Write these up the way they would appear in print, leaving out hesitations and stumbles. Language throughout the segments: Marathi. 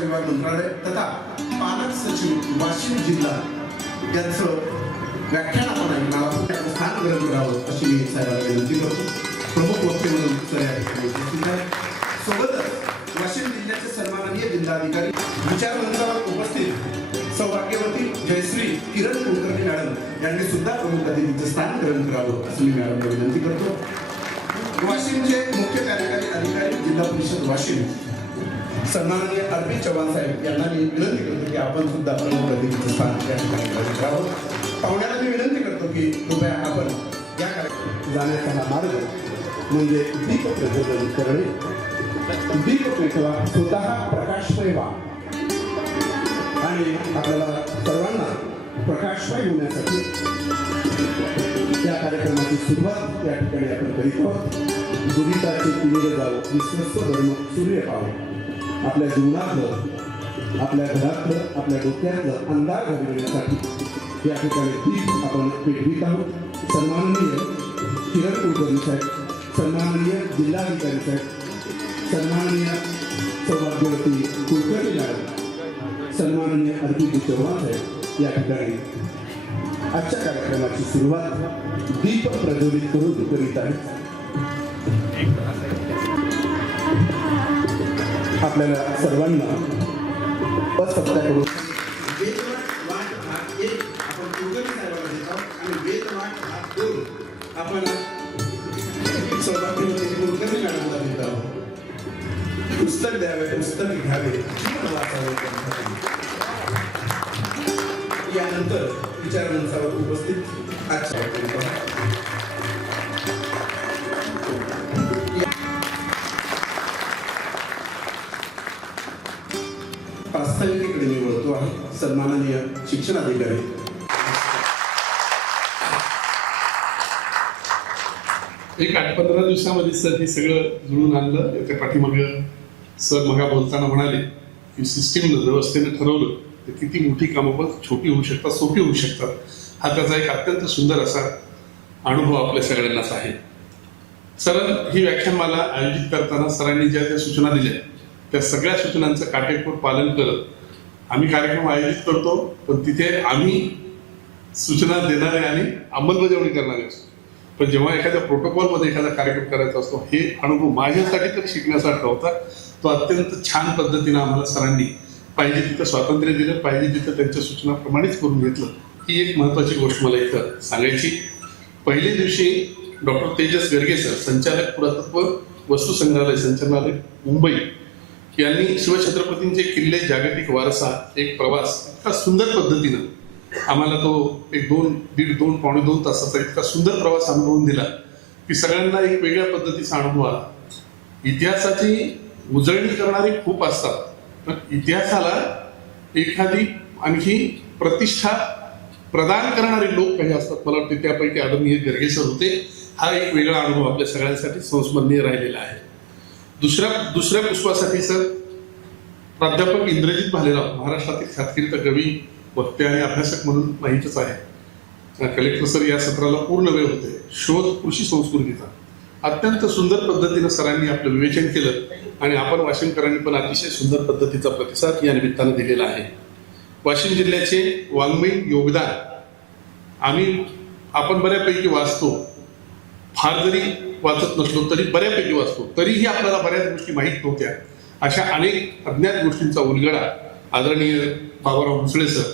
महाराष्ट्र विभाग मंत्रालय तथा पालक सचिव वाशिम जिल्हा यांचं व्याख्यान आपण ऐकणार आहोत. त्याचं स्थान ग्रहण करावं अशी मी साहेबांना विनंती करतो. प्रमुख वक्ते म्हणून सर या ठिकाणी उपस्थित आहेत. सोबतच वाशिम जिल्ह्याचे सन्माननीय जिल्हाधिकारी विचारमंचावर उपस्थित सौभाग्यवती जयश्री किरण कुलकर्णी मॅडम यांनी सुद्धा प्रमुख अतिथीचं स्थान ग्रहण करावं असं मी मॅडमला विनंती करतो. वाशिमचे मुख्य कार्यकारी अधिकारी जिल्हा परिषद वाशिम सन्माननीय अर्पित चव्हाण साहेब यांना मी विनंती करतो की आपण सुद्धा प्रमुख अतिथीचं स्थान त्या ठिकाणी ग्रहण करावं. पाहुण्याला मी विनंती करतो की कृपया आपण या कार्यक्रमात जाण्याचा हा मार्ग म्हणजे दीप प्रज्वलन करणे, दीप पेटवा, स्वतः प्रकाशमय व्हा आणि आपल्याला सर्वांना प्रकाशमय होण्यासाठी या कार्यक्रमाची सुरुवात या ठिकाणी आपण करीत आहोत. दुरिताचे किनारे जावं, विश्वस्त धर्म सूर्य पाहावं. आपल्या जीवनातलं, आपल्या घरातलं, आपल्या डोक्यातलं अंधार घालवण्यासाठी या ठिकाणी दीप आपण पेटवित आहोत. सन्माननीय किरण कुलकर्णी साहेब, सन्माननीय जिल्हाधिकारी साहेब, सन्माननीय सौभाग्यवती कुलकर्णी मॅडम, सन्माननीय अर्पित चव्हाण साहेब या ठिकाणी आजच्या कार्यक्रमाची सुरुवात दीप प्रज्वलित करून करीत आहेत. आपल्याला सर्वांना असत्याकडून आपण कुलकर्णी साहेबांना देत आहोत आणि वेदवाट भाग 2 आपण सौभाग्यवती कुलकर्णी मॅडमला देत आहोत. पुस्तक द्यावे, पुस्तक घ्यावे, यानंतर विचारमंचावर उपस्थित आजच्या प्रास्ताविकेकडे मी वळतो आहे. सन्माननीय शिक्षणाधिकारी एक 8-15 दिवसामध्ये सर हे सगळं जुळून आणलं. याच्या पाठीमागं सर मगा बोलताना म्हणाले की सिस्टीमनं व्यवस्थेने ठरवलं तर किती मोठी कामं पण छोटी होऊ शकतात, सोपी होऊ शकतात. हा त्याचा एक अत्यंत सुंदर असा अनुभव आपल्या सगळ्यांनाच आहे. सर ही व्याख्यानमाला आयोजित करताना सरांनी ज्या ज्या सूचना दिल्या त्या सगळ्या सूचनांचं काटेकोर पालन करत आम्ही कार्यक्रम आयोजित करतो, पण तिथे आम्ही सूचना देणारे आणि अंमलबजावणी करणारे असतो. पण जेव्हा एखाद्या प्रोटोकॉलमध्ये एखादा कार्यक्रम करायचा असतो, हे अनुभव माझ्यासाठी तर शिकण्यासारखा होता. तो अत्यंत छान पद्धतीनं आम्हाला सरांनी पाहिजे तिथं स्वातंत्र्य दिलं, पाहिजे तिथं त्यांच्या सूचनाप्रमाणेच करून घेतलं. ही एक महत्त्वाची गोष्ट मला इथं सांगायची. पहिल्या दिवशी डॉक्टर तेजस गर्गे सर, संचालक पुरातत्व वस्तू संग्रहालय संचालनालय मुंबई, यांनी शिवछत्रपतींचे किल्ले जागतिक वारसा एक प्रवास इतका सुंदर पद्धतीनं आम्हाला तो एक 2 पावणे 2 तासाचा इतका सुंदर प्रवास अनुभवून दिला की सगळ्यांना एक वेगळ्या पद्धतीचा अनुभव आला. इतिहासाची उजळणी करणारे खूप असतात, पण इतिहासाला एखादी आणखी प्रतिष्ठा प्रदान करणारे लोक काही असतात. मला वाटते त्यापैकी आदरणीय गर्गे सर होते. हा एक वेगळा अनुभव आपल्या सगळ्यांसाठी संस्मरणीय राहिलेला आहे. दुसऱ्या पुष्पासाठी सर प्राध्यापक इंद्रजित भालेराव, महाराष्ट्रातील ख्यातकीर्त कवी, वक्ते आणि अभ्यासक म्हणून माहीतच आहे. कलेक्टर सर या सत्राला पूर्ण वेळ होते. शोध कृषी संस्कृतीचा अत्यंत सुंदर पद्धतीनं सरांनी आपलं विवेचन केलं आणि आपण वाशिमकरांनी पण अतिशय सुंदर पद्धतीचा प्रतिसाद या निमित्तानं दिलेला आहे. वाशिम जिल्ह्याचे वाङ्मयीन योगदान आपण बऱ्यापैकी वाचतो, फार जरी वाचत नसलो तरी बऱ्यापैकी वाचतो, तरीही आपल्याला बऱ्याच गोष्टी माहीत नव्हत्या. अशा अनेक अज्ञात गोष्टींचा उलगडा आदरणीय बाबाराव भुसळे सर.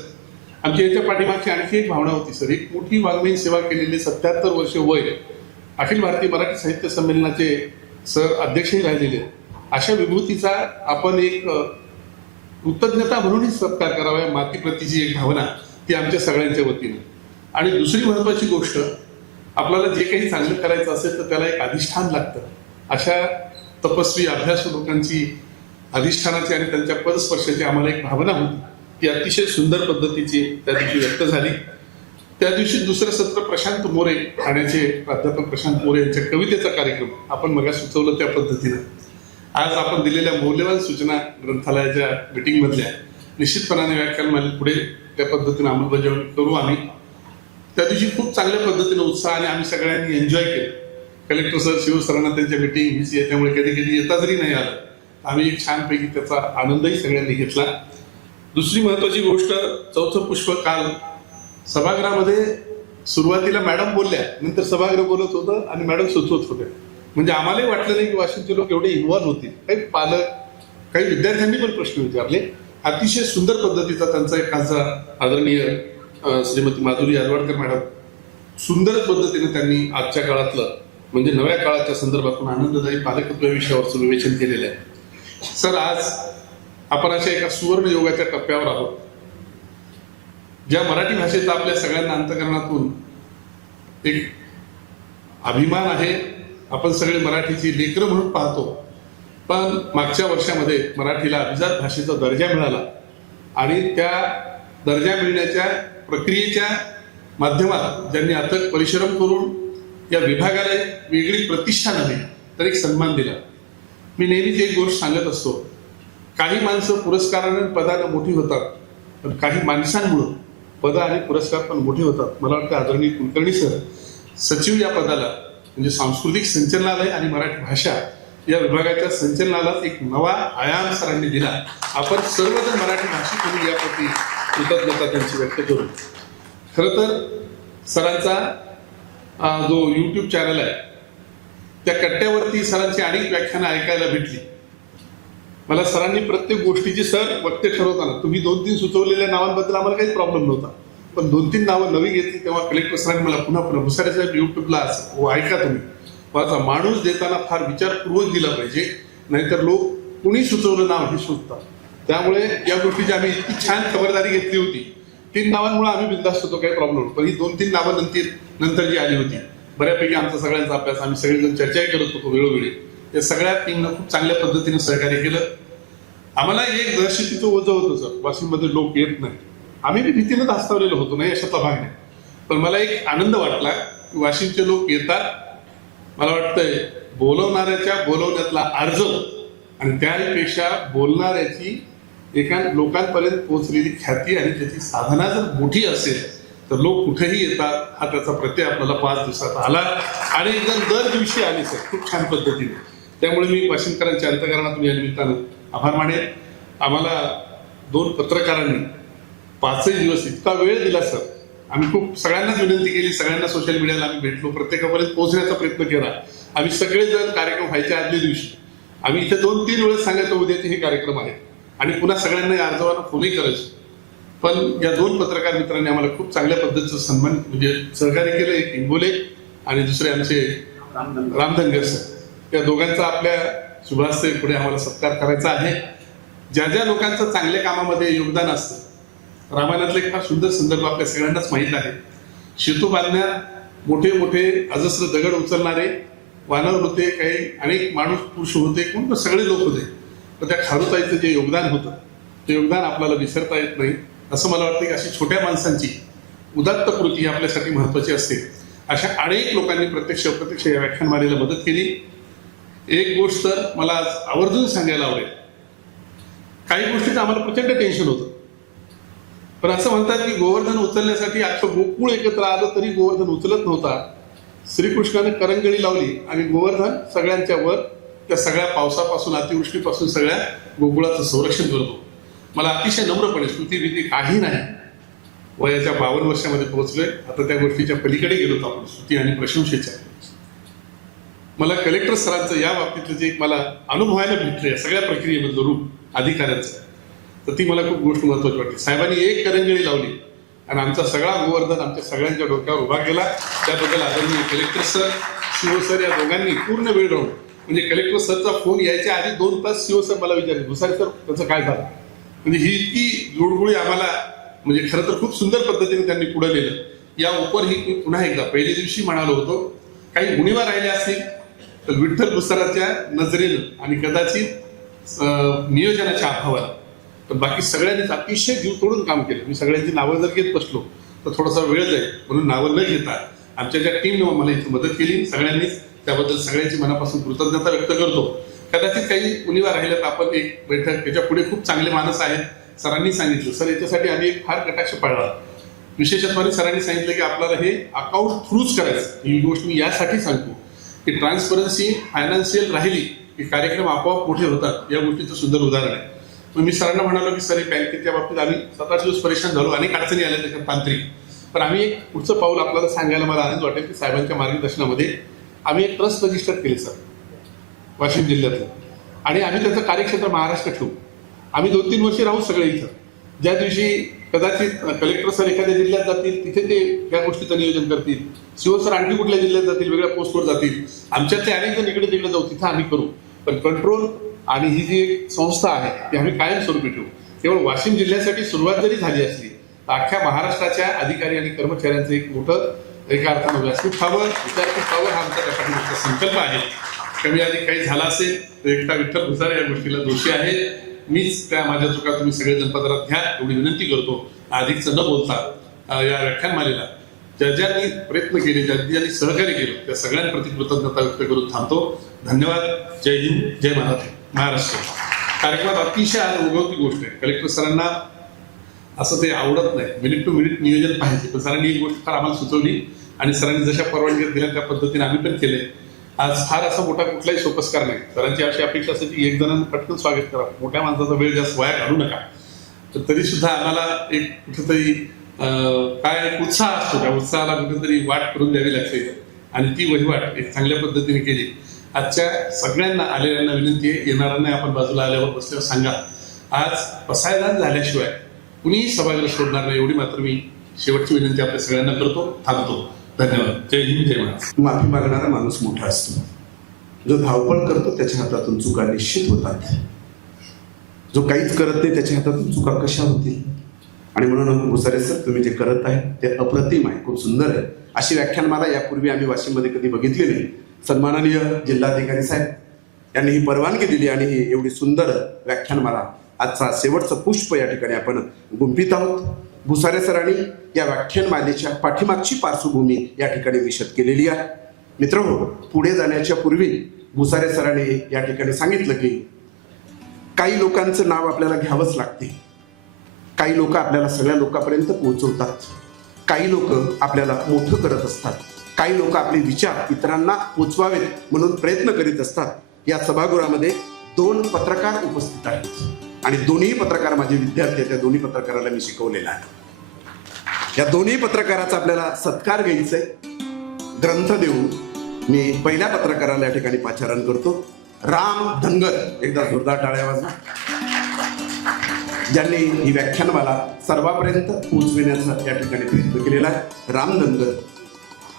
आमच्या याच्या पाठीमागची आणखी एक भावना होती सर. एक मोठी वाङ्मयीन सेवा केलेली 77 वर्ष वय, अखिल भारतीय मराठी साहित्य संमेलनाचे सर अध्यक्षही राहिलेले. अशा विभूतीचा आपण एक कृतज्ञता म्हणूनही सत्कार करावा, मातीप्रतीची एक भावना ती आमच्या सगळ्यांच्या वतीनं. आणि दुसरी महत्वाची गोष्ट, आपल्याला जे काही चांगलं करायचं असेल तर त्याला एक अधिष्ठान लागतं. अशा तपस्वी अभ्यासू लोकांची अधिष्ठानाची आणि त्यांच्या पदस्पर्शाची आम्हाला एक भावना होती, ती अतिशय सुंदर पद्धतीची त्या दिवशी व्यक्त झाली. त्या दिवशी दुसरं सत्र प्रशांत मोरे, ठाण्याचे प्राध्यापक प्रशांत मोरे यांच्या कवितेचा कार्यक्रम आपण मग सुचवलं त्या पद्धतीनं. आज आपण दिलेल्या मौल्यवान सूचना ग्रंथालयाच्या मीटिंगमधल्या निश्चितपणाने व्याख्यान पुढे त्या पद्धतीने अंमलबजावणी करू आम्ही. त्या दिवशी खूप चांगल्या पद्धतीने उत्साहाने आम्ही सगळ्यांनी एन्जॉय केलं. कलेक्टर सर, शिव सरांना त्यांच्या मीटिंग याच्यामुळे कधी कधी येता जरी नाही आलं, आम्ही एक छानपैकी त्याचा आनंदही सगळ्यांनी घेतला. दुसरी महत्वाची गोष्ट, चौथं पुष्प काल सभागृहामध्ये सुरुवातीला मॅडम बोलल्या, नंतर सभागृह बोलत होतं आणि मॅडम सुचवत होत्या. म्हणजे आम्हालाही वाटलं नाही की वाशिमचे लोक एवढे इन्व्हॉल्व्ह होतील. काही पालक, काही विद्यार्थ्यांनी पण प्रश्न विचारले. अतिशय सुंदर पद्धतीचा त्यांचा एक खासदार आदरणीय श्रीमती माधुरी यादवाडकर मॅडम सुंदर पद्धतीने त्यांनी आजच्या काळातलं म्हणजे नव्या काळाच्या संदर्भातून आनंददायी पालकत्व विषयावरचं विवेचन केलेलं आहे. सर, आज आपण अशा एका सुवर्ण युगाच्या टप्प्यावर आहोत, ज्या मराठी भाषेचा आपल्या सगळ्यांना अंतःकरणातून एक अभिमान आहे. आपण सगळे मराठीची लेकरं म्हणून पाहतो, पण मागच्या वर्षामध्ये मराठीला अभिजात भाषेचा दर्जा मिळाला आणि त्या दर्जा मिळण्याच्या प्रक्रियेच्या माध्यमात ज्यांनी अथक परिश्रम करून या विभागाला एक वेगळी प्रतिष्ठा नव्हे तर एक सन्मान दिला. मी नेहमीच एक गोष्ट सांगत असतो, काही माणसं पुरस्काराने पदाने मोठी होतात, पण काही माणसांमुळं पद आणि पुरस्कार पण मोठे होतात. मला वाटतं आदरणीय कुलकर्णी सर सचिव या पदाला म्हणजे सांस्कृतिक संचालनालय आणि मराठी भाषा या विभागाच्या संचलनाला एक नवा आयाम सरांनी दिला. आपण सर्वजण मराठी भाषिक म्हणून याप्रती कृतज्ञता त्यांची व्यक्त करू. खरं तर सरांचा जो YouTube चॅनल आहे त्या कट्ट्यावरती सरांची अनेक व्याख्यानं ऐकायला भेटली. मला सरांनी प्रत्येक गोष्टीची सर वक्ते ठरवताना तुम्ही 2-3 सुचवलेल्या नावांबद्दल आम्हाला काहीच प्रॉब्लेम नव्हता, पण 2-3 नावं नवी घेतली तेव्हा कलेक्टर सरांनी मला पुन्हा भुसारे साहेब युट्यूबला ऐका तुम्ही माझा माणूस देताना फार विचारपूर्वक दिला पाहिजे, नाहीतर लोक कुणी सुचवलं नाव हे शोधतात. त्यामुळे या गोष्टीची आम्ही इतकी छान खबरदारी घेतली होती. 3 नावांमुळे आम्ही बिंदास्त होतो, काही प्रॉब्लेम नव्हता. पण ही 2-3 नावं नंतर जी आली होती, बऱ्यापैकी आमचा सगळ्यांचा अभ्यास आम्ही सगळेजण चर्चाही करत होतो वेळोवेळी. या सगळ्या टीमनं खूप चांगल्या पद्धतीने सहकार्य केलं. आम्हाला एक दहशतीचं ओझं होतं सर, वाशिममध्ये लोक येत नाही. आम्ही बी भीतीनं धास्तावलेलो होतो, नाही अशातला भाग नाही. पण मला एक आनंद वाटला की वाशिमचे लोक येतात. मला वाटतंय बोलवण्यातला अर्ज आणि त्यापेक्षा बोलणाऱ्याची एका लोकांपर्यंत पोहोचलेली ख्याती आणि त्याची साधना जर मोठी असेल तर लोक कुठेही येतात. हा त्याचा प्रत्यय आपल्याला 5 दिवसात आला आणि एकदम दर दिवशी आले सर, खूप छान पद्धतीने. त्यामुळे मी वाशिमकरांच्या अंतःकरणातून या निमित्तानं आभार मानेन. आम्हाला 2 पत्रकारांनी 5 दिवस इतका वेळ दिला सर. आम्ही खूप सगळ्यांनाच विनंती केली, सगळ्यांना सोशल मीडियाला आम्ही भेटलो, प्रत्येकापर्यंत पोहोचण्याचा प्रयत्न केला. आम्ही सगळेजण कार्यक्रम व्हायच्या आदल्या दिवशी आम्ही इथे 2-3 वेळेस सांगायचो उद्याचे हे कार्यक्रम आहेत आणि पुन्हा सगळ्यांना अर्जवाना फोनही करायचो. पण या 2 पत्रकार मित्रांनी आम्हाला खूप चांगल्या पद्धतीचं सन्मान म्हणजे सहकार्य केलं. एक इंगोले आणि दुसरे आमचे रामधनगर सर. या दोघांचा आपल्या शुभास्ते पुढे आम्हाला सत्कार करायचा आहे. ज्या ज्या लोकांचं चांगल्या कामामध्ये योगदान असतं, रामायणातले एक फार सुंदर संदर्भ आपल्या सगळ्यांनाच माहीत आहे. सेतू बांधण्यात मोठे मोठे अजस्र दगड उचलणारे वानर होते, काही अनेक माणूस पुरुष होते, कोण सगळे लोक होते. पण त्या खारुताईचं जे योगदान होतं ते योगदान आपल्याला विसरता येत नाही. असं मला वाटतं की अशी छोट्या माणसांची उदात्त कृती ही आपल्यासाठी महत्वाची असते. अशा अनेक लोकांनी प्रत्यक्ष अप्रत्यक्ष या व्याख्यानमालेला मदत केली. एक गोष्ट तर मला आज आवर्जून सांगायला आवडेल, काही गोष्टीचं आम्हाला प्रचंड टेन्शन होतं. पण असं म्हणतात की गोवर्धन उचलण्यासाठी अख्खं गोकुळ एकत्र आलं तरी गोवर्धन उचलत नव्हता. श्रीकृष्णाने करंगळी लावली आणि गोवर्धन सगळ्यांच्या वर त्या सगळ्या पावसापासून अतिवृष्टीपासून सगळ्या गोकुळाचं संरक्षण करतो. मला अतिशय नम्रपणे स्तुती काही नाही. वयाच्या 52 वर्षामध्ये पोहोचलोय. आता त्या गोष्टीच्या पलीकडे गेलो आपण स्तुती आणि प्रशंसेच्या. मला कलेक्टर सरांचं या बाबतीतलं जे मला अनुभवायला भेटलंय सगळ्या प्रक्रियेमधलं रूप अधिकाऱ्यांचं, तर ती मला खूप गोष्ट महत्वाची वाटते. साहेबांनी एक करंगळी लावली आणि आमचा सगळा गोवर्धन आमच्या सगळ्यांच्या डोक्यावर उभा केला. त्याबद्दल आदरणीय कलेक्टर सर, सीओ सर या दोघांनी पूर्ण वेळ राहून म्हणजे कलेक्टर सरचा फोन यायच्या आधी 2 तास सीओ सर मला विचारले, भुसारे सर त्याचं काय झालं. म्हणजे ही इतकी लुडबुडी आम्हाला म्हणजे खरं तर खूप सुंदर पद्धतीने त्यांनी पुढे नेलं. या उपर ही पुन्हा एकदा पहिल्या दिवशी म्हणालो होतो, काही उणिवा राहिल्या असतील तर विठ्ठल भुसाराच्या नजरेनं आणि कदाचित नियोजनाच्या अभावाला, पण बाकी सगळ्यांनीच अतिशय जीव तोडून काम केलं. मी सगळ्यांची नावं जर घेत बसलो तर थोडासा वेळ जाईल, म्हणून नावं न घेता आमच्या ज्या टीमनं मला इथे मदत केली सगळ्यांनीच, त्याबद्दल सगळ्यांची मनापासून कृतज्ञता व्यक्त करतो. कदाचित काही उणिवा राहिल्या तर आपण एक बैठक, याच्या पुढे खूप चांगले माणसं आहेत. सरांनी सांगितलं सर याच्यासाठी आम्ही एक फार कटाक्ष पाळला. विशेषत्वाने सरांनी सांगितलं की आपल्याला हे अकाउंट थ्रूच करायचं. ही गोष्ट मी यासाठी सांगतो की ट्रान्सपरन्सी फायनान्शियल राहिली की कार्यक्रम आपोआप मोठे होतात या गोष्टीचं सुंदर उदाहरण आहे. मग मी सरांना म्हणालो की सर बँकेच्या बाबतीत आम्ही 7-8 दिवस परेशान झालो, अनेक अडचणी आल्या त्याच्यात तांत्रिक, पण आम्ही एक पुढचं पाऊल आपल्याला सांगायला मला आनंद वाटेल की साहेबांच्या मार्गदर्शनामध्ये आम्ही एक ट्रस्ट रजिस्टर केले सर वाशिम जिल्ह्यातलं, आणि आम्ही त्याचं कार्यक्षेत्र महाराष्ट्र ठेवू. आम्ही 2-3 वर्षे राहू सगळे इथं. ज्या दिवशी कदाचित कलेक्टर सर एखाद्या जिल्ह्यात जातील तिथे ते त्या गोष्टीचं नियोजन करतील, सीओ सर आणखी कुठल्या जिल्ह्यात जातील, वेगळ्या पोस्टवर जातील, आमच्यातले अनेक जण इकडे तिकडे जाऊ, तिथं आम्ही करू. पण कंट्रोल आणि ही जी एक संस्था आहे ती आम्ही कायमस्वरूपी ठेवू. केवळ वाशिम जिल्ह्यासाठी सुरुवात जरी झाली असली तर अख्ख्या महाराष्ट्राच्या अधिकारी आणि कर्मचाऱ्यांचं एक मोठं एका अर्थानं व्यासपीठ व्हावं, विचारपीठ व्हावं हा आमचा त्या पाठीमागचा संकल्प आहे. कमी अधिक काही झाला असेल तर एकटा विठ्ठल भुसारे या गोष्टीला दोषी आहे. मीच त्या माझ्या चुका तुम्ही सगळेजण पदरात घ्या एवढी विनंती करतो. अधिकचं न बोलता या व्याख्यानमालेला ज्या ज्यांनी प्रयत्न केले, ज्या ज्यांनी सहकार्य केलं त्या सगळ्यांप्रती कृतज्ञता व्यक्त करून थांबतो. धन्यवाद. जय हिंद, जय महाराष्ट्र. कार्यक्रमात अतिशय उगवती गोष्ट आहे. कलेक्टर सरांना असं ते आवडत नाही, मिनिट टू मिनिट नियोजन पाहिजे, पण सरांनी ही गोष्ट फार आम्हाला सुचवली आणि सरांनी जशा परवानगी दिल्या त्या पद्धतीने आम्ही पण केले. आज फार असा मोठा कुठलाही सोपस्कार नाही. सरांची अशी अपेक्षा असते की एक जणांना पटकन स्वागत करा, मोठ्या माणसाचा वेळ जास्त वाया घालू नका. तर तरी सुद्धा आम्हाला एक कुठेतरी काय उत्साह असतो, त्या उत्साहाला कुठेतरी वाट करून द्यावी लागते आणि ती वहिवाट एक चांगल्या पद्धतीने केली. आजच्या सगळ्यांना आलेल्यांना विनंती आहे, येणाऱ्यांना आपण बाजूला आल्यावर बसल्यावर सांगा. आज पसायदान झाल्याशिवाय कुणीही सभागृह सोडणार नाही एवढी मात्र मी शेवटची विनंती आपल्या सगळ्यांना करतो. थांबतो. धन्यवाद. जय हिंद, जय महाराष्ट्र. माफी मागणारा माणूस मोठा असतो. जो धावपळ करतो त्याच्या हातातून चुका निश्चित होतात. जो काहीच करत नाही त्याच्या हातातून चुका कशा होतील. आणि म्हणून भुसारे सर तुम्ही जे करत आहे ते अप्रतिम आहे, खूप सुंदर आहे. अशी व्याख्यानमाला यापूर्वी आम्ही वाशिममध्ये कधी बघितली नाही. सन्माननीय जिल्हाधिकारी साहेब यांनी ही परवानगी दिली आणि ही एवढी सुंदर व्याख्यानमाला आजचा शेवटचं पुष्प या ठिकाणी आपण गुंफित आहोत. भुसारे सरांनी या व्याख्यानमालेच्या पाठीमागची पार्श्वभूमी या ठिकाणी विशद केलेली आहे. मित्रहो, पुढे जाण्याच्या पूर्वी भुसारे सरांनी या ठिकाणी सांगितलं की काही लोकांचं नाव आपल्याला घ्यावंच लागते. काही लोक आपल्याला सगळ्या लोकांपर्यंत पोहोचवतात, काही लोक आपल्याला मोठं करत असतात, काही लोक आपले विचार इतरांना पोचवावेत म्हणून प्रयत्न करीत असतात. या सभागृहामध्ये 2 पत्रकार उपस्थित आहेत आणि दोन्ही पत्रकार माझे विद्यार्थी आहेत. त्या दोन्ही पत्रकाराला मी शिकवलेला आहे. या दोन्ही पत्रकाराचा आपल्याला सत्कार घ्यायचा आहे. ग्रंथ देऊन मी पहिल्या पत्रकाराला या ठिकाणी पाचारण करतो. राम धनगर, एकदा जोरदार टाळ्या वाजवा, ज्यांनी ही व्याख्यानमाला सर्वांपर्यंत पोहोचविण्याचा या ठिकाणी प्रयत्न केलेला आहे. राम धनगर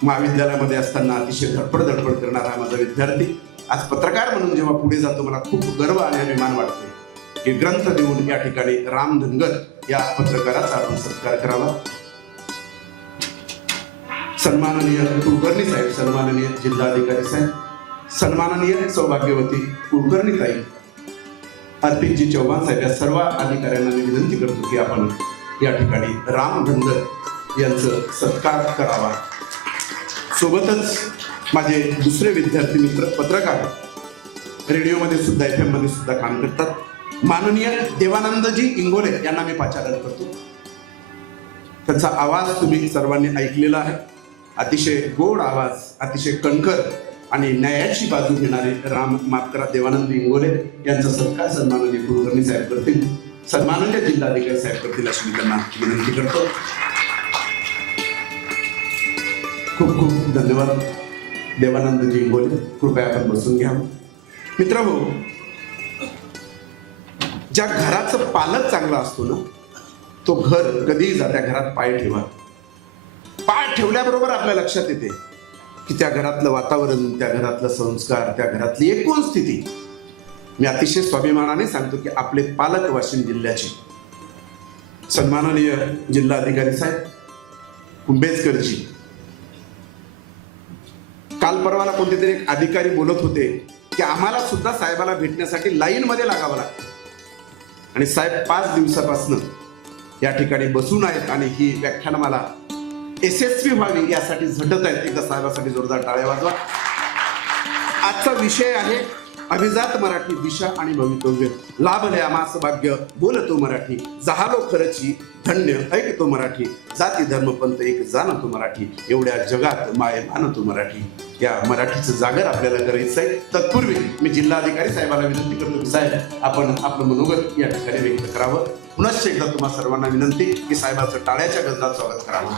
महाविद्यालयामध्ये असताना अतिशय धडपड करणारा माझा विद्यार्थी आज पत्रकार म्हणून जेव्हा पुढे जातो मला खूप गर्व आणि अभिमान वाटते की ग्रंथ देऊन या ठिकाणी राम धनगर या पत्रकाराचा आपण सत्कार करावा. सन्माननीय कुलकर्णी साहेब, सन्माननीय जिल्हाधिकारी साहेब, सन्माननीय सौभाग्यवती कुलकर्णी ताई, अर्पितजी चव्हाण साहेब या सर्व अधिकाऱ्यांना मी विनंती करतो की आपण या ठिकाणी राम धनगर यांचं सत्कार करावा. सोबतच माझे दुसरे विद्यार्थी मित्र पत्रकार, रेडिओमध्ये सुद्धा FM मध्ये सुद्धा काम करतात, माननीय देवानंदजी इंगोले यांना मी पाचारण करतो. त्यांचा आवाज तुम्ही सर्वांनी ऐकलेला आहे. अतिशय गोड आवाज, अतिशय कणखर आणि न्यायाची बाजू घेणारे देवानंद इंगोले यांचा सत्कार सन्माननीय कुलकर्णी साहेब करतील, सन्माननीय जिल्हाधिकारी साहेब करतील अशी मी त्यांना विनंती करतो. खूप खूप धन्यवाद. देवानंदजी इंगोले, कृपया आपण बसून घ्या. मित्रहो, ज्या घराचं पालक चांगला असतो ना तो घर कधीही जा त्या घरात पाय ठेवा. पाय ठेवल्याबरोबर आपल्या लक्षात येते की त्या घरातलं वातावरण, त्या घरातलं संस्कार, त्या घरातली एकूण स्थिती. मी अतिशय स्वाभिमानाने सांगतो की आपले पालक वाशिम जिल्ह्याचे सन्माननीय जिल्हाधिकारी साहेब कुंभेजकरजी, काल परवाला कोणते तरी एक अधिकारी बोलत होते की आम्हाला सुद्धा साहेबाला भेटण्यासाठी लाईन मध्ये लागावं लागतं आणि साहेब 5 दिवसापासून या ठिकाणी बसून आहेत आणि ही व्याख्यानमाला यशस्वी व्हावी यासाठी झटत आहेत. एकदा साहेबासाठी जोरदार टाळ्या वाजवा. आजचा विषय आहे अभिजात मराठी दिशा आणि भवितव्य लाभले आमास भाग्य बोलतो मराठी जहालो खरची धन्य ऐकतो मराठी जाती धर्म पंथ एक जाणतो मराठी एवढ्या जगात माय मानतो मराठी. या मराठीचं जागर आपल्याला करायचं आहे. तत्पूर्वी मी जिल्हाधिकारी साहेबाला विनंती करतो की साहेब आपण आपलं मनोगत या ठिकाणी व्यक्त करावं. पुनश्च एकदा तुम्हा सर्वांना विनंती की साहेबाचं टाळ्याच्या गजरात स्वागत करावं.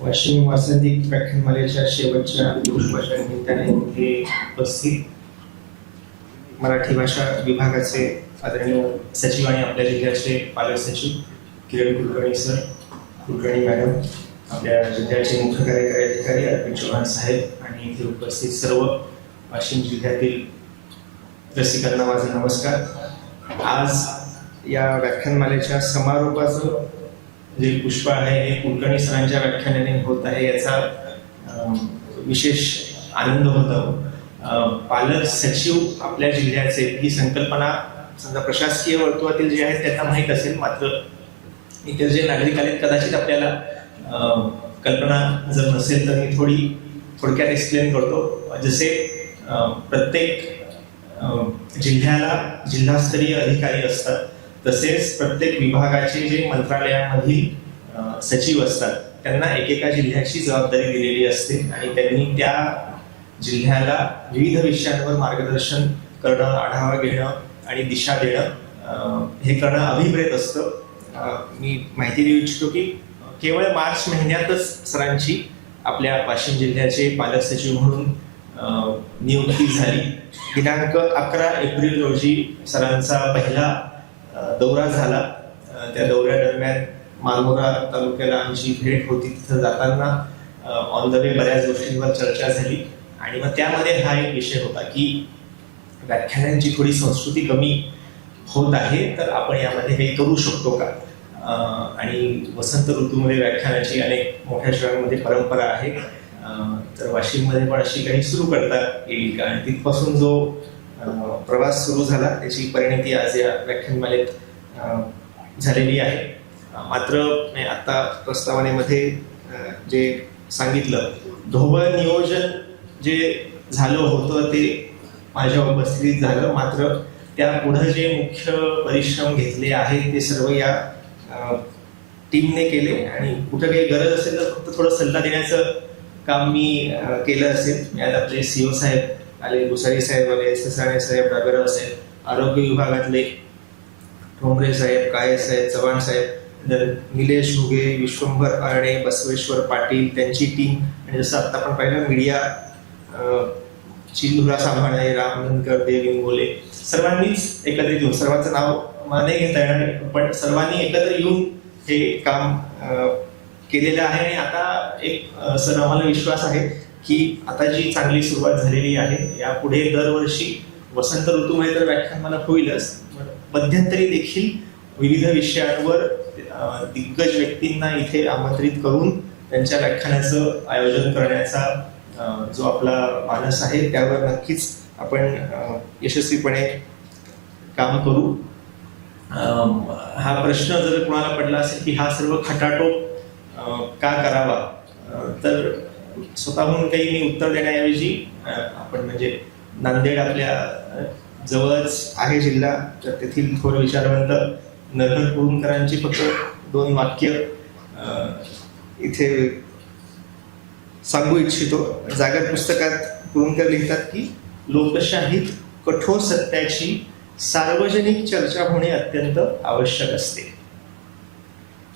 वाशिम वासंतिक व्याख्यानमालेच्या शेवटच्या पुष्पाच्या निमित्ताने हे उपस्थित मराठी भाषा विभागाचे आदरणीय सचिव आणि आपल्या जिल्ह्याचे पालक सचिव किरण कुलकर्णी सर, कुलकर्णी मॅडम, आपल्या जिल्ह्याचे मुख्य कार्यकारी अधिकारी अर्पित चव्हाण साहेब आणि इथे उपस्थित सर्व वाशिम जिल्ह्यातील रसिकांना माझा नमस्कार. आज या व्याख्यानमालेच्या समारोपाचं जे पुष्प आहे हे कुलकर्णी सरांच्या व्याख्यानाने होत आहे याचा विशेष आनंद होतो. पालक सचिव आपल्या जिल्ह्याचे ही संकल्पना समजा प्रशासकीय वर्तुळातील जे आहेत त्यांना माहीत असेल, मात्र इतर जे नागरिक आहेत कदाचित आपल्याला कल्पना जर नसेल तर मी थोडक्यात एक्सप्लेन करतो. जसे प्रत्येक जिल्ह्याला जिल्हास्तरीय अधिकारी असतात तसेच प्रत्येक विभागाचे जे मंत्रालयामधील सचिव असतात त्यांना एकेका जिल्ह्याची जबाबदारी दिलेली असते आणि त्यांनी त्या जिल्ह्याला विविध विषयांवर मार्गदर्शन करणं, आढावा घेणं आणि दिशा देणं हे करणं अभिप्रेत असतं. मी माहिती देऊ इच्छितो की केवळ मार्च महिन्यातच सरांची आपल्या वाशिम जिल्ह्याचे पालक सचिव म्हणून नियुक्ती झाली. दिनांक 11 एप्रिल रोजी सरांचा पहिला दौरा झाला. त्या दौऱ्यादरम्यान मालमोरा तालुक्याला आमची भेट होती. तिथं जाताना ऑन द वे बऱ्याच गोष्टींवर चर्चा झाली आणि मग त्यामध्ये हा एक विषय होता की व्याख्यानांची थोडी संस्कृती कमी होत आहे, तर आपण यामध्ये काही करू शकतो का. आणि वसंत ऋतूमध्ये व्याख्यानाची अनेक मोठ्या शहरांमध्ये परंपरा आहे, तर वाशिममध्ये पण अशी काही सुरू करता येईल का. आणि तिथपासून जो प्रवास सुरू झाला त्याची परिणती आज या व्याख्यानमालेत झालेली आहे. मात्र आता प्रस्तावनेमध्ये जे सांगितलं ढोबळ नियोजन जे झालं होतं ते माझ्या उपस्थितीत झालं, मात्र त्या पुढे जे मुख्य परिश्रम घेतले आहेत ते सर्व या टीमने केले आणि कुठं काही गरज असेल तर फक्त थोडं सल्ला देण्याचं काम मी केलं असेल. मी आज आपले सीओ साहेब आले, भुसारी साहेब आले, ससाणे साहेब, डागरव साहेब, आरोग्य विभागातले ठोंबरे साहेब, काळे साहेब, चव्हाण साहेब, निलेश घुगे, विश्वंभर आरणे, बसवेश्वर पाटील, त्यांची टीम आणि जसं आता आपण पाहिलं मीडिया चिंधुरा सांभाळे, राम धनकर, देव इंगोले, सर्वांनीच एकत्रित येऊन, सर्वांचं नाव मला नाही घेता येणार पण सर्वांनी एकत्र येऊन हे काम केलेलं आहे. आणि आता एक सर आम्हाला विश्वास आहे की आता जी चांगली सुरुवात झालेली आहे यापुढे दरवर्षी वसंत ऋतूमध्ये तर व्याख्यानमाला होईलच, मध्यंतरी देखील विविध विषयांवर दिग्गज व्यक्तींना इथे आमंत्रित करून त्यांच्या व्याख्यानाचं आयोजन करण्याचा जो आपला मानस आहे त्यावर नक्कीच आपण यशस्वीपणे काम करू. हा प्रश्न जर कोणाला पडला असेल की हा सर्व खटाटोप का करावा, तर स्वतःहून काही मी उत्तर देण्याऐवजी आपण म्हणजे नांदेड आपल्या जवळच आहे जिल्हा, तर तेथील थोर विचारवंत नरहर कुरुंदकरांची फक्त 2 वाक्य इथे सांगू इच्छितो. जागर पुस्तकात कुरुंदकर लिहितात की लोकशाहीत कठोर सत्याची सार्वजनिक चर्चा होणे अत्यंत आवश्यक असते,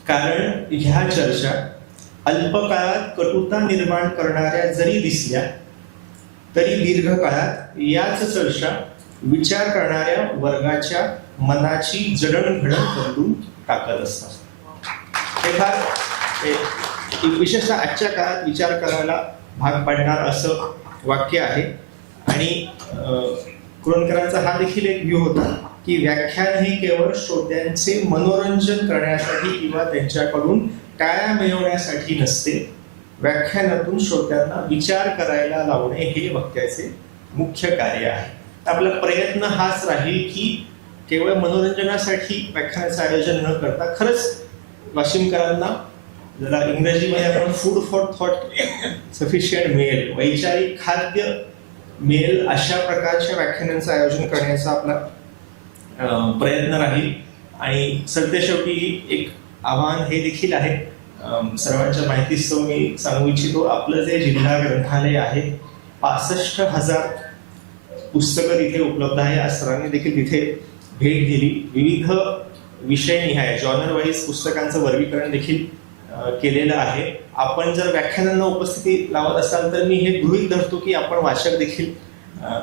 कारण ह्या चर्चा अल्पकाळात कटुता निर्माण करणाऱ्या जरी दिसल्या तरी दीर्घकाळात याच चर्चा विचार करणाऱ्या वर्गाच्या मनाची जडणघडण करून टाकत असतात. हे फार विशेषतः आजच्या काळात विचार करायला भाग पाडणार असं वाक्य आहे. आणि कुरुंदकरांचा हा देखील एक व्ह्यू होता की व्याख्यान हे केवळ श्रोत्यांचे मनोरंजन करण्यासाठी किंवा त्यांच्याकडून टाळ्या मिळवण्यासाठी नसते, व्याख्यानातून श्रोत्यांना विचार करायला लावणे हे वक्त्याचे मुख्य कार्य आहे. आपला प्रयत्न हाच राहील की केवळ मनोरंजनासाठी व्याख्यानाचं आयोजन न करता खरंच वाशिमकरांना ज्याला इंग्रजीमध्ये आपण फूड फॉर थॉट सफिशियंट मिळेल, वैचारिक खाद्य मिळेल, अशा प्रकारच्या व्याख्यानांचं आयोजन करण्याचा आपला प्रयत्न राहील. आणि सरतेशेवटी एक आव्हान हे देखील आहे, सर्वांच्या माहितीस्तव मी सांगू इच्छितो, आपलं जे जिल्हा ग्रंथालय आहे 65,000 पुस्तकं तिथे उपलब्ध आहे. आज सरांनी देखील तिथे भेट दिली. विविध विषयनिहाय जॉनर वाईज पुस्तकांचं वर्गीकरण देखील केलेलं आहे. आपण जर व्याख्यानांना उपस्थिती लावत असाल तर मी हे गृहीत धरतो की आपण वाचक देखील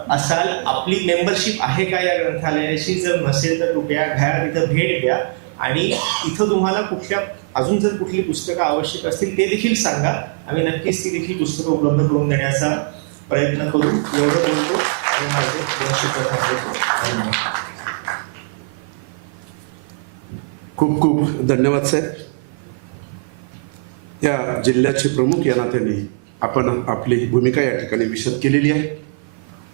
असाल. आपली मेंबरशिप आहे का या ग्रंथालयाची? जर नसेल तर कृपया घ्या, तिथं भेट द्या. आणि इथं तुम्हाला अजून जर कुठली पुस्तकं आवश्यक असतील ते देखील सांगा. आम्ही नक्कीच ती देखील पुस्तकं उपलब्ध करून देण्याचा प्रयत्न करू. एवढं बोलतो आणि माझे 2 शब्द थांबवतो. खूप खूप धन्यवाद साहेब. या जिल्ह्याचे प्रमुख या नात्याने आपण आपली भूमिका या ठिकाणी विशद केलेली आहे.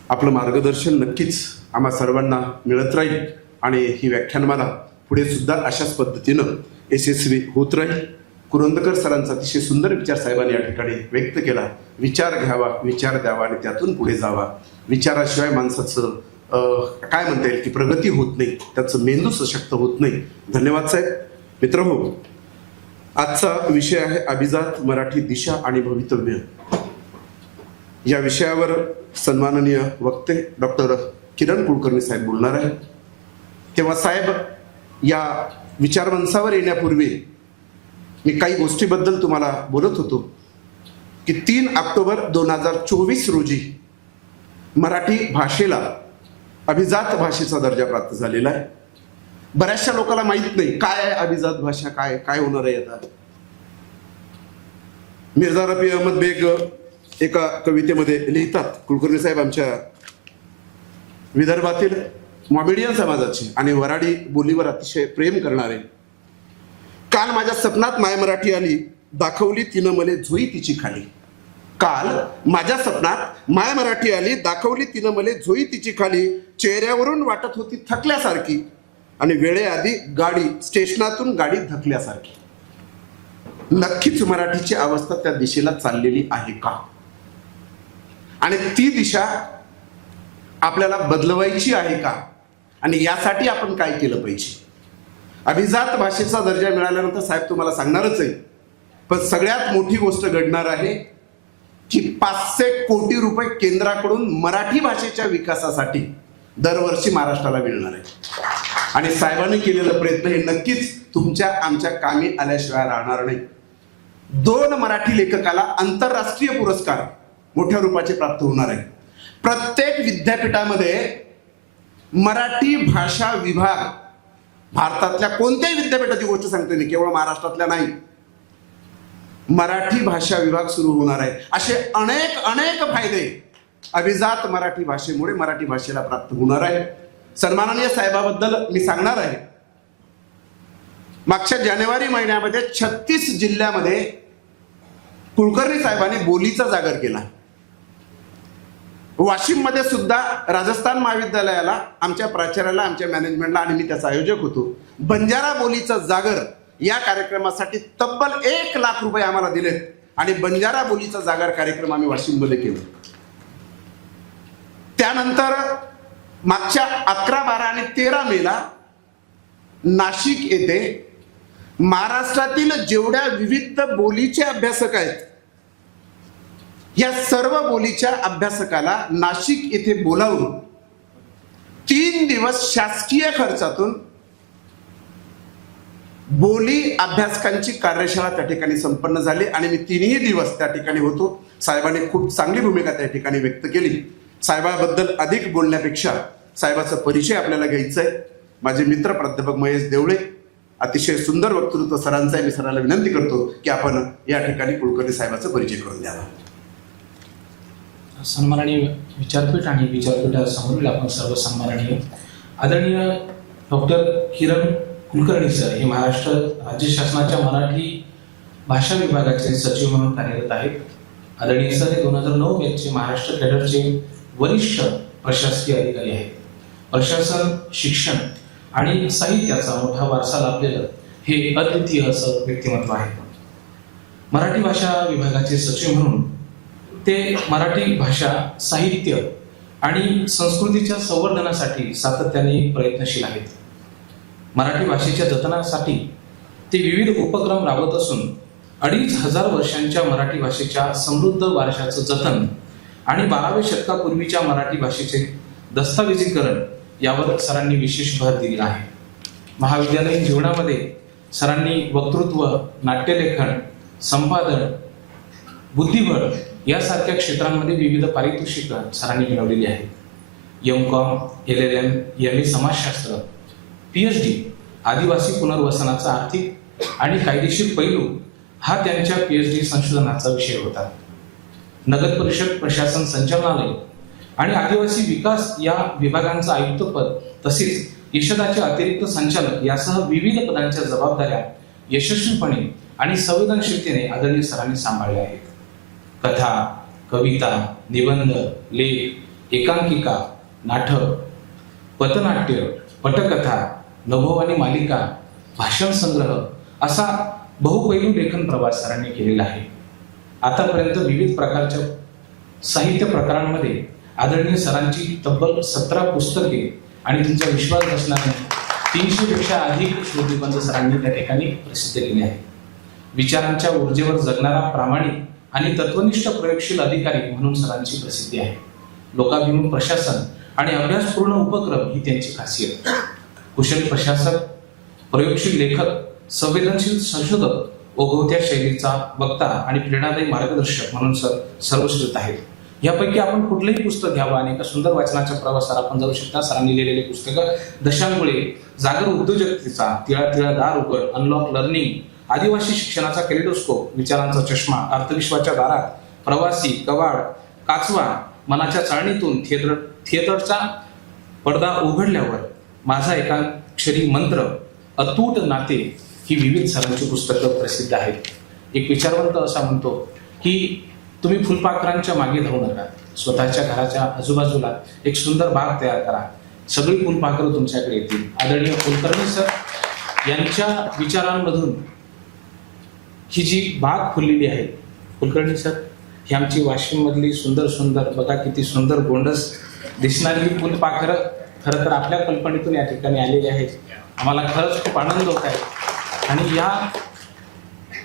आपलं मार्गदर्शन नक्कीच आम्हा सर्वांना मिळत राहील आणि ही व्याख्यानमाला पुढे सुद्धा अशाच पद्धतीनं यशस्वी होत राहील. कुरुंदकर सरांचा अतिशय सुंदर विचार साहेबांनी या ठिकाणी व्यक्त केला. विचार घ्यावा, विचार द्यावा आणि त्यातून पुढे जावा. विचाराशिवाय माणसाचं काय म्हणता येईल की प्रगती होत नाही, त्याचं मेंदू सशक्त होत नाही. धन्यवाद साहेब. मित्रहो, आजचा विषय आहे अभिजात मराठी दिशा आणि भवितव्य. या विषयावर सन्माननीय वक्ते डॉक्टर किरण कुलकर्णी साहेब बोलणार आहेत. तेव्हा साहेब, या विचारमंचावर येण्यापूर्वी मी काही गोष्टीबद्दल तुम्हाला बोलत होतो की 3 ऑक्टोबर 2024 रोजी मराठी भाषेला अभिजात भाषेचा दर्जा प्राप्त झालेला आहे. बऱ्याचशा लोकांना माहित नाही काय आहे अभिजात भाषा, काय होणार आहे. आता मिर्झा रफी अहमद बेग एका कवितेमध्ये लिहितात, कुलकर्णी साहेब आमच्या विदर्भातील मॉमेडियन समाजाचे आणि वराडी बोलीवर अतिशय प्रेम करणारे. काल माझ्या स्वप्नात माय मराठी आली, दाखवली तिनं मले झोई तिची खाली. काल माझ्या स्वप्नात माय मराठी आली, दाखवली तिनं मले झोई तिची खाली. चेहऱ्यावरून वाटत होती थकल्यासारखी आणि वेळेआधी गाडी स्टेशनातून गाडी धकल्यासारखी. नक्कीच मराठीची अवस्था त्या दिशेला चाललेली आहे का? आणि ती दिशा आपल्याला बदलवायची आहे का? आणि यासाठी आपण काय केलं पाहिजे? अभिजात भाषेचा दर्जा मिळाल्यानंतर साहेब तुम्हाला सांगणारच आहे, पण सगळ्यात मोठी गोष्ट घडणार आहे की 500 कोटी रुपये केंद्राकडून मराठी भाषेच्या विकासासाठी दरवर्षी महाराष्ट्राला मिळणार आहे. आणि साहेबांनी केलेला प्रयत्न हे नक्कीच तुमच्या आमच्या कामी आल्याशिवाय राहणार नाही. 2 मराठी लेखकाला आंतरराष्ट्रीय पुरस्कार मोठ्या रूपाचे प्राप्त होणार आहे. प्रत्येक विद्यापीठामध्ये मराठी भाषा विभाग, भारतातल्या कोणत्याही विद्यापीठाची गोष्ट सांगते मी, केवळ महाराष्ट्रातल्या नाही, मराठी भाषा विभाग सुरू होणार आहे. असे अनेक फायदे अभिजात मराठी भाषेमुळे मराठी भाषेला प्राप्त होणार आहे. सन्माननीय साहेबाबद्दल मी सांगणार आहे. मागच्या जानेवारी महिन्यामध्ये 36 जिल्ह्यामध्ये कुलकर्णी साहेबांनी बोलीचा जागर केला. वाशिम मध्ये सुद्धा राजस्थान महाविद्यालयाला, आमच्या प्राचार्याला, आमच्या मॅनेजमेंटला आणि मी त्याचा आयोजक होतो, बंजारा बोलीचा जागर या कार्यक्रमासाठी तब्बल 1 लाख रुपये आम्हाला दिलेत आणि बंजारा बोलीचा जागर कार्यक्रम आम्ही वाशिम मध्ये केला. त्यानंतर मागच्या 11, 12 आणि 13 मेला नाशिक येथे महाराष्ट्रातील जेवढ्या विविध बोलीचे अभ्यासक आहेत या सर्व बोलीच्या अभ्यासकाला नाशिक येथे बोलावून 3 दिवस शासकीय खर्चातून बोली अभ्यासकांची कार्यशाळा त्या ठिकाणी संपन्न झाली आणि मी 3ही दिवस त्या ठिकाणी होतो. साहेबांनी खूप चांगली भूमिका त्या ठिकाणी व्यक्त केली. साहेबाबद्दल अधिक बोलण्यापेक्षा साहेबाचा परिचय आपल्याला घ्यायचा आहे. माझे मित्र प्राध्यापक महेश देवळे, अतिशय सुंदर वक्तृत्व सरांचं आहे. मी सरांना विनंती करतो की आपण या ठिकाणी कुलकर्णी साहेबाचा परिचय करून द्यावा. सन्माननीय विचारपीठ आणि विचारपीठासमोरील आपण सर्व सन्माननीय आदरणीय डॉक्टर किरण कुलकर्णी सर हे महाराष्ट्र राज्य शासनाच्या मराठी भाषा विभागाचे सचिव म्हणून कार्यरत आहेत. आदरणीय सर हे 2009 बॅचचे महाराष्ट्र कॅडरचे वरिष्ठ प्रशासकीय अधिकारी आहेत. प्रशासन, शिक्षण आणि साहित्याचा मोठा वारसा लाभलेलं हे अद्वितीय असं व्यक्तिमत्व आहे. मराठी भाषा विभागाचे सचिव म्हणून ते मराठी भाषा, साहित्य आणि संस्कृतीच्या संवर्धनासाठी सातत्याने प्रयत्नशील आहेत. मराठी भाषेच्या जतनासाठी ते विविध उपक्रम राबवत असून 2500 वर्षांच्या मराठी भाषेच्या समृद्ध वारशाचं जतन आणि 12व्या शतकापूर्वीच्या मराठी भाषेचे दस्तऐवजीकरण यावर सरांनी विशेष भर दिला आहे. महाविद्यालयीन जीवनामध्ये सरांनी वक्तृत्व, नाट्यलेखन, संपादन, बुद्धिबळ यासारख्या क्षेत्रांमध्ये विविध पारितोषिकं सरांनी मिळवलेली आहेत. M.Com, LLM, MA समाजशास्त्र, PhD आदिवासी पुनर्वसनाचा आर्थिक आणि कायदेशीर पैलू हा त्यांच्या PhD संशोधनाचा विषय होता. नगर परिषद प्रशासन संचालनालय आणि आदिवासी विकास या विभागांचं आयुक्तपद तसेच यशदाचे अतिरिक्त संचालक यासह विविध पदांच्या जबाबदाऱ्या यशस्वीपणे आणि संवेदनशीलतेने आदरणीय सरांनी सांभाळल्या आहेत. कथा, कविता, निबंध, लेख, एकांकिका, नाटक, पथनाट्य, पटकथा, नभो आणि मालिका, भाषण संग्रह असा बहुपैलू लेखन प्रवास सरांनी केलेला आहे. आतापर्यंत विविध प्रकारच्या साहित्य प्रकारांमध्ये आदरणीय सरांची तब्बल 17 पुस्तके आणि तुमचा विश्वास बसणारे 300 पेक्षा अधिक श्रुतिबंध सरांनी त्या ठिकाणी प्रसिद्ध केले आहे. विचारांच्या ऊर्जेवर जगणारा प्रामाणिक आणि तत्वनिष्ठ प्रयोगशील अधिकारी म्हणून सरांची प्रसिद्धी आहे. लोकाभिमुख प्रशासन आणि अभ्यासपूर्ण उपक्रम ही त्यांची खासियत. कुशल प्रशासक, प्रयोगशील लेखक, संवेदनशील संशोधक, ओघवत्या शैलीचा वक्ता आणि प्रेरणादायी मार्गदर्शक म्हणून सर्वश्रुत आहेत. यापैकी आपण कुठलंही पुस्तक घ्यावं आणि एका सुंदर वाचनाच्या प्रवासात आपण जाऊ शकता. सरांनी लिहिलेले पुस्तकं दशांमुळे, जागर उद्योजकतेचा, तिळा तिळा दार उघड, अनलॉक लर्निंग, आदिवासी शिक्षणाचा केलेडोस्कोप, विचारांचा चष्मा, अर्थविश्वाच्या दारात, प्रवासी, कवाड, काचवा, मनाच्या चाळणीतून, थिएटरचा पडदा उघडल्यावर, माझा एकाक्षरी मंत्र, अतूट नाते ही विविध सरांची पुस्तकं प्रसिद्ध आहेत. एक विचारवंत असा म्हणतो की तुम्ही फुलपाखरांच्या मागे धावू नका, स्वतःच्या घराच्या आजूबाजूला एक सुंदर बाग तयार करा, सगळी फुलपाखरं तुमच्याकडे येतील. आदरणीय कुलकर्णी सर यांच्या विचारांमधून ही जी बाग फुललेली आहे, कुलकर्णी सर ही आमची वाशिम मधली सुंदर सुंदर, बघा किती सुंदर गोंडस दिसणारी ही फुलपाखरं खरं तर आपल्या कल्पनेतून या ठिकाणी आलेली आहेत. आम्हाला खरंच खूप आनंद होत आहे. आणि या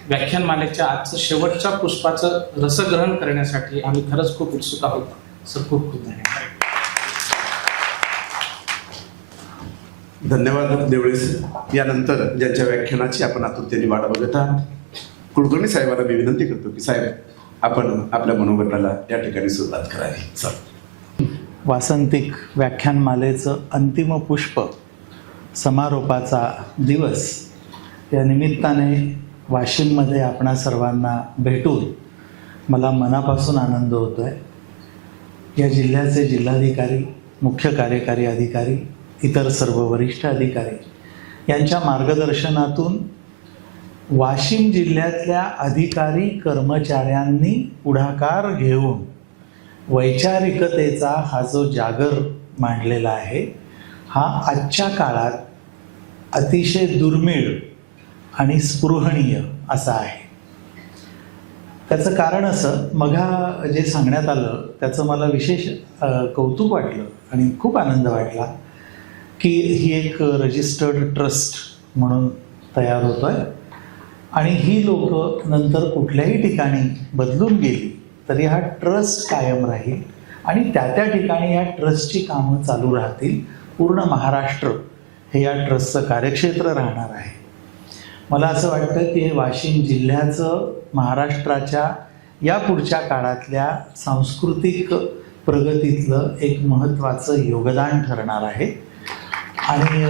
व्याख्यानमालेच्या आजचं शेवटच्या पुष्पाचं रसग्रहण करण्यासाठी आम्ही खरंच खूप उत्सुक आहोत. सर खूप खूप धन्यवाद. धन्यवाद देवळे सर. यानंतर ज्यांच्या व्याख्यानाची आपण आतुरतेने वाट बघत आहात, कुलकर्णी साहेबांना मी विनंती करतो की साहेब आपण आपल्या मनोगताला या ठिकाणी सुरुवात करावी. सर, वासंतिक व्याख्यानमालेचं अंतिम पुष्प समारोपाचा दिवस या निमित्ताने वाशिममध्ये आपणा सर्वांना भेटून मला मनापासून आनंद होतो आहे. या जिल्ह्याचे जिल्हाधिकारी, मुख्य कार्यकारी अधिकारी, इतर सर्व वरिष्ठ अधिकारी यांच्या मार्गदर्शनातून वाशिम जिल्ह्यातल्या अधिकारी कर्मचाऱ्यांनी पुढाकार घेऊन वैचारिकतेचा हा जो जागर मांडलेला आहे, हा आजच्या काळात अतिशय दुर्मिळ आणि स्पृहणीय असा आहे. त्याचं कारण असं, मघा जे सांगण्यात आलं त्याचं मला विशेष कौतुक वाटलं आणि खूप आनंद वाटला की ही एक रजिस्टर्ड ट्रस्ट म्हणून तयार होतोय आणि ही लोक नंतर कुठल्याही ठिकाणी बदलून गेली तरी हा ट्रस्ट कायम राहील आणि त्या त्या ठिकाणी या ट्रस्टची कामं चालू राहतील. पूर्ण महाराष्ट्र हे या ट्रस्टचं कार्यक्षेत्र राहणार आहे. मला असं वाटतं की हे वाशिम जिल्ह्याचं महाराष्ट्राच्या या पुढच्या काळातल्या सांस्कृतिक प्रगतीतलं एक महत्त्वाचं योगदान ठरणार आहे आणि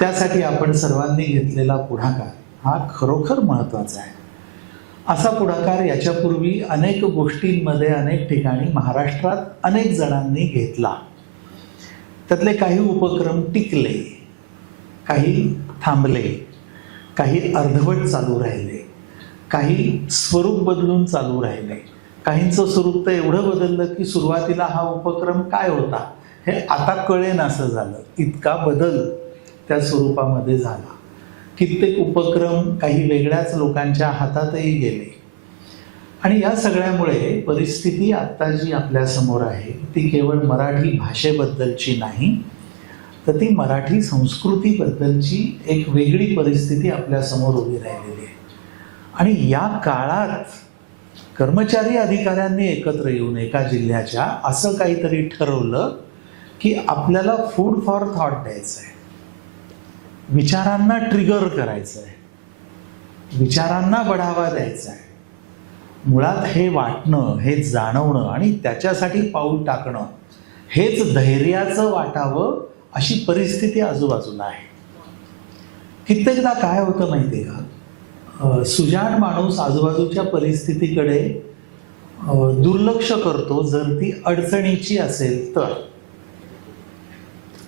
त्यासाठी आपण सर्वांनी घेतलेला पुढाकार हा खरोखर महत्त्वाचा आहे. असा पुढाकार याच्यापूर्वी अनेक गोष्टींमध्ये अनेक ठिकाणी महाराष्ट्रात अनेक जणांनी घेतला. त्यातले काही उपक्रम टिकले, काही थांबले, काही अर्धवट चालू राहिले, काही स्वरूप बदलून चालू राहिले. काहींचं स्वरूप तर एवढं बदललं की सुरुवातीला हा उपक्रम काय होता हे आता कळेन असं झालं. इतका बदल त्या स्वरूपामध्ये झाला. कित्येक उपक्रम काही वेगळ्याच लोकांच्या हातातही गेले. आणि या सगळ्यामुळे परिस्थिती आत्ता जी आपल्या समोर आहे ती केवळ मराठी भाषेबद्दलची नाही, तर ती मराठी संस्कृतीबद्दलची एक वेगळी परिस्थिती आपल्या समोर उभी राहिलेली आहे. आणि या काळात कर्मचारी अधिकाऱ्यांनी एकत्र येऊन एका जिल्ह्याच्या असं काहीतरी ठरवलं की आपल्याला फूड फॉर थॉट द्यायचं आहे, विचारांना ट्रिगर करायचं आहे, विचारांना बढावा द्यायचा आहे. मुळात हे वाटणं, हे जाणवणं आणि त्याच्यासाठी पाऊल टाकणं हेच धैर्याचं वाटावं अशी परिस्थिती आजूबाजूला आहे. कित्येकदा काय होतं माहिती आहे का, सुजाण माणूस आजूबाजूच्या परिस्थितीकडे दुर्लक्ष करतो जर ती अडचणीची असेल तर.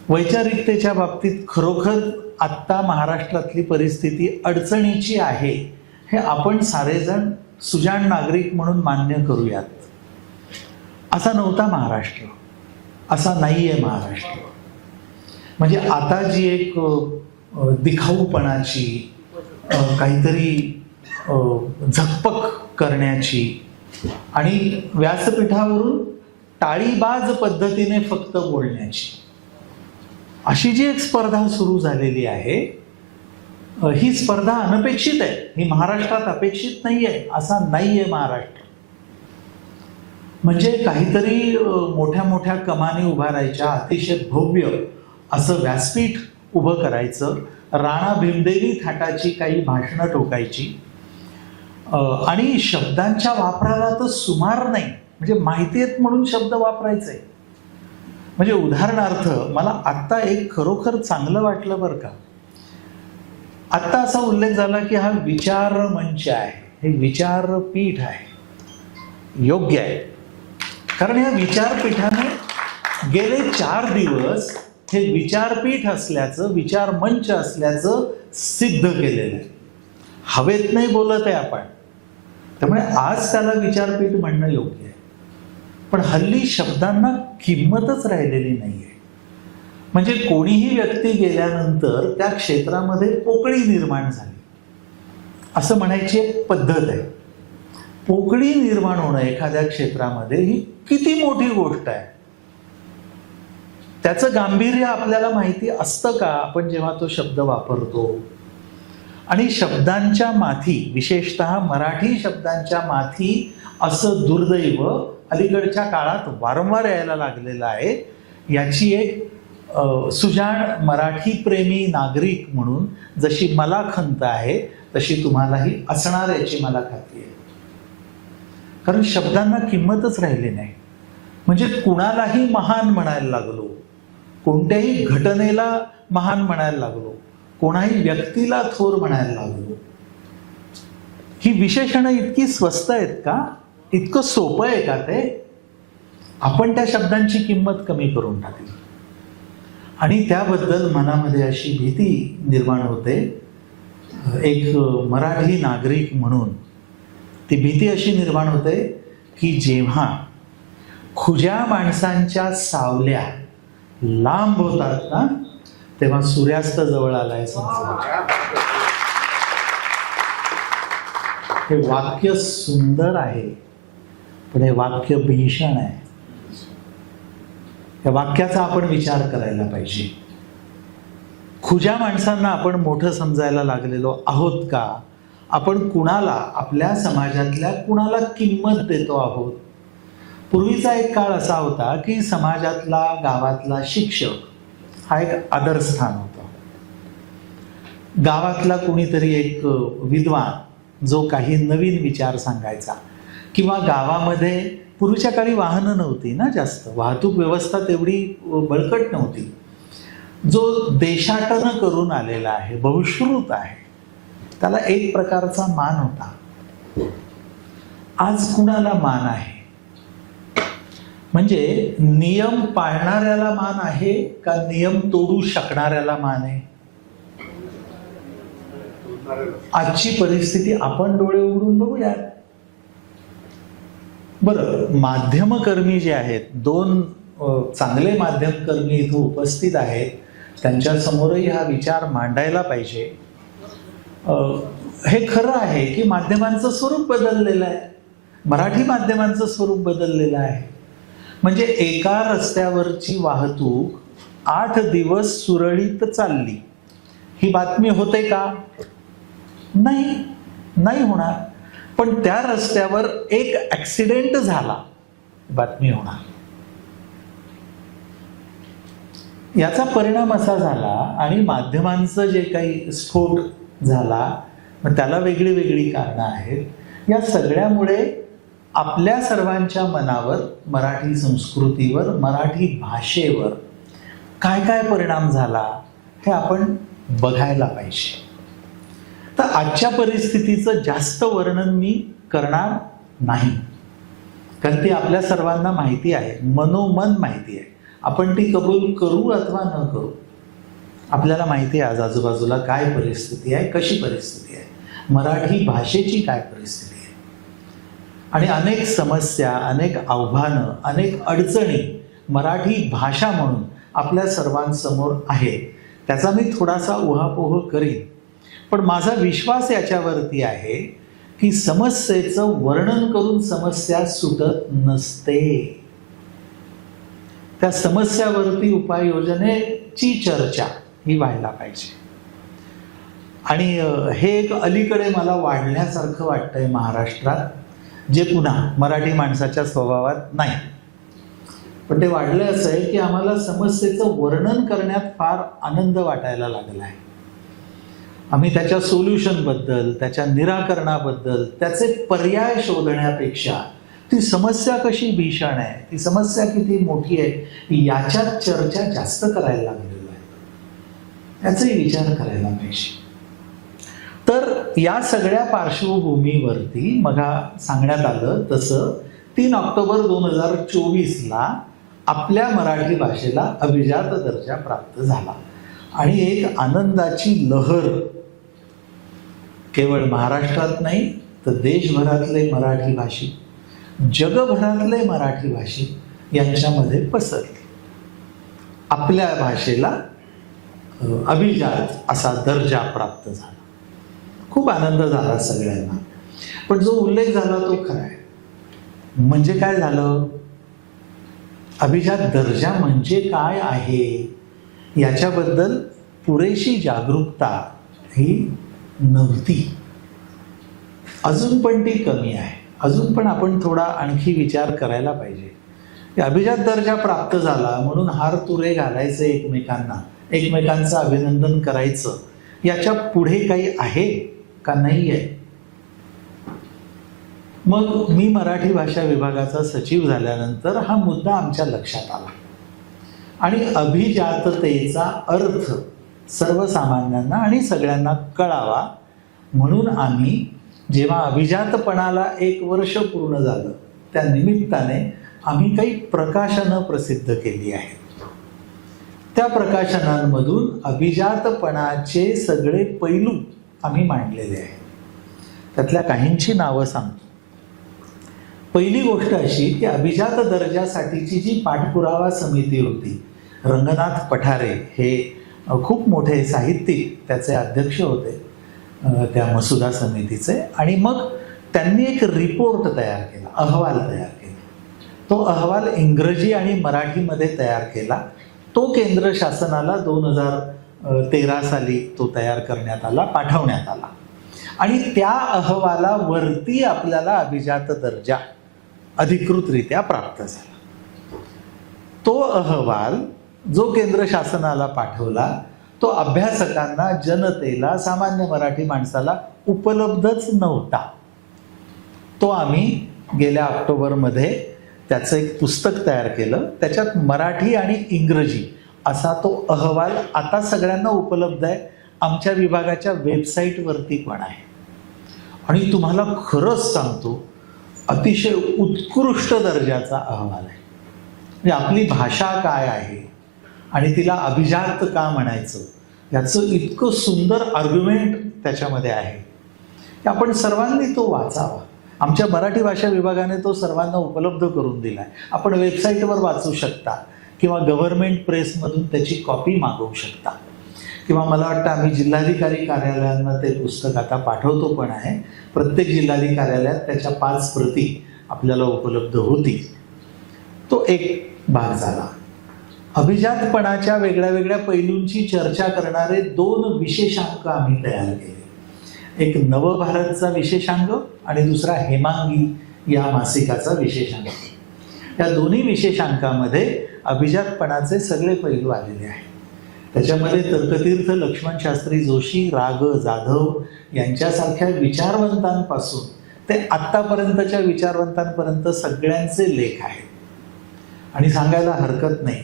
वैचारिकतेच्या बाबतीत खरोखर आत्ता महाराष्ट्रातली परिस्थिती अडचणीची आहे हे आपण सारेजण सुजाण नागरिक म्हणून मान्य करूयात. असा नव्हता महाराष्ट्र, असा नाहीये महाराष्ट्र. म्हणजे आता जी एक दिखाऊपणाची, काहीतरी झकपक करण्याची आणि व्यासपीठावरून टाळीबाज पद्धतीने फक्त बोलण्याची अशी जी एक स्पर्धा सुरू झालेली आहे, ही स्पर्धा अनपेक्षित आहे. ही महाराष्ट्रात अपेक्षित नाही आहे, असा नाही आहे महाराष्ट्र. म्हणजे काहीतरी मोठ्या मोठ्या कमानी उभारायच्या, अतिशय भव्य असं व्यासपीठ उभं करायचं, राणा भीमदेवी थाटाची काही भाषणं ठोकायची आणि शब्दांच्या वापराला तर सुमार नाही. म्हणजे माहिती आहेत म्हणून शब्द वापरायचे. म्हणजे उदाहरणार्थ मला आत्ता एक खरोखर चांगलं वाटलं बरं का. आत्ता असा उल्लेख झाला की हा विचार मंच आहे, हे विचारपीठ आहे. योग्य आहे, कारण या विचारपीठाने गेले 4 दिवस हे विचारपीठ असल्याचं, विचार मंच असल्याचं सिद्ध केलेलं आहे. हवेत नाही बोलत आहे आपण, त्यामुळे आज त्याला विचारपीठ म्हणणं योग्य आहे. पण हल्ली शब्दांना किंमतच राहिलेली नाहीये. म्हणजे कोणीही व्यक्ती गेल्यानंतर त्या क्षेत्रामध्ये पोकळी निर्माण झाली असं म्हणायची एक पद्धत आहे. पोकळी निर्माण होणं एखाद्या क्षेत्रामध्ये ही किती मोठी गोष्ट आहे. त्याचं गांभीर्य आपल्याला माहिती असतं का आपण जेव्हा तो शब्द वापरतो. आणि शब्दांच्या माथी, विशेषतः मराठी शब्दांच्या माथी असं दुर्दैव अलीकडच्या काळात वारंवार यायला लागलेलं आहे. याची एक सुजाण मराठी प्रेमी नागरिक म्हणून जशी मला खंत आहे तशी तुम्हालाही असणार याची मला खात्री आहे. कारण शब्दांना किंमतच राहिली नाही. म्हणजे कुणालाही महान म्हणायला लागलो, कोणत्याही घटनेला महान म्हणायला लागलो, कोणाही व्यक्तीला थोर म्हणायला लागलो. ही विशेषणं इतकी स्वस्त आहेत का? इतकं सोपं आहे का ते? आपण त्या शब्दांची किंमत कमी करून टाकली आणि त्याबद्दल मनामध्ये अशी भीती निर्माण होते. एक मराठी नागरिक म्हणून ती भीती अशी निर्माण होते की जेव्हा खुज्या माणसांच्या सावल्या लांब होतात ना, तेव्हा सूर्यास्त जवळ आलाय समजा. हे वाक्य सुंदर आहे, पण हे वाक्य भीषण आहे. या वाक्याचा आपण विचार करायला पाहिजे. खुज्या माणसांना आपण मोठं समजायला लागलेलो आहोत का? आपण कुणाला, आपल्या समाजातल्या कुणाला किंमत देतो आहोत? पूर्वीचा एक काळ असा होता की समाजातला, गावातला शिक्षक हा एक आदरस्थान होता. गावातला कोणीतरी एक विद्वान जो काही नवीन विचार सांगायचा, किंवा गावामध्ये पूर्वीच्या काळी वाहनं नव्हती ना जास्त, वाहतूक व्यवस्था तेवढी बळकट नव्हती. जो देशाटन करून आलेला आहे, बहुश्रुत आहे, त्याला एक प्रकारचा मान होता. आज कुणाला मान आहे? म्हणजे नियम पाळणाऱ्याला मान आहे का नियम तोडू शकणाऱ्याला मान आहे? आजची परिस्थिती आपण डोळे उघडून बघूया. बरं, माध्यमकर्मी जे आहेत, 2 चांगले माध्यमकर्मी इथं उपस्थित आहेत, त्यांच्या समोरही हा विचार मांडायला पाहिजे. हे खरं आहे की माध्यमांचं स्वरूप बदललेलं आहे, मराठी माध्यमांचं स्वरूप बदललेलं आहे. म्हणजे एका रस्त्यावरची वाहतूक 8 दिवस सुरळीत चालली, ही बातमी होते का? नाही होणार. पण त्या रस्त्यावर एक ऍक्सिडेंट झाला, बातमी होणार. याचा परिणाम असा झाला आणि माध्यमांचं जे काही स्फोट झाला, मग त्याला वेगळी वेगळी कारणं आहेत. या सगळ्यामुळे आपल्या सर्वांच्या मनावर, मराठी संस्कृतीवर, मराठी भाषेवर काय काय परिणाम झाला हे आपण बघायला पाहिजे. तर आजच्या परिस्थितीचं जास्त वर्णन मी करणार नाही, कारण ती आपल्या सर्वांना माहिती आहे, मनोमन माहिती आहे. आपण ती कबूल करू अथवा न करू, आपल्याला माहिती आहे आज आजूबाजूला काय परिस्थिती आहे, कशी परिस्थिती आहे, मराठी भाषेची काय परिस्थिती आहे. आणि अनेक समस्या, अनेक आव्हानं, अनेक अडचणी मराठी भाषा म्हणून आपल्या सर्वांसमोर आहे. त्याचा मी थोडासा उहापोह करीन, पण माझा विश्वास याच्यावरती आहे की समस्येचं वर्णन करून समस्या सुटत नसते. त्या समस्यावरती उपाययोजनेची चर्चा ही व्हायला पाहिजे. आणि हे एक अलीकडे मला वाढण्यासारखं वाटतंय महाराष्ट्रात, जे पुन्हा मराठी माणसाच्या स्वभावात नाही. पण ते वाढलं असं आहे की आम्हाला समस्येचं वर्णन करण्यात फार आनंद वाटायला लागला आहे. आम्ही त्याच्या सोल्युशनबद्दल, त्याच्या निराकरणाबद्दल, त्याचे पर्याय शोधण्यापेक्षा ती समस्या कशी भीषण आहे, ती समस्या किती मोठी आहे, याच्यात चर्चा जास्त करायला लागलेलो आहे. याचाही विचार करायला पाहिजे. तर या सगळ्या पार्श्वभूमीवरती मगा सांगण्यात आलं तसं 3 ऑक्टोबर 2024ला आपल्या मराठी भाषेला अभिजात दर्जा प्राप्त झाला. आणि एक आनंदाची लहर केवळ महाराष्ट्रात नाही तर देशभरातले मराठी भाषिक, जगभरातले मराठी भाषिक यांच्यामध्ये पसरली. आपल्या भाषेला अभिजात असा दर्जा प्राप्त झाला. खूप आनंद झाला सगळ्यांना. पण जो उल्लेख झाला तो खरा आहे. म्हणजे काय झालं, अभिजात दर्जा म्हणजे काय आहे याच्याबद्दल पुरेशी जागरूकता ही नव्हती. अजून पण ती कमी आहे. अजून पण आपण थोडा आणखी विचार करायला पाहिजे की अभिजात दर्जा प्राप्त झाला म्हणून हार तुरे घालायचे एकमेकांना, एकमेकांचं अभिनंदन करायचं, याच्या पुढे काही आहे का नाही आहे. मग मी मराठी भाषा विभागाचा सचिव झाल्यानंतर हा मुद्दा आमच्या लक्षात आला आणि अभिजाततेचा अर्थ सर्वसामान्यांना आणि सगळ्यांना कळावा म्हणून आम्ही जेव्हा अभिजातपणाला 1 वर्ष पूर्ण झालं त्या निमित्ताने आम्ही काही प्रकाशनं प्रसिद्ध केली आहेत. त्या प्रकाशनांमधून अभिजातपणाचे सगळे पैलू आम्ही मांडलेले आहेत. त्यातल्या काहींची नावं सांगतो. पहिली गोष्ट अशी की अभिजात दर्जासाठीची जी पाठपुरावा समिती होती, रंगनाथ पठारे हे खूप मोठे साहित्यिक त्याचे अध्यक्ष होते त्या मसुदा समितीचे. आणि मग त्यांनी एक रिपोर्ट तयार केला, अहवाल तयार केला. तो अहवाल इंग्रजी आणि मराठीमध्ये तयार केला. तो केंद्र शासनाला 2013 साली तो तयार करण्यात आला, पाठवण्यात आला. आणि त्या अहवालावरती आपल्याला अभिजात दर्जा अधिकृतरित्या प्राप्त झाला. तो अहवाल जो केंद्र शासनाला पाठवला तो अभ्यासकांना, जनतेला, सामान्य मराठी माणसाला उपलब्धच नव्हता. तो आम्ही गेल्या ऑक्टोबरमध्ये त्याचं एक पुस्तक तयार केलं. त्याच्यात मराठी आणि इंग्रजी असा तो अहवाल आता सगळ्यांना उपलब्ध आहे. आमच्या विभागाच्या वेबसाईटवरती पण आहे. आणि तुम्हाला खरंच सांगतो, अतिशय उत्कृष्ट दर्जाचा अहवाल आहे. म्हणजे आपली भाषा काय आहे आणि तिला अभिजात का म्हणायचं याचं इतकं सुंदर आर्ग्युमेंट त्याच्यामध्ये आहे की आपण सर्वांनी तो वाचावा. आमच्या मराठी भाषा विभागाने तो सर्वांना उपलब्ध करून दिला आहे. आपण वेबसाईटवर वाचू शकता किंवा गव्हर्नमेंट प्रेसमधून त्याची कॉपी मागवू शकता. किंवा मला वाटतं आम्ही जिल्हाधिकारी कार्यालयांना ते पुस्तक आता पाठवतो पण आहे. प्रत्येक जिल्हाधिकारी कार्यालयात त्याच्या 5 प्रती आपल्याला उपलब्ध होती. तो एक भाग झाला. अभिजातपणाच्या वेगळ्या वेगळ्या पैलूंची चर्चा करणारे 2 विशेषांक आम्ही तयार केले. एक नवभारतचा विशेषांक आणि दुसरा हेमांगी या मासिकाचा विशेषांक. या दोन्ही विशेषांकामध्ये अभिजातपणाचे सगळे पैलू आलेले आहेत. त्याच्यामध्ये तर्कतीर्थ लक्ष्मण शास्त्री जोशी, राग जाधव यांच्यासारख्या विचारवंतांपासून ते आत्तापर्यंतच्या विचारवंतांपर्यंत सगळ्यांचे लेख आहेत. आणि सांगायला हरकत नाही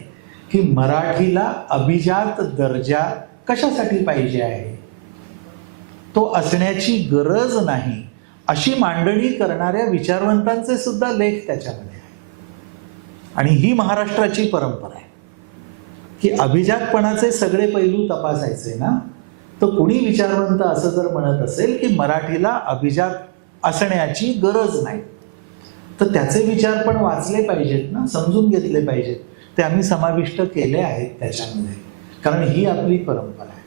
की मराठीला अभिजात दर्जा कशासाठी पाहिजे आहे, तो असण्याची गरज नाही, अशी मांडणी करणाऱ्या विचारवंतांचे सुद्धा लेख त्याच्यामध्ये आहे. आणि ही महाराष्ट्राची परंपरा आहे की अभिजातपणाचे सगळे पैलू तपासायचे ना, तर कुणी विचारवंत असं जर म्हणत असेल की मराठीला अभिजात असण्याची गरज नाही, तर त्याचे विचार पण वाचले पाहिजेत ना, समजून घेतले पाहिजेत. ते आम्ही समाविष्ट केले आहेत त्याच्यामध्ये, कारण ही आपली परंपरा आहे.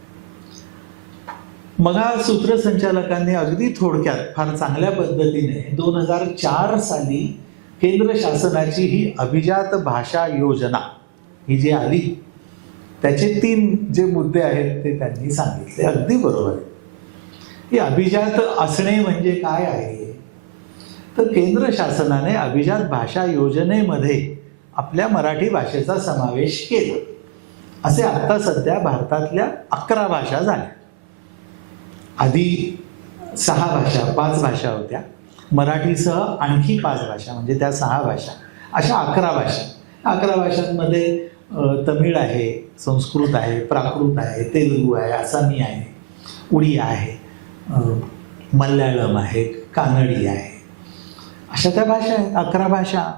मग सूत्रसंचालकांनी अगदी थोडक्यात फार चांगल्या पद्धतीने 2004 साली केंद्र शासनाची ही अभिजात भाषा योजना ही जी आली, त्याचे 3 जे मुद्दे आहेत ते त्यांनी सांगितले. अगदी बरोबर आहे. ही अभिजात असणे म्हणजे काय आहे, तर केंद्र शासनाने अभिजात भाषा योजनेमध्ये आपल्या मराठी भाषेचा समावेश केला. असे आत्ता सध्या भारतातल्या 11 भाषा झाल्या. आधी 6 भाषा 5 भाषा होत्या. मराठीसह आणखी 5 भाषा म्हणजे त्या 6 भाषा, अशा 11 भाषा. 11 भाषांमध्ये तमिळ आहे, संस्कृत आहे, प्राकृत आहे, तेलुगू आहे, आसामी आहे, उडिया आहे, मल्याळम आहे, कानडी आहे. अशा त्या भाषा आहेत. 11 भाषा.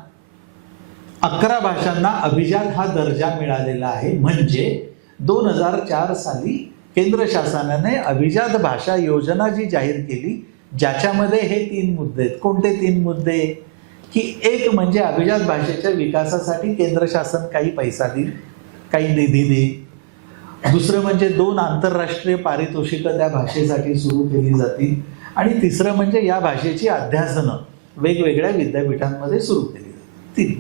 11 भाषांना अभिजात हा दर्जा मिळालेला आहे. म्हणजे 2004 साली केंद्र शासनाने अभिजात भाषा योजना जी जाहीर केली, ज्याच्यामध्ये हे 3 मुद्दे आहेत. कोणते 3 मुद्दे? की एक म्हणजे अभिजात भाषेच्या विकासासाठी केंद्र शासन काही पैसा देईल, काही निधी देईल. दुसरं म्हणजे 2 आंतरराष्ट्रीय पारितोषिकं त्या भाषेसाठी सुरू केली जातील. आणि तिसरं म्हणजे या भाषेची अध्यासनं वेगवेगळ्या विद्यापीठांमध्ये सुरू केली जातील.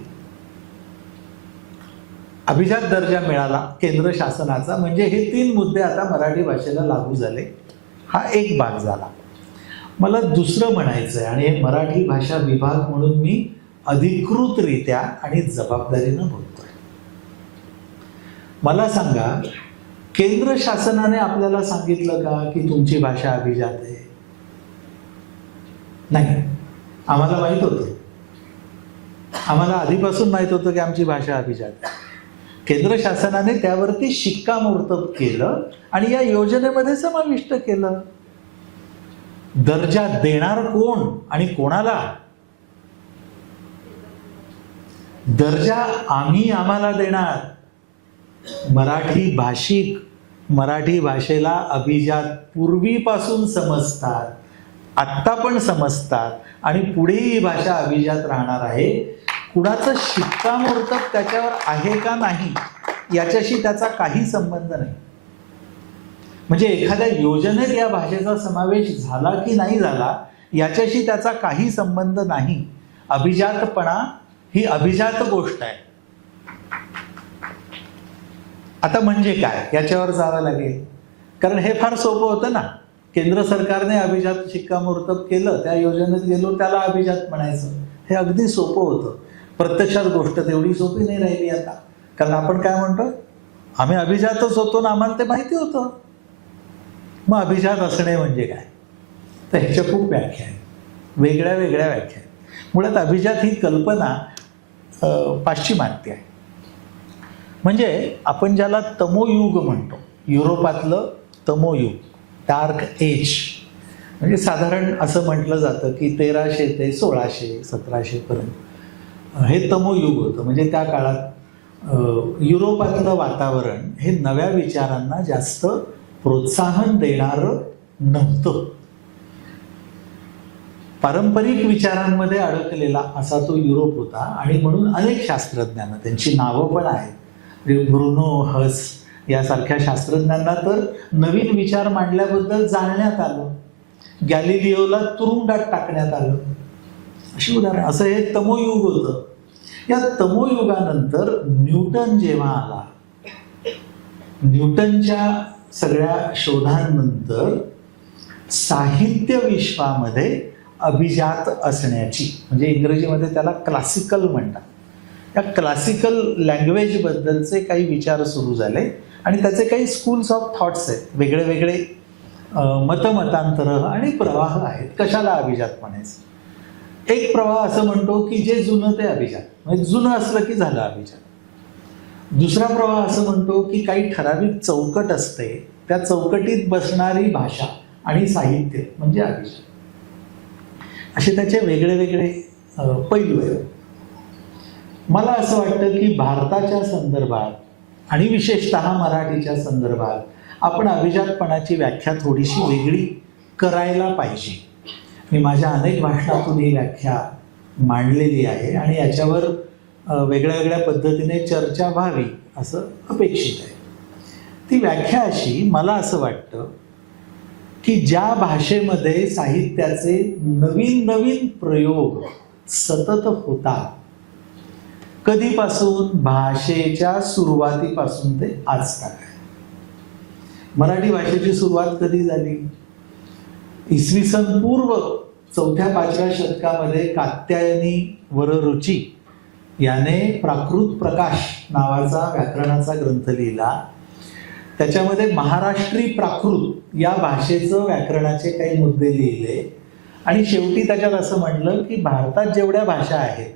अभिजात दर्जा मिळाला केंद्र शासनाचा, म्हणजे हे 3 मुद्दे आता मराठी भाषेला लागू झाले. हा एक भाग झाला. मला दुसरं म्हणायचं आहे, आणि हे मराठी भाषा विभाग म्हणून मी अधिकृतरित्या आणि जबाबदारीनं बोलतोय. मला सांगा, केंद्र शासनाने आपल्याला सांगितलं का की तुमची भाषा अभिजात आहे? नाही. आम्हाला माहित होतं. आम्हाला आधीपासून माहित होतं की आमची भाषा अभिजात आहे. केंद्र शासनाने त्यावरती शिक्कामोर्तब केलं आणि या योजनेमध्ये समाविष्ट केलं. दर्जा देणार कोण आणि कोणाला? दर्जा आम्ही आम्हाला देणार. मराठी भाषिक मराठी भाषेला अभिजात पूर्वीपासून समजतात, आत्ता पण समजतात आणि पुढेही ही भाषा अभिजात राहणार आहे. कुणाचं शिक्कामोर्तब त्याच्यावर आहे का नाही याच्याशी त्याचा काही संबंध नाही. म्हणजे एखाद्या योजनेत या भाषेचा समावेश झाला की नाही झाला याच्याशी त्याचा काही संबंध नाही. अभिजातपणा ही अभिजात गोष्ट आहे. आता म्हणजे काय, याच्यावर जावं लागेल. कारण हे फार सोपं होतं ना. केंद्र सरकारने अभिजात शिक्कामोर्तब केलं, त्या योजनेत गेलो, त्याला अभिजात म्हणायचं. हे अगदी सोपं होतं. प्रत्यक्षात गोष्ट तेवढी सोपी नाही राहिली आता. कारण आपण काय म्हणतो, आम्ही अभिजातच होतो ना, आम्हाला ते माहिती होतं. मग अभिजात असणे म्हणजे काय? तर ह्याच्या खूप व्याख्या आहेत, वेगळ्या वेगळ्या व्याख्या आहेत. मुळात अभिजात ही कल्पना पाश्चिमात्य आहे. म्हणजे आपण ज्याला तमोयुग म्हणतो, युरोपातलं तमोयुग, डार्क एज, म्हणजे साधारण असं म्हटलं जातं की 1300 ते 1600 1700 पर्यंत हे तमोयुग होतं. म्हणजे त्या काळात युरोपातलं वातावरण हे नव्या विचारांना जास्त प्रोत्साहन देणारं नव्हतं. पारंपरिक विचारांमध्ये अडकलेला असा तो युरोप होता. आणि म्हणून अनेक शास्त्रज्ञांना, त्यांची नावं पण आहेत, ब्रुनो हस यासारख्या शास्त्रज्ञांना तर नवीन विचार मांडल्याबद्दल जाळण्यात आलं, गॅलिलिओला तुरुंगात टाकण्यात आलं. अशी उदाहरण. असं हे तमोयुग होतं. या तमोयुगानंतर न्यूटन जेव्हा आला, न्यूटनच्या सगळ्या शोधांनंतर साहित्य विश्वामध्ये अभिजात असण्याची, म्हणजे इंग्रजीमध्ये त्याला क्लासिकल म्हणतात, या क्लासिकल लँग्वेज बद्दलचे काही विचार सुरू झाले आणि त्याचे काही स्कूल्स ऑफ थॉट्स आहेत, वेगळे वेगळे मतमतांतर आणि प्रवाह आहेत. कशाला अभिजात म्हणायचं? एक प्रवाह असं म्हणतो की जे जुनं ते अभिजात, म्हणजे जुनं असलं की झालं अभिजात. दुसरा प्रवाह असं म्हणतो की काही ठराविक चौकट असते, त्या चौकटीत बसणारी भाषा आणि साहित्य म्हणजे अभिजात. असे त्याचे वेगळे वेगळे पैलू आहेत. मला असं वाटतं की भारताच्या संदर्भात आणि विशेषतः मराठीच्या संदर्भात आपण अभिजातपणाची व्याख्या थोडीशी वेगळी करायला पाहिजे. मी माझ्या अनेक भाषणातून ही व्याख्या मांडलेली आहे आणि याच्यावर वेगळ्या वेगळ्या पद्धतीने चर्चा व्हावी असं अपेक्षित आहे. ती व्याख्या अशी, मला असं वाटतं की ज्या भाषेमध्ये साहित्याचे नवीन नवीन प्रयोग सतत होतात, कधीपासून? भाषेच्या सुरुवातीपासून ते आजताक. मराठी भाषेची सुरुवात कधी झाली? इसवी सन पूर्व 4-5व्या शतकामध्ये कात्यायनी वररुची याने प्राकृत प्रकाश नावाचा व्याकरणाचा ग्रंथ लिहिला. त्याच्यामध्ये महाराष्ट्री प्राकृत या भाषेचं व्याकरणाचे काही मुद्दे लिहिले आणि शेवटी त्याच्यात असं म्हणलं की भारतात जेवढ्या भाषा आहेत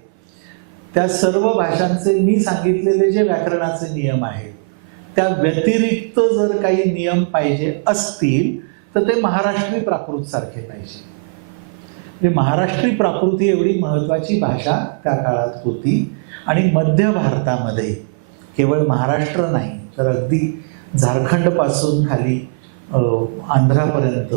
त्या सर्व भाषांचे मी सांगितलेले जे व्याकरणाचे नियम आहेत त्या व्यतिरिक्त जर काही नियम पाहिजे असतील तर ते महाराष्ट्री प्राकृत सारखे पाहिजे. म्हणजे महाराष्ट्री प्राकृत ही एवढी महत्वाची भाषा त्या काळात होती आणि मध्य भारतामध्ये केवळ महाराष्ट्र नाही तर अगदी झारखंडपासून खाली आंध्रापर्यंत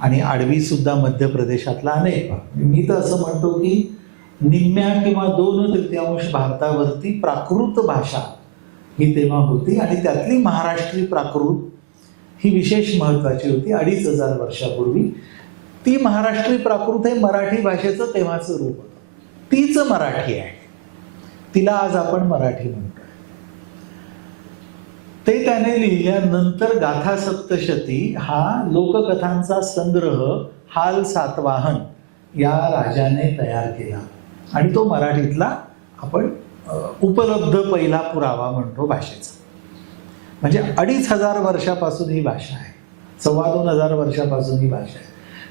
आणि आडवी सुद्धा मध्य प्रदेशातला अनेक भाग. मी तर असं म्हणतो की निम्म्या किंवा 2/3 भारतावरती प्राकृत भाषा ही तेव्हा होती आणि त्यातली महाराष्ट्री प्राकृत ही विशेष महत्वाची होती. 2500 वर्षापूर्वी ती महाराष्ट्री प्राकृत हे मराठी भाषेचं तेव्हाचं रूप होतं. तीच मराठी आहे, तिला आज आपण मराठी म्हणतो. ते त्याने लिहिल्यानंतर गाथा सप्तशती हा लोककथांचा संग्रह हाल सातवाहन या राजाने तयार केला आणि तो मराठीतला आपण उपलब्ध पहिला पुरावा म्हणतो भाषेचा. म्हणजे 2500 वर्षापासून ही भाषा आहे, 2500 वर्षापासून ही भाषा आहे.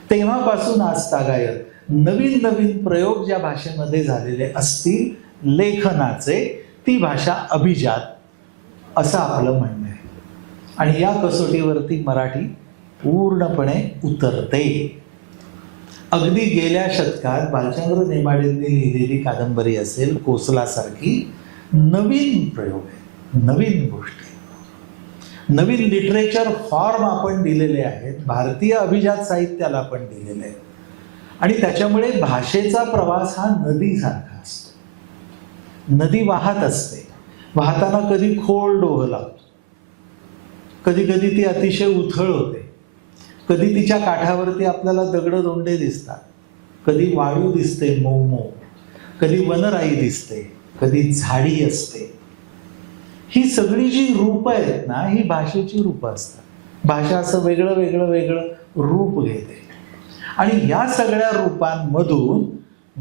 तेव्हापासून आजतागायत नवीन नवीन प्रयोग ज्या भाषेमध्ये झालेले असतील लेखनाचे, ती भाषा अभिजात असं आपलं म्हणणं आहे आणि या कसोटीवरती मराठी पूर्णपणे उतरते. अगदी गेल्या शतकात भालचंद्र नेमाडेंनी लिहिलेली कादंबरी असेल कोसलासारखी, नवीन प्रयोग आहे, नवीन गोष्टी, नवीन लिटरेचर फॉर्म आपण दिलेले आहेत, भारतीय अभिजात साहित्याला आपण दिलेले आहेत आणि त्याच्यामुळे भाषेचा प्रवास हा नदीसारखा असतो. नदी वाहत असते, वाहताना कधी खोल डोह लागतो, कधी कधी ती अतिशय उथळ होते, कधी तिच्या काठावरती आपल्याला दगडधोंडे दिसतात, कधी वाळू दिसते मऊ मऊ, कधी वनराई दिसते, कधी झाडी असते. ही सगळी जी रूपं आहेत ना, ही भाषेची रूपं असतात. भाषा असं वेगळं वेगळं वेगळं रूप घेते आणि या सगळ्या रूपांमधून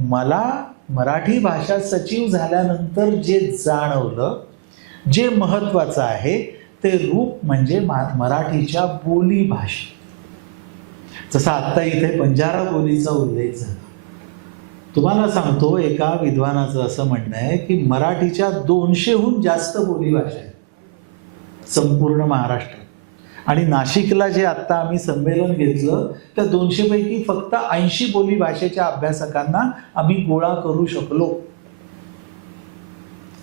मला मराठी भाषा सचिव झाल्यानंतर जे जाणवलं, जे महत्वाचं आहे ते रूप म्हणजे मराठीच्या बोली भाषा. जसा आत्ता इथे बंजारा बोलीचा उल्लेख झाला, तुम्हाला सांगतो एका विद्वानाचं असं म्हणणं आहे की मराठीच्या 200हून जास्त बोली भाषा आहेत संपूर्ण महाराष्ट्रात आणि नाशिकला जे आत्ता आम्ही संमेलन घेतलं त्या 200 पैकी फक्त 80 बोली भाषेच्या अभ्यासकांना आम्ही गोळा करू शकलो.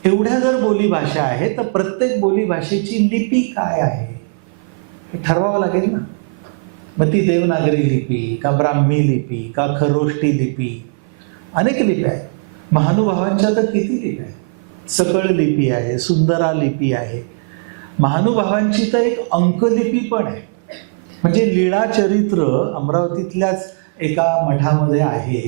एवढ्या जर बोली भाषा आहे तर प्रत्येक बोली भाषेची लिपी काय आहे हे ठरवावं लागेल ना. मग ती देवनागरी लिपी का ब्राह्मी लिपी का खरोष्टी लिपी, अनेक लिप्या आहेत. महानुभावांच्या तर किती लिप्या आहेत. सकळ लिपी आहे, सुंदरा लिपी आहे, महानुभावांची तर एक अंकलिपी पण आहे. म्हणजे लीळा चरित्र अमरावतीतल्याच एका मठामध्ये आहे,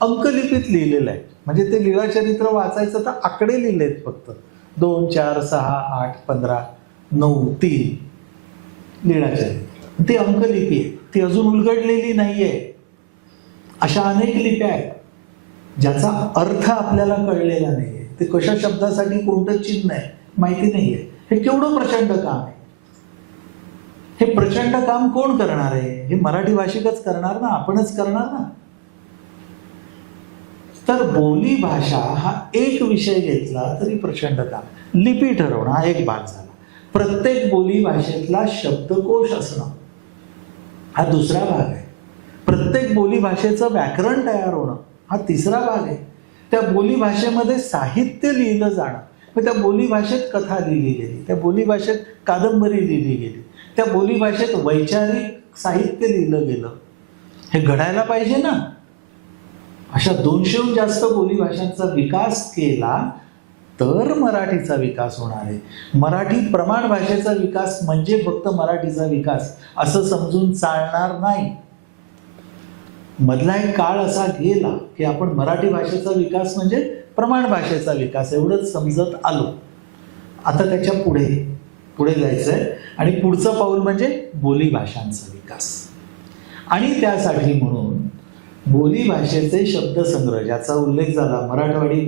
अंकलिपीत लिहिलेलं आहे. म्हणजे ते लीळा चरित्र वाचायचं तर आकडे लिहिलेत फक्त 2, 4, 6, 8, 15, 9, 3 लीळा चरित्र. ती अंकलिपी आहे, ती अजून उलगडलेली नाहीये. अशा अनेक लिप्या आहेत ज्याचा अर्थ आपल्याला कळलेला नाहीये. ते कशा शब्दासाठी कोणतं चिन्ह आहे माहिती नाहीये. हे केवढं प्रचंड काम आहे. हे प्रचंड काम कोण करणार आहे? हे मराठी भाषिकच करणार ना, आपणच करणार ना. तर बोली भाषा हा एक विषय घेतला तरी प्रचंड काम. लिपी ठरवणं हा एक भाग झाला. प्रत्येक बोली भाषेतला शब्दकोश असणं हा दुसरा भाग आहे. प्रत्येक बोली भाषेचं व्याकरण तयार होणं हा तिसरा भाग आहे. त्या बोली भाषेमध्ये साहित्य लिहिलं जाणं, मग त्या बोली भाषेत कथा लिहिली गेली, त्या बोली भाषेत कादंबरी लिहिली गेली, त्या बोली भाषेत वैचारिक साहित्य लिहिलं गेलं, हे घडायला पाहिजे ना. अशा 200हून जास्त बोली भाषांचा विकास केला तर मराठीचा विकास होणार आहे. मराठी प्रमाण भाषेचा विकास म्हणजे फक्त मराठीचा विकास असं समजून चालणार नाही. मधला एक काळ असा गेला की आपण मराठी भाषेचा विकास म्हणजे प्रमाण भाषेचा विकास एवढंच समजत आलो. आता त्याच्या पुढे जायचंय आणि पुढचं पाऊल म्हणजे बोली भाषांचा विकास. आणि त्यासाठी म्हणून बोली भाषेचे शब्दसंग्रह ज्याचा उल्लेख झाला, मराठवाडी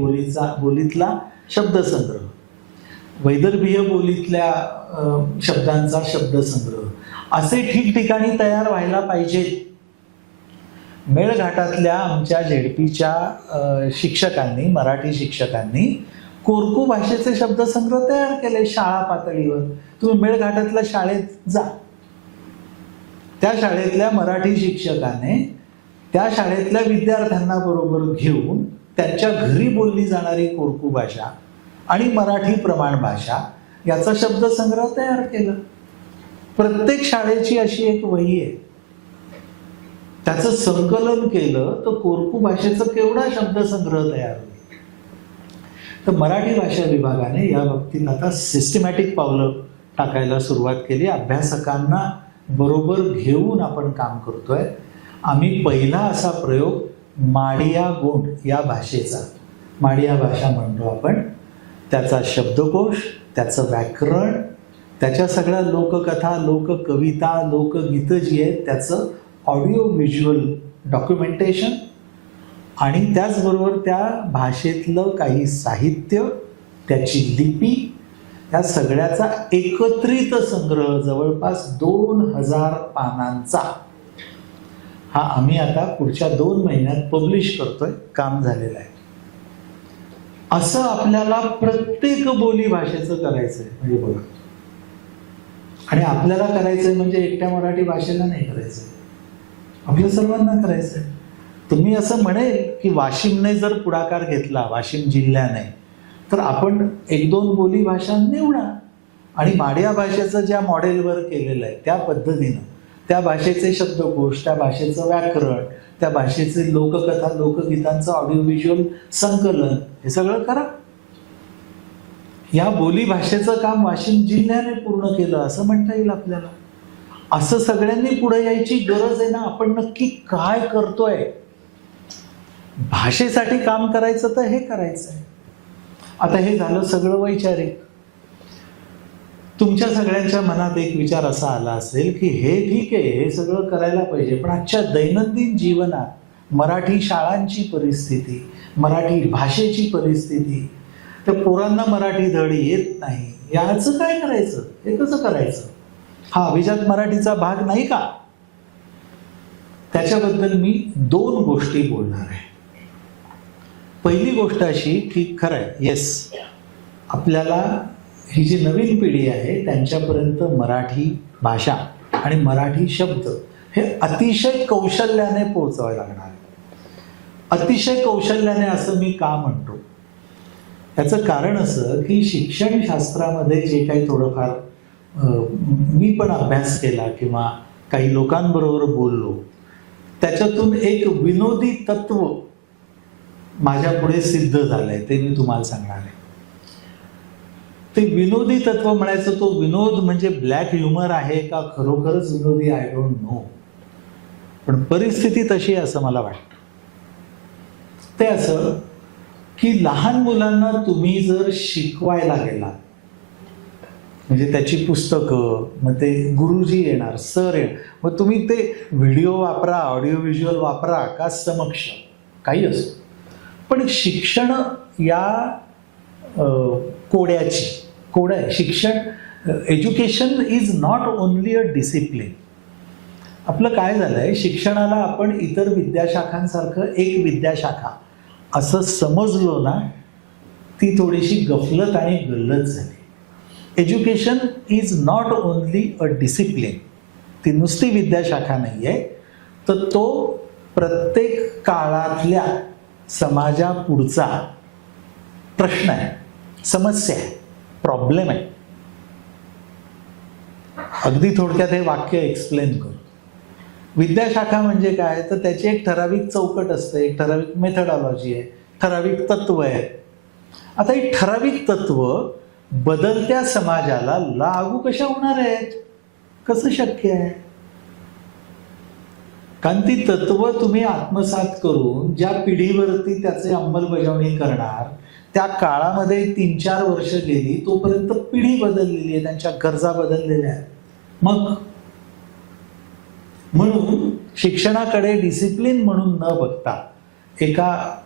बोलीतला शब्दसंग्रह, वैदर्भीय बोलीतल्या शब्दांचा शब्दसंग्रह असे ठिकठिकाणी तयार व्हायला पाहिजेत. मेळघाटातल्या आमच्या झेडपीच्या शिक्षकांनी, मराठी शिक्षकांनी कोरकू भाषेचे शब्दसंग्रह तयार केले शाळा पातळीवर. तुम्ही मेळघाटातल्या शाळेत जा, त्या शाळेतल्या मराठी शिक्षकाने त्या शाळेतल्या विद्यार्थ्यांना बरोबर घेऊन त्यांच्या घरी बोलली जाणारी कोरकू भाषा आणि मराठी प्रमाण भाषा याचा शब्दसंग्रह तयार केला. प्रत्येक शाळेची अशी एक वही आहे. त्याचं संकलन केलं तर कोरकू भाषेचा केवढा शब्दसंग्रह तयार होईल. तर मराठी भाषा विभागाने या बाबतीत आता सिस्टमॅटिक पावलं टाकायला सुरुवात केली. अभ्यासकांना बरोबर घेऊन आपण काम करतोय. आम्ही पहिला असा प्रयोग माडिया गोंड या भाषेचा, माडिया भाषा म्हणतो आपण, त्याचा शब्दकोश, त्याचं व्याकरण, त्याच्या सगळ्या लोककथा, लोककविता, लोकगीतं जी आहेत त्याचं ऑडिओ व्हिज्युअल डॉक्युमेंटेशन आणि त्याचबरोबर त्या भाषेतलं काही साहित्य, त्याची लिपी, या सगळ्याचा एकत्रित संग्रह जवळपास 2000 पानांचा हा आम्ही आता पुढच्या 2 महिन्यात पब्लिश करतोय. काम झालेलं आहे. असं आपल्याला प्रत्येक बोली भाषेचं करायचंय. म्हणजे बघा, आणि आपल्याला करायचंय म्हणजे एकट्या मराठी भाषेला नाही करायचंय, आपल्या सर्वांना करायचंय. तुम्ही असं म्हणेल की वाशिमने जर पुढाकार घेतला, वाशिम जिल्ह्याने, तर आपण 1-2 बोली भाषा निवडा आणि माडिया भाषेचं ज्या मॉडेलवर केलेलं आहे त्या पद्धतीनं त्या भाषेचे शब्दकोश, त्या भाषेचं व्याकरण, त्या भाषेचे लोककथा, लोकगीतांचं ऑडिओ व्हिज्युअल संकलन हे सगळं करा. या बोली भाषेचं काम वाशिम जिल्ह्याने पूर्ण केलं असं म्हणता येईल आपल्याला. असं सगळ्यांनी पुढे यायची गरज आहे ना. आपण नक्की काय करतोय? भाषेसाठी काम करायचं तर हे करायचं आहे. आता हे झालं सगळं वैचारिक. तुमच्या सगळ्यांच्या मनात एक विचार असा आला असेल की हे ठीक आहे, हे सगळं करायला पाहिजे, पण आजच्या दैनंदिन जीवनात मराठी शाळांची परिस्थिती, मराठी भाषेची परिस्थिती, त्या पोरांना मराठी धड येत नाही, याचं काय करायचं? हे कसं करायचं? हा अभिजात मराठीचा भाग नाही का? त्याच्याबद्दल मी 2 गोष्टी बोलणार आहे. पहिली गोष्ट अशी की खरं आहे, येस, आपल्याला ही जी नवीन पिढी आहे त्यांच्यापर्यंत मराठी भाषा आणि मराठी शब्द हे अतिशय कौशल्याने पोहोचवायला लागणार आहे. अतिशय कौशल्याने असं मी का म्हणतो? याचं कारण असं की शिक्षणशास्त्रामध्ये जे काही थोडंफार मी पण अभ्यास केला किंवा काही लोकांबरोबर बोललो, त्याच्यातून एक विनोदी तत्व माझ्या पुढे सिद्ध झालंय, ते मी तुम्हाला सांगणार आहे. ते विनोदी तत्व म्हणायचं, तो विनोद म्हणजे ब्लॅक ह्युमर आहे का खरोखरच विनोदी, आय डोंट नो. पण परिस्थिती तशी आहे असं मला वाटतं. ते असं की लहान मुलांना तुम्ही जर शिकवायला गेला, म्हणजे त्याची पुस्तकं, मग ते गुरुजी येणार, सर येणार, मग तुम्ही ते व्हिडिओ वापरा, ऑडिओ व्हिज्युअल वापरा का समक्ष काही असो, पण शिक्षण या कोड्या शिक्षण, education is not only a discipline. आपलं काय झालंय, शिक्षणाला आपण इतर विद्याशाखांसारखं एक विद्याशाखा असं समजलो ना, ती थोडीशी गफलत आणि गल्लत झाली. Education is not only a discipline, ती नुसती विद्याशाखा नाही आहे, तर तो प्रत्येक काळातल्या समाजापुढचा प्रश्न आहे, समस्या आहे, प्रॉब्लेम आहे. अगदी थोडक्यात हे वाक्य एक्सप्लेन करू. विद्याशाखा म्हणजे काय, तर त्याची एक ठराविक चौकट असते, एक ठराविक मेथडॉलॉजी आहे, ठराविक तत्व आहे. आता ही ठराविक तत्व बदलत्या समाजाला लागू कशा होणार आहेत, कसं शक्य आहे? कारण ती तत्व तुम्ही आत्मसात करून ज्या पिढीवरती त्याची अंमलबजावणी करणार, त्या काळामध्ये 3-4 वर्ष गेली, तोपर्यंत पिढी बदललेली आहे, त्यांच्या गरजा बदललेल्या आहेत. मग म्हणून शिक्षणाकडे डिसिप्लिन म्हणून न बघता एका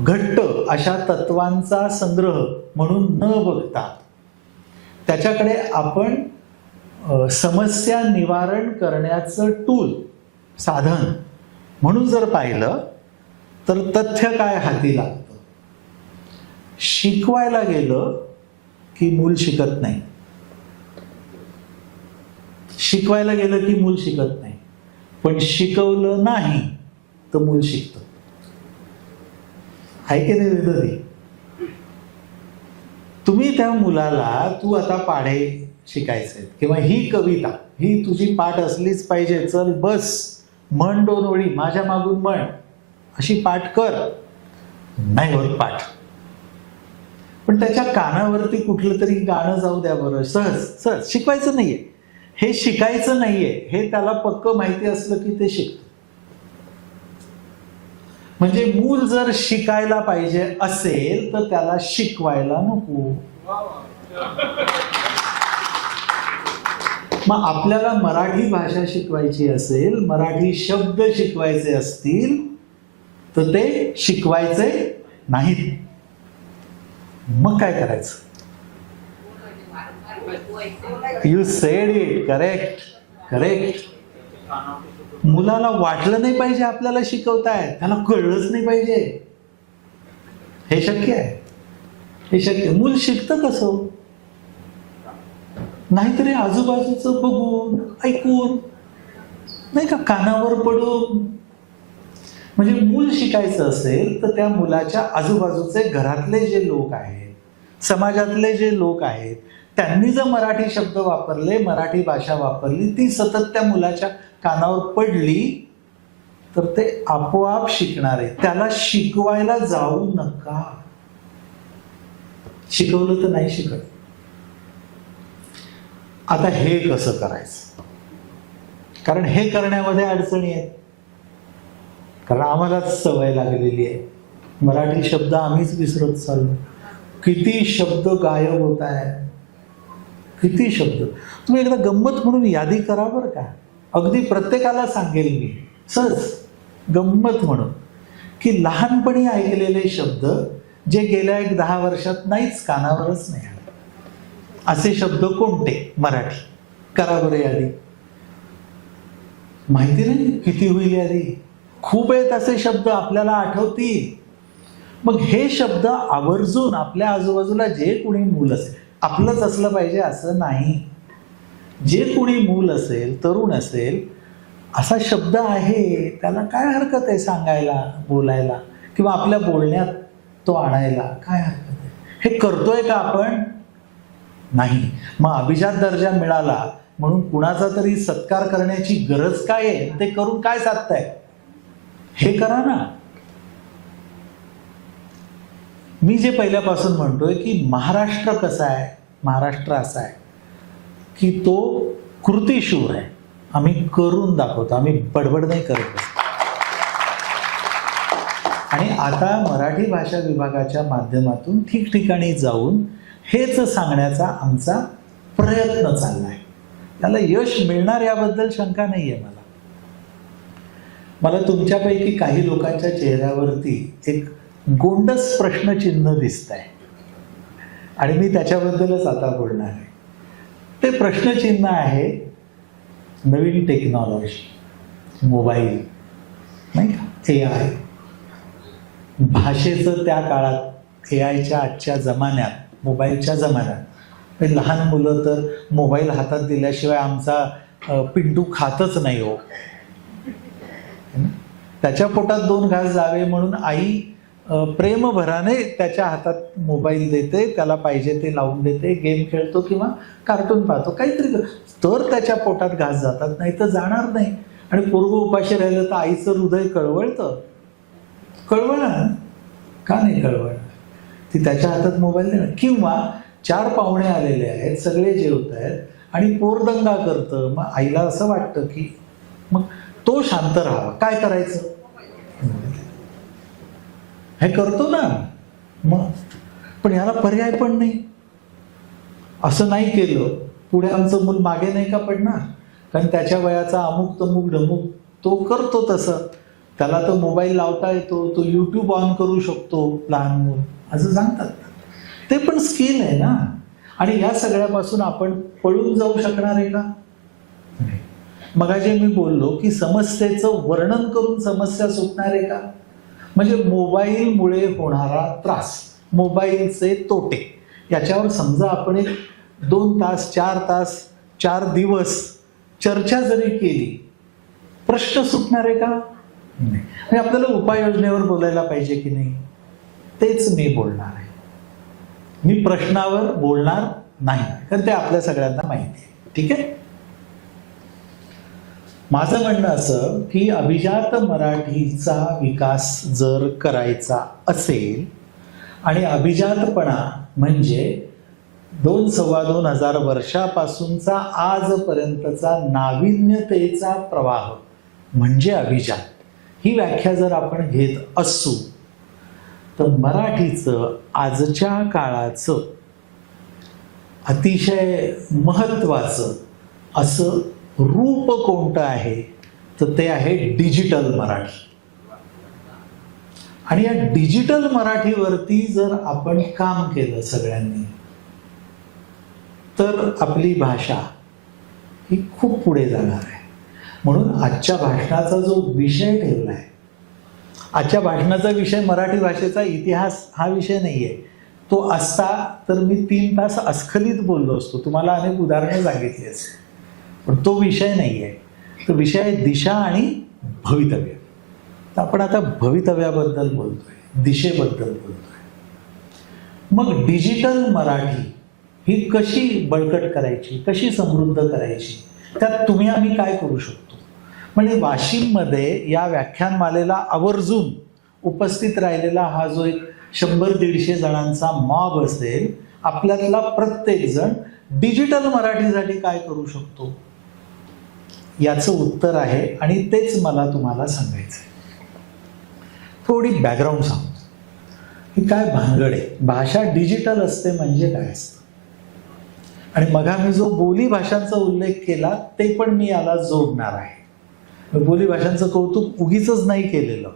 घट्ट अशा तत्वांचा संग्रह म्हणून न बघता त्याच्याकडे आपण समस्या निवारण करण्याचं टूल, साधन म्हणून जर पाहिलं तर तथ्य काय हाती लागतं, शिकवायला गेलं की मूल शिकत नाही, शिकवायला गेलं की मूल शिकत नाही, पण शिकवलं नाही तर मूल शिकतं. आहे की नाही विनोदी? तुम्ही त्या मुलाला, तू आता पाढे शिकायचे किंवा ही कविता ही तुझी पाठ असलीच पाहिजे, चल बस म्हण 2 ओळी, माझ्या मागून म्हण, अशी पाठ कर, नाही होत पाठ. पण त्याच्या कानावरती कुठलं तरी गाणं जाऊ द्या बरं, सहज सहज. शिकवायचं नाहीये, हे शिकायचं नाहीये, हे त्याला पक्क माहिती असलं की ते शिकतं. म्हणजे मूल जर शिकायला पाहिजे असेल तर त्याला शिकवायला नको. मग आपल्याला मराठी भाषा शिकवायची असेल, मराठी शब्द शिकवायचे असतील तर ते शिकवायचे नाहीत. मग काय करायचं? You sed it, correct correct. मुलाला वाटलं नाही पाहिजे आपल्याला शिकवताय, त्याला कळलंच नाही पाहिजे. हे शक्य आहे? हे शक्य. मूल शिकतं कसं? नाहीतरी आजूबाजूचं बघून, ऐकून, नाही का, कानावर पडून. म्हणजे मूल शिकायचं असेल तर त्या मुलाच्या आजूबाजूचे घरातले जे लोक आहेत, समाजातले जे लोक आहेत, त्यांनी जर मराठी शब्द वापरले, मराठी भाषा वापरली, ती सतत त्या मुलाच्या कानावर पडली तर ते आपोआप शिकणार आहे. त्याला शिकवायला जाऊ नका. शिकवलं तर नाही शिकत. आता हे कसं करायचं? कारण हे करण्यामध्ये अडचणी आहेत. कारण आम्हालाच सवय लागलेली आहे, मराठी शब्द आम्हीच विसरत चाललो. किती शब्द गायब होत आहे, किती शब्द. तुम्ही एकदा गंमत म्हणून यादी करा बरं का. अगदी प्रत्येकाला सांगेल मी सहज गंमत म्हणून की लहानपणी ऐकलेले शब्द जे गेल्या 10 वर्षात नाहीच, कानावरच नाही आले, असे शब्द कोणते मराठी? करा बरं यादी. माहिती नाही किती होईल यादी. खूप आहेत असे शब्द, आपल्याला आठवतील. मग हे शब्द आवर्जून आपल्या आजूबाजूला जे कोणी मूल असेल, आपलंच असलं पाहिजे असं नाही, जे कोणी मूल असेल, तरुण असेल, असा शब्द आहे, त्याला काय हरकत आहे सांगायला, बोलायला, किंवा आपल्या बोलण्यात तो आणायला काय हरकत आहे? हे करतोय का आपण? नाही. मग अभिजात दर्जा मिळाला म्हणून कुणाचा तरी सत्कार करण्याची गरज काय आहे? ते करून काय साधताय? हे करा ना. मी जे पहिल्यापासून म्हणतोय की महाराष्ट्र कसा आहे, महाराष्ट्र असा आहे की तो कृतिशूर आहे. आम्ही करून दाखवतो, आम्ही बडबड नाही करत. आणि आता मराठी भाषा विभागाच्या माध्यमातून ठिकठिकाणी जाऊन हेच सांगण्याचा आमचा प्रयत्न चालला आहे. त्याला यश मिळणार याबद्दल शंका नाही आहे. मला तुमच्यापैकी काही लोकांच्या चेहऱ्यावरती एक गोंडस प्रश्नचिन्ह दिसत आहे आणि मी त्याच्याबद्दलच आता बोलणार आहे. ते प्रश्नचिन्ह आहे नवीन टेक्नॉलॉजी, मोबाईल, नाही का, AI. भाषेचं त्या काळात AIच्या आजच्या जमान्यात, मोबाईलच्या जमान्यात लहान मुलं तर मोबाईल हातात दिल्याशिवाय आमचा पिंटू खातच नाही हो. त्याच्या पोटात 2 घास जावे म्हणून आई प्रेमभराने त्याच्या हातात मोबाईल देते, त्याला पाहिजे ते लावून देते, गेम खेळतो किंवा कार्टून पाहतो, काहीतरी तर त्याच्या पोटात घास जातात, नाही तर जाणार नाही. आणि पोरगं उपाशी राहिलं तर आईचं हृदय कळवळतं. कळवळणार का नाही कळवळणार? ती त्याच्या हातात मोबाईल देणार. किंवा 4 पाहुणे आलेले आहेत, सगळे जेवत आहेत आणि पोरदंगा करतं, मग आईला असं वाटतं की मग तो शांत राहावा, काय करायचं? हे करतो ना मग, पण ह्याला पर्याय पण नाही. असं नाही केलं पुढे आमचं मूल मागे नाही का पडणार? कारण त्याच्या वयाचा अमुक तमुक ढमुक तो करतो तसं, त्याला तो मोबाईल लावता येतो, तो YouTube ऑन करू शकतो लहान मूल, असं सांगतात. ते पण स्किल आहे ना. आणि या सगळ्यापासून आपण पळून जाऊ शकणार आहे का? मगाशी मी बोललो की समस्येचं वर्णन करून समस्या सुटणार आहे का? म्हणजे मोबाईलमुळे होणारा त्रास, मोबाईलचे तोटे, याच्यावर समजा आपण 2 तास 4 तास 4 दिवस चर्चा जरी केली, प्रश्न सुटणार आहे का? नाही. म्हणजे आपल्याला उपाययोजनेवर बोलायला पाहिजे की नाही? तेच मी बोलणार आहे. मी प्रश्नावर बोलणार नाही, कारण ते आपल्या सगळ्यांना माहिती आहे. ठीक आहे. माझं म्हणणं असं की अभिजात मराठीचा विकास जर करायचा असेल आणि अभिजातपणा म्हणजे 2-2,500 वर्षापासूनचा आजपर्यंतचा नाविन्यतेचा प्रवाह म्हणजे अभिजात, ही व्याख्या जर आपण घेत असू तर मराठीचं आजच्या काळाचं अतिशय महत्त्वाचं असं रूप कोणतं आहे तर ते आहे डिजिटल मराठी. आणि या डिजिटल मराठीवरती जर आपण काम केलं सगळ्यांनी तर आपली भाषा ही खूप पुढे जाणार आहे. म्हणून आजच्या भाषणाचा जो विषय ठेवला आहे, आजच्या भाषणाचा विषय मराठी भाषेचा इतिहास हा विषय नाही आहे. तो असता तर मी 3 तास अस्खलित बोललो असतो, तुम्हाला अनेक उदाहरणं सांगितली असते, पण तो विषय नाही आहे. तो विषय आहे दिशा आणि भवितव्य. तर आपण आता भवितव्याबद्दल बोलतोय, दिशेबद्दल बोलतोय. मग डिजिटल मराठी ही कशी बळकट करायची, कशी समृद्ध करायची, त्यात तुम्ही आम्ही काय करू शकतो? म्हणजे वाशिममध्ये या व्याख्यानमालेला आवर्जून उपस्थित राहिलेला हा जो एक 100-150 जणांचा मॉब असेल, आपल्यातला प्रत्येक जण डिजिटल मराठीसाठी काय करू शकतो याचं उत्तर आहे. आणि तेच मला तुम्हाला सांगायचं. थोडी बॅकग्राऊंड सांगतो ही काय भानगड आहे. भाषा डिजिटल असते म्हणजे काय असतं. आणि मग मी जो बोली भाषांचा उल्लेख केला ते पण मी याला जोडणार आहे. बोली भाषांचं कौतुक उगीच नाही केलेलं,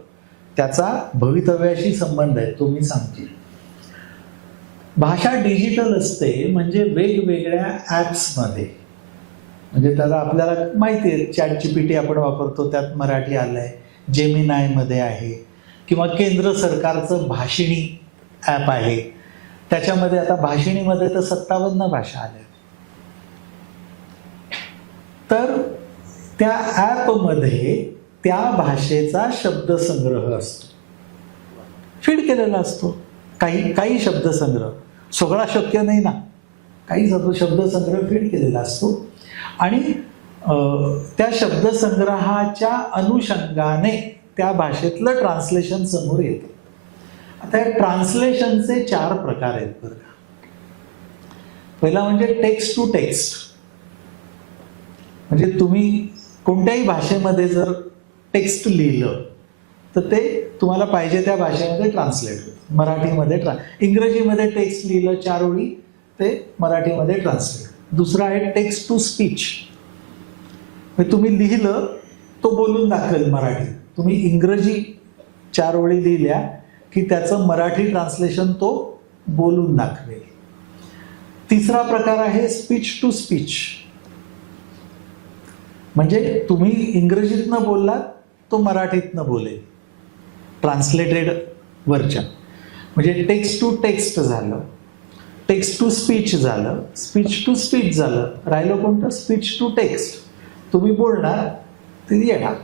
त्याचा भवितव्याशी संबंध आहे, तो मी सांगते. भाषा डिजिटल असते म्हणजे वेगवेगळ्या ॲप्समध्ये, म्हणजे त्याला आपल्याला माहिती आहे ChatGPT आपण वापरतो त्यात मराठी आलंय, जेमिनायमध्ये आहे, किंवा केंद्र सरकारचं भाषिणी ॲप आहे त्याच्यामध्ये आता भाषिणीमध्ये तर 57 भाषा आल्या. तर त्या ॲपमध्ये त्या भाषेचा शब्दसंग्रह असतो, फीड केलेला असतो. काही शब्दसंग्रह, सगळा शक्य नाही ना, काही शब्दसंग्रह फीड केलेला असतो. आणि त्या शब्दसंग्रहाच्या अनुषंगाने त्या भाषेतलं ट्रान्सलेशन समोर येतं. आता या ट्रान्सलेशनचे 4 प्रकार आहेत बरं का. पहिला म्हणजे टेक्स्ट टू टेक्स्ट, म्हणजे तुम्ही कोणत्याही भाषेमध्ये जर टेक्स्ट लिहिलं तर ते तुम्हाला पाहिजे त्या भाषेमध्ये ट्रान्सलेट होतं. मराठीमध्ये इंग्रजीमध्ये टेक्स्ट लिहिलं 4 ओळी, ते मराठीमध्ये ट्रान्सलेट. दुसरं आहे टेक्स्ट टू स्पीच, म्हणजे तुम्ही लिहिलं तो बोलून दाखवेल मराठी. तुम्ही इंग्रजी 4 ओळी लिहिल्या की त्याचं मराठी ट्रान्सलेशन तो बोलून दाखवेल. तिसरा प्रकार आहे स्पीच टू स्पीच, म्हणजे तुम्ही इंग्रजीतनं बोललात तो मराठीतनं बोलेल ट्रान्सलेटेड वरच्या. म्हणजे टेक्स्ट टू टेक्स्ट झालं, टेक्स्ट टू स्पीच झालं, स्पीच टू स्पीच झालं, राहिलं कोणतं? Speech to text. तुम्ही बोलणार ते येणार.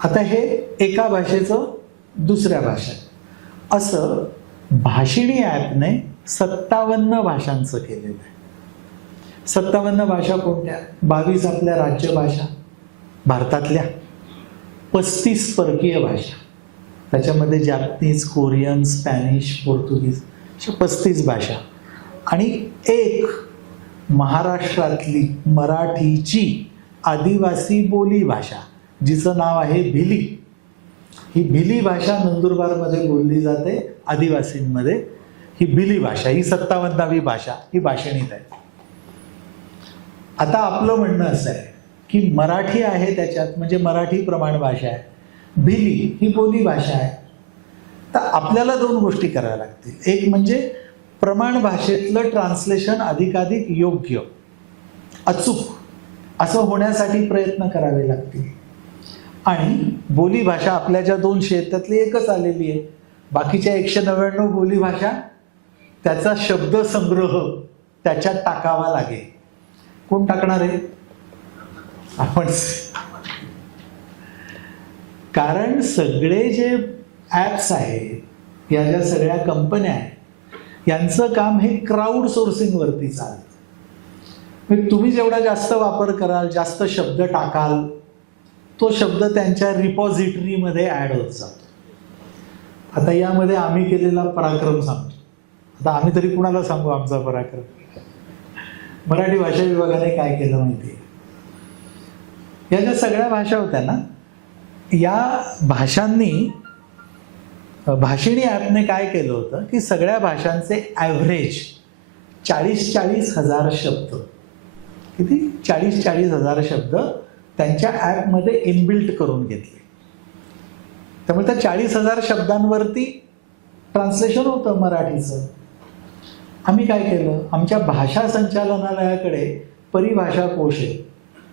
आता हे एका भाषेचं दुसऱ्या भाषेत, असं भाषिणी ॲपने 57 भाषांचं केलेलं आहे. 57 भाषा कोणत्या? 22 आपल्या राज्यभाषा भारतातल्या, 35 परकीय भाषा, त्याच्यामध्ये जॅपनीज, कोरियन, स्पॅनिश, पोर्तुगीज, अशा 35 भाषा, आणि एक महाराष्ट्रातली मराठीची आदिवासी बोली भाषा जिचं नाव आहे भिली. ही भिली भाषा नंदुरबारमध्ये बोलली जाते आदिवासींमध्ये. ही भिली भाषा, ही 57वी भाषा, ही भाषिणीत आहे. आता आपलं म्हणणं असं आहे की मराठी आहे त्याच्यात, म्हणजे मराठी प्रमाण भाषा आहे, भिली ही बोली भाषा आहे. तर आपल्याला 2 गोष्टी कराव्या लागतील. एक म्हणजे प्रमाण भाषेतलं ट्रान्सलेशन अधिकाधिक योग्य, अचूक असं होण्यासाठी प्रयत्न करावे लागतील. आणि बोली भाषा आपल्या ज्या 200 आहेत त्यातली एकच आलेली आहे. बाकीच्या 199 बोली भाषा त्याचा शब्दसंग्रह त्याच्यात टाकावा लागेल. कोण टाकणार आहे? आपण. कारण सगळे जे ॲप्स आहेत, या ज्या सगळ्या कंपन्या आहेत, यांचं काम हे क्राऊड सोर्सिंगवरती चालतं. म्हणजे तुम्ही जेवढा जास्त वापर कराल, जास्त शब्द टाकाल, तो शब्द त्यांच्या रिपॉझिटरीमध्ये ॲड होत जातो. आता यामध्ये आम्ही केलेला पराक्रम सांगतो. आता आम्ही तरी कुणाला सांगू आमचा पराक्रम? मराठी भाषा विभागाने काय केलं माहिती आहे? या ज्या सगळ्या भाषा होत्या ना, या भाषांनी, भाषिणी ॲपने काय केलं होतं की सगळ्या भाषांचे ॲव्हरेज 40-40 हजार शब्द, किती? 40-40 हजार शब्द त्यांच्या ॲपमध्ये इनबिल्ट करून घेतले. त्यामुळे त्या 40,000 शब्दांवरती ट्रान्सलेशन होतं मराठीचं. आम्ही काय केलं? आमच्या भाषा संचालनालयाकडे परिभाषा कोश आहे.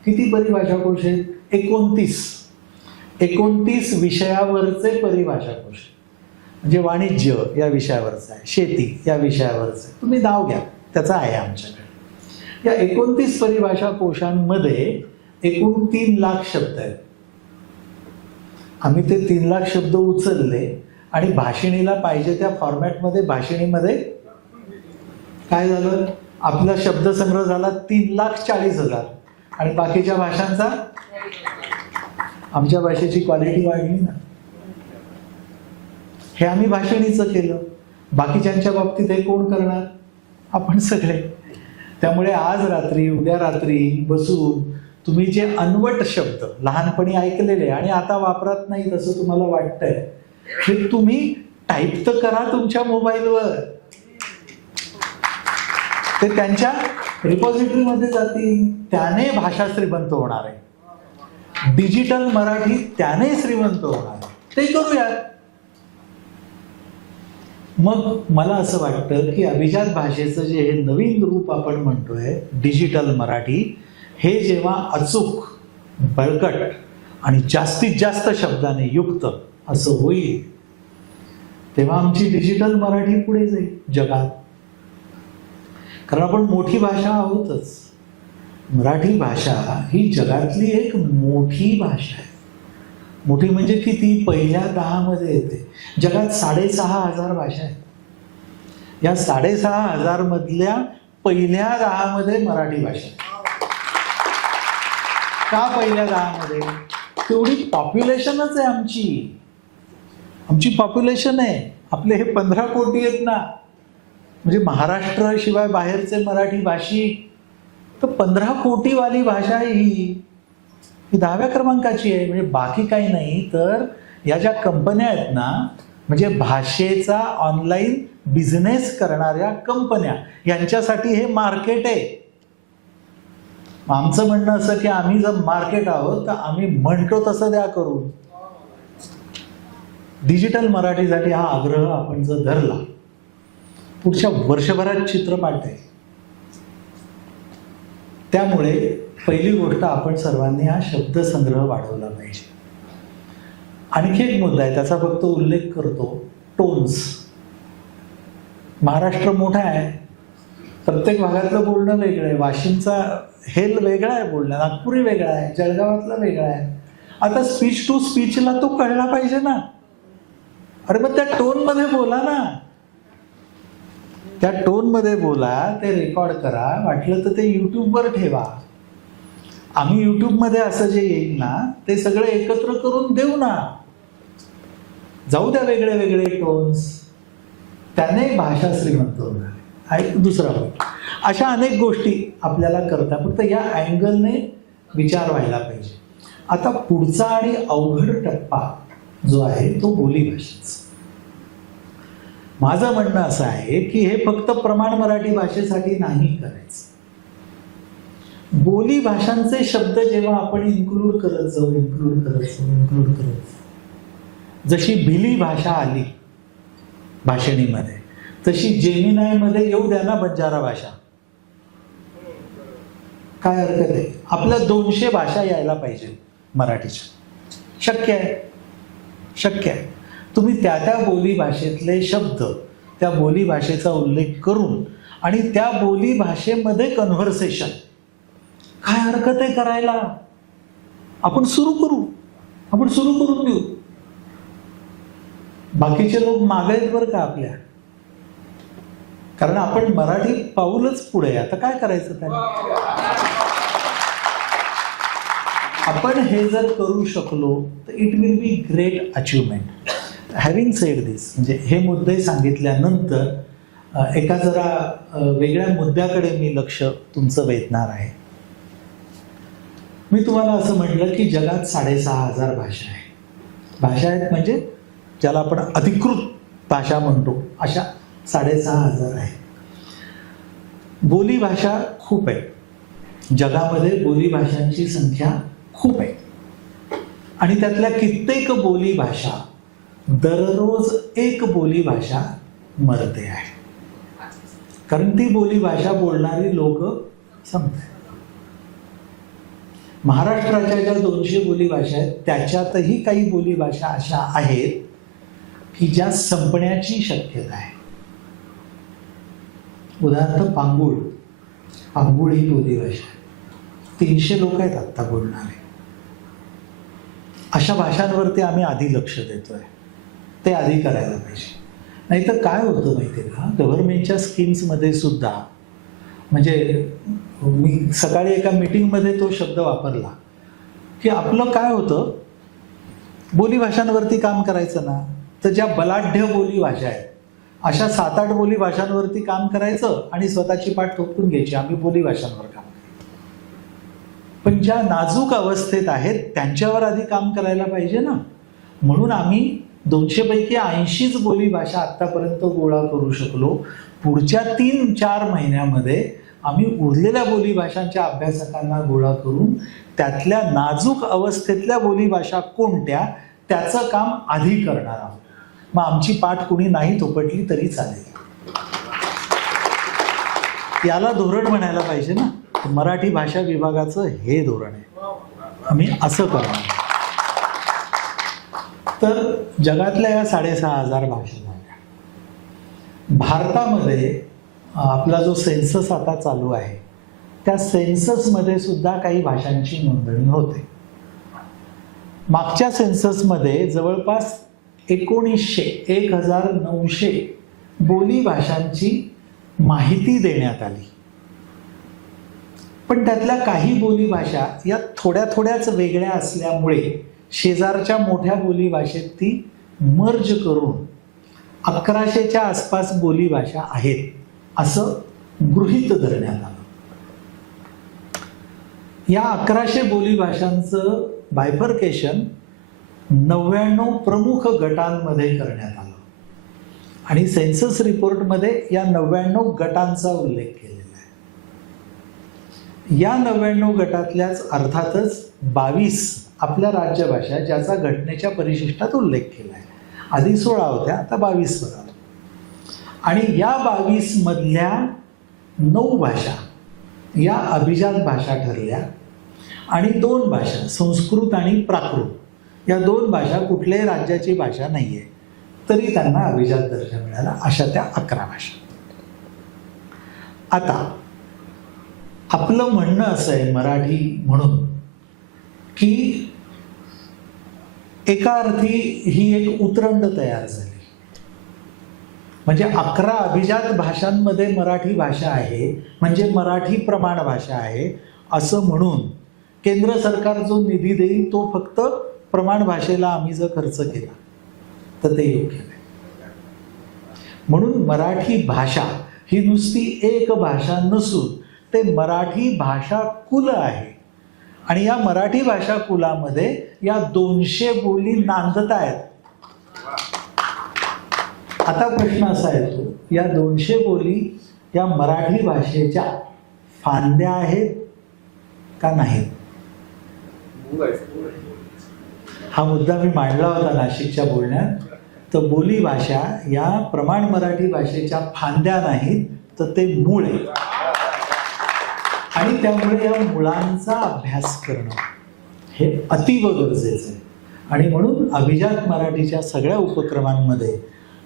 किती परिभाषा कोश आहेत? 29 विषयावरचे परिभाषा कोश. म्हणजे वाणिज्य या विषयावरचं आहे, शेती या विषयावरचं आहे, तुम्ही नाव घ्या, त्याचा आहे आमच्याकडे. या 29 परिभाषा कोशांमध्ये एकूण 3 लाख शब्द आहेत. आम्ही ते 3 लाख शब्द उचलले आणि भाषिणीला पाहिजे त्या फॉर्मॅटमध्ये, भाषिणीमध्ये काय झालं? आपला शब्दसंग्रह झाला 3,40,000 आणि बाकीच्या भाषांचा. आमच्या भाषेची क्वालिटी वाढली ना. हे आम्ही भाषिणीचं केलं. बाकीच्यांच्या बाबतीत हे कोण करणार? आपण सगळे. त्यामुळे आज रात्री, उद्या रात्री बसून तुम्ही जे अनवट शब्द लहानपणी ऐकलेले आणि आता वापरत नाही तसं तुम्हाला वाटतंय, हे तुम्ही टाईप तर करा तुमच्या मोबाईलवर. ते त्यांच्या रिपॉझिटरीमध्ये जातील. त्याने भाषा श्रीमंत होणार आहे. डिजिटल मराठी त्याने श्रीमंत होणार आहे. ते करूयात. मग मला असं वाटतं की अभिजात भाषेचं जे हे नवीन रूप आपण म्हणतोय डिजिटल मराठी, हे जेव्हा अचूक, बळकट आणि जास्तीत जास्त शब्दाने युक्त असं होईल, तेव्हा आमची डिजिटल मराठी पुढे जाईल जगात. कारण आपण मोठी भाषा आहोतच. मराठी भाषा ही जगातली एक मोठी भाषा आहे. मोठी म्हणजे किती? पहिल्या 10 मध्ये येते. जगात 6,500 भाषा आहेत. या 6,500 मधल्या पहिल्या 10 मध्ये मराठी भाषा. का पहिल्या 10 मध्ये? तेवढी पॉप्युलेशनच आहे आमची. आमची पॉप्युलेशन आहे. आपले हे 15 कोटी आहेत ना, म्हणजे महाराष्ट्राशिवाय बाहेरचे मराठी भाषिक तर 15 कोटीवाली भाषा आहे ही 10व्या क्रमांकाची आहे. म्हणजे बाकी काही नाही, तर या ज्या कंपन्या आहेत ना, म्हणजे भाषेचा ऑनलाईन बिझनेस करणाऱ्या कंपन्या, यांच्यासाठी हे मार्केट आहे. आमचं म्हणणं असं की आम्ही जर मार्केट आहोत तर आम्ही म्हणतो तसं द्या करून. डिजिटल मराठीसाठी हा आग्रह आपण जर धरला, पुढच्या वर्षभरात चित्रपाट आहे. त्यामुळे पहिली गोष्ट, आपण सर्वांनी हा शब्दसंग्रह वाढवला पाहिजे. आणखी एक मुद्दा आहे, त्याचा फक्त उल्लेख करतो, टोन्स. महाराष्ट्र मोठा आहे, प्रत्येक भागातलं बोलणं वेगळं आहे. वाशिमचा हेल वेगळा आहे बोलणं, नागपुरी वेगळा आहे, जळगावातला वेगळा आहे. आता स्पीच टू स्पीचला तो कळला पाहिजे ना. अरे मग त्या टोनमध्ये बोला ना, त्या टोनमध्ये बोला, ते रेकॉर्ड करा, वाटलं तर ते यूट्यूबवर ठेवा. आम्ही यूट्यूबमध्ये असं जे येईल ना, ते सगळं एकत्र करून देऊ ना. जाऊ द्या वेगळे वेगळे टोन्स, त्याने भाषा श्रीमंत होणार आहे. दुसरा पॉईंट, अशा अनेक गोष्टी आपल्याला करता, फक्त या अँगलने विचार व्हायला पाहिजे. आता पुढचा आणि अवघड टप्पा जो आहे तो बोली भाषेचा. माझं म्हणणं असं आहे की हे फक्त प्रमाण मराठी भाषेसाठी नाही करायचं. बोली भाषांचे शब्द जेव्हा आपण इन्क्लूड करत जाऊ, जशी भिली भाषा आली भाषणीमध्ये, तशी जेमिनायमध्ये येऊ द्या ना बंजारा भाषा. काय हरकत आहे? आपल्या 200 भाषा यायला पाहिजे मराठीच्या. शक्य आहे, शक्य आहे. तुम्ही त्या त्या बोली भाषेतले शब्द, त्या बोली भाषेचा उल्लेख करून आणि त्या बोली भाषेमध्ये कन्व्हर्सेशन, काय हरकत आहे करायला? आपण सुरू करून देऊ. बाकीचे लोक मागे आहेत बरं का आपल्या, कारण आपण मराठी पाऊलच पुढे. आता काय करायचं त्याला? आपण हे जर करू शकलो तर it will be great achievement. Having said this, म्हणजे हे मुद्दे सांगितल्यानंतर एका जरा वेगळ्या मुद्द्याकडे मी लक्ष तुमचं वेधणार आहे. मी तुम्हाला असं म्हटलं की जगात 6,500 भाषा आहेत. भाषा आहेत म्हणजे ज्याला आपण अधिकृत भाषा म्हणतो, अशा 6,500 आहेत. बोली भाषा खूप आहे. जगामध्ये बोली भाषांची संख्या खूप आहे आणि त्यातल्या कित्येक बोली भाषा दररोज एक बोली भाषा मरते आहे, कारण ती बोली भाषा बोलणारी लोक संपतात. महाराष्ट्राच्या ज्या 200 बोली भाषा आहेत त्याच्यातही काही बोली भाषा अशा आहेत की ज्या संपण्याची शक्यता आहे. उदाहरणार्थ पांगुळ ही बोली भाषा 300 लोक आहेत आत्ता बोलणारे. अशा भाषांवरती आम्ही आधी लक्ष देतोय, ते आधी करायला पाहिजे. नाहीतर काय होतं माहिती आहे का, गव्हर्नमेंटच्या स्कीम्समध्ये सुद्धा, म्हणजे मी सकाळी एका मीटिंगमध्ये तो शब्द वापरला की आपलं काय होतं, बोली भाषांवरती काम करायचं ना, तर ज्या बलाढ्य बोली भाषा आहेत अशा 7-8 बोली भाषांवरती काम करायचं आणि स्वतःची पाठ ठोकून घ्यायची, आम्ही बोली भाषांवर काम. पण ज्या नाजूक अवस्थेत आहेत त्यांच्यावर आधी काम करायला पाहिजे ना. म्हणून आम्ही 200 पैकी 80च बोली भाषा आतापर्यंत गोळा करू शकलो. पुढच्या 3-4 महिन्यामध्ये आम्ही उरलेल्या बोली भाषांच्या अभ्यासकांना गोळा करून त्यातल्या नाजूक अवस्थेतल्या बोली भाषा कोणत्या त्याचं काम आधी करणार आहोत. मग आमची पाठ कुणी नाही थोपटली तरी चालेल. याला धोरण म्हणायला पाहिजे ना. मराठी भाषा विभागाचं हे धोरण आहे, आम्ही असं करणार. तर जगातल्या या 6,500 भाषा झाल्या. भारतामध्ये आपला जो सेन्सस आता चालू आहे त्या सेन्ससमध्ये सुद्धा काही भाषांची नोंदणी होते. मागच्या सेन्ससमध्ये जवळपास 1900 बोली भाषांची माहिती देण्यात आली. पण त्यातल्या काही बोली भाषा या थोड्याच वेगळ्या असल्यामुळे शेजारच्या मोठ्या बोली भाषेत ती मर्ज करून 1100च्या आसपास बोली भाषा आहेत. असं गृहीत धरण्यात आलं. या 1100 बोलीभाषांचं बायफर्केशन 99 प्रमुख गटांमध्ये करण्यात आलं आणि सेन्सस रिपोर्टमध्ये या 99 गटांचा उल्लेख केलेला आहे. या 99 गटातल्याच अर्थातच 22 आपल्या राजभाषा ज्याचा घटनेच्या परिशिष्टात उल्लेख केला आहे. आधी 16 होत्या, आता 22 वर आलो. आणि या 22 मधल्या 9 भाषा या अभिजात भाषा ठरल्या आणि 2 भाषा संस्कृत आणि प्राकृत या 2 भाषा कुठल्याही राज्याची भाषा नाहीये तरी त्यांना अभिजात दर्जा मिळाला. अशा त्या 11 भाषा. आता आपलं म्हणणं असं आहे मराठी म्हणून की एका अर्थी ही एक उतरंड तयार झाली. म्हणजे 11 अभिजात भाषांमध्ये मराठी भाषा आहे म्हणजे मराठी प्रमाण भाषा आहे असं म्हणून केंद्र सरकार जो निधी देईल तो फक्त प्रमाण भाषेला आम्ही जर खर्च केला तर ते योग्य नाही. म्हणून मराठी भाषा ही नुसती एक भाषा नसून ते मराठी भाषा कुल आहे आणि या मराठी भाषा कुलामध्ये या 200 बोली नांदत आहेत. आता प्रश्न असा येतो, या 200 बोली या मराठी भाषेच्या फांद्या आहेत का नाहीत? हा मुद्दा मी मांडला होता नाशिकच्या बोलण्यात. तर बोली भाषा या प्रमाण मराठी भाषेच्या फांद्या नाहीत तर ते मूळ आहे आणि त्यामुळे या मुळांचा अभ्यास करणं हे अतीव गरजेचं आहे. आणि म्हणून अभिजात मराठीच्या सगळ्या उपक्रमांमध्ये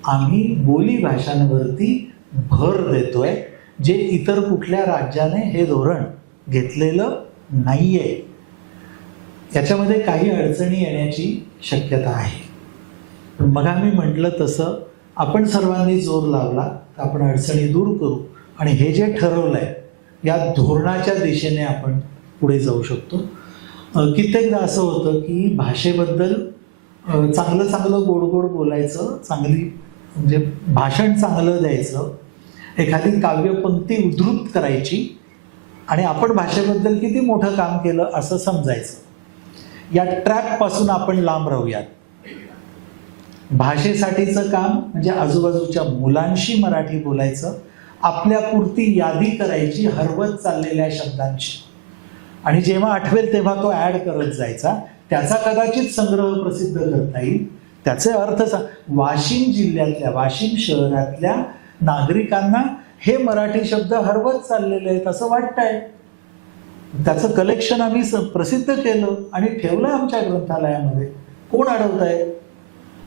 आम्ही बोली भाषांवरती भर देतोय जे इतर कुठल्या राज्याने हे धोरण घेतलेलं नाहीये. याच्यामध्ये काही अडचणी येण्याची शक्यता आहे. पण मग आम्ही म्हटलं तसं आपण सर्वांनी जोर लावला तर आपण अडचणी दूर करू आणि हे जे ठरवलंय या धोरणाच्या दिशेने आपण पुढे जाऊ शकतो. कित्येकदा असं होतं की भाषेबद्दल चांगलं चांगलं गोड गोड बोलायचं, चांगली म्हणजे भाषण चांगलं द्यायचं, एखादी काव्यपंक्ती उद्धृत करायची आणि आपण भाषेबद्दल किती मोठं काम केलं असं समजायचं. या ट्रॅपपासून आपण लांब राहूयात. भाषेसाठीचं काम म्हणजे आजूबाजूच्या मुलांशी मराठी बोलायचं, आपल्यापुरती यादी करायची हरवत चाललेल्या शब्दांची आणि जेव्हा आठवेल तेव्हा तो ॲड करत जायचा. त्याचा कदाचित संग्रह प्रसिद्ध करता येईल. त्याचे अर्थ वाशिम जिल्ह्यातल्या वाशिम शहरातल्या नागरिकांना हे मराठी शब्द हरवत चाललेले आहेत असं वाटतंय. त्याचं कलेक्शन आम्ही प्रसिद्ध केलं आणि ठेवलं आमच्या ग्रंथालयामध्ये. कोण अडवत आहे?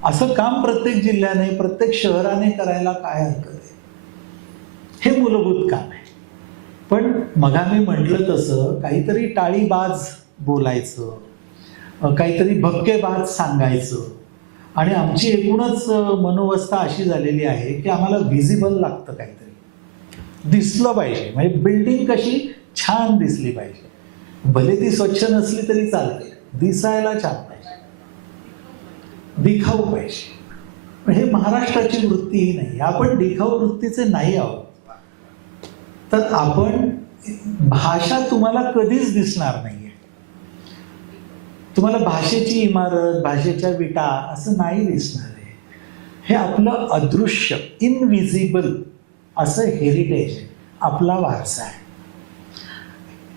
असं काम प्रत्येक जिल्ह्याने प्रत्येक शहराने करायला काय हरकत आहे? हे मूलभूत काम आहे. पण मग आम्ही म्हटलं तसं काहीतरी टाळीबाज बोलायचं, काहीतरी भपकेबाज सांगायचं आणि आमची एकूणच मनोवस्था अशी झालेली आहे की आम्हाला व्हिजिबल लागतं, काहीतरी दिसलं पाहिजे. म्हणजे बिल्डिंग कशी छान दिसली पाहिजे, भले ती स्वच्छ नसली तरी चालते, दिसायला छान पाहिजे, दिखाऊ पाहिजे. हे महाराष्ट्राची वृत्ती ही नाही. आपण दिखाऊ वृत्तीचे नाही आहोत. तर आपण भाषा तुम्हाला कधीच दिसणार नाहीये. तुम्हाला भाषेची इमारत, भाषेच्या विटा असं नाही दिसणार आहे. हे आपलं अदृश्य इनविजिबल असं हेरिटेज आहे, आपला वारसा आहे.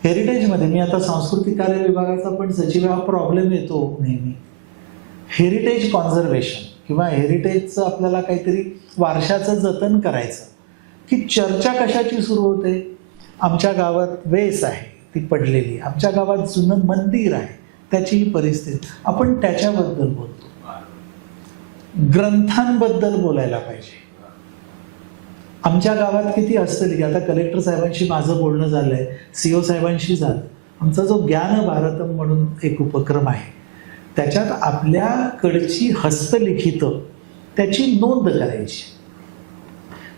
हेरिटेजमध्ये मी आता सांस्कृतिक कार्य विभागाचा पण सचिव, हा प्रॉब्लेम येतो नेहमी. हेरिटेज कॉन्झर्वेशन किंवा हेरिटेजचं आपल्याला काहीतरी वारशाचं जतन करायचं की चर्चा कशाची सुरू होते? आमच्या गावात वेस आहे ती पडलेली, आमच्या गावात जुनं मंदिर आहे त्याची परिस्थिती, आपण त्याच्याबद्दल बोलतो. ग्रंथांबद्दल बोलायला पाहिजे. आमच्या गावात किती हस्तलिखित, आता कलेक्टर साहेबांशी माझं बोलणं झालंय, CO साहेबांशी झालं. आमचा जो ज्ञान भारतम म्हणून एक उपक्रम आहे त्याच्यात आपल्याकडची हस्तलिखित त्याची नोंद करायची.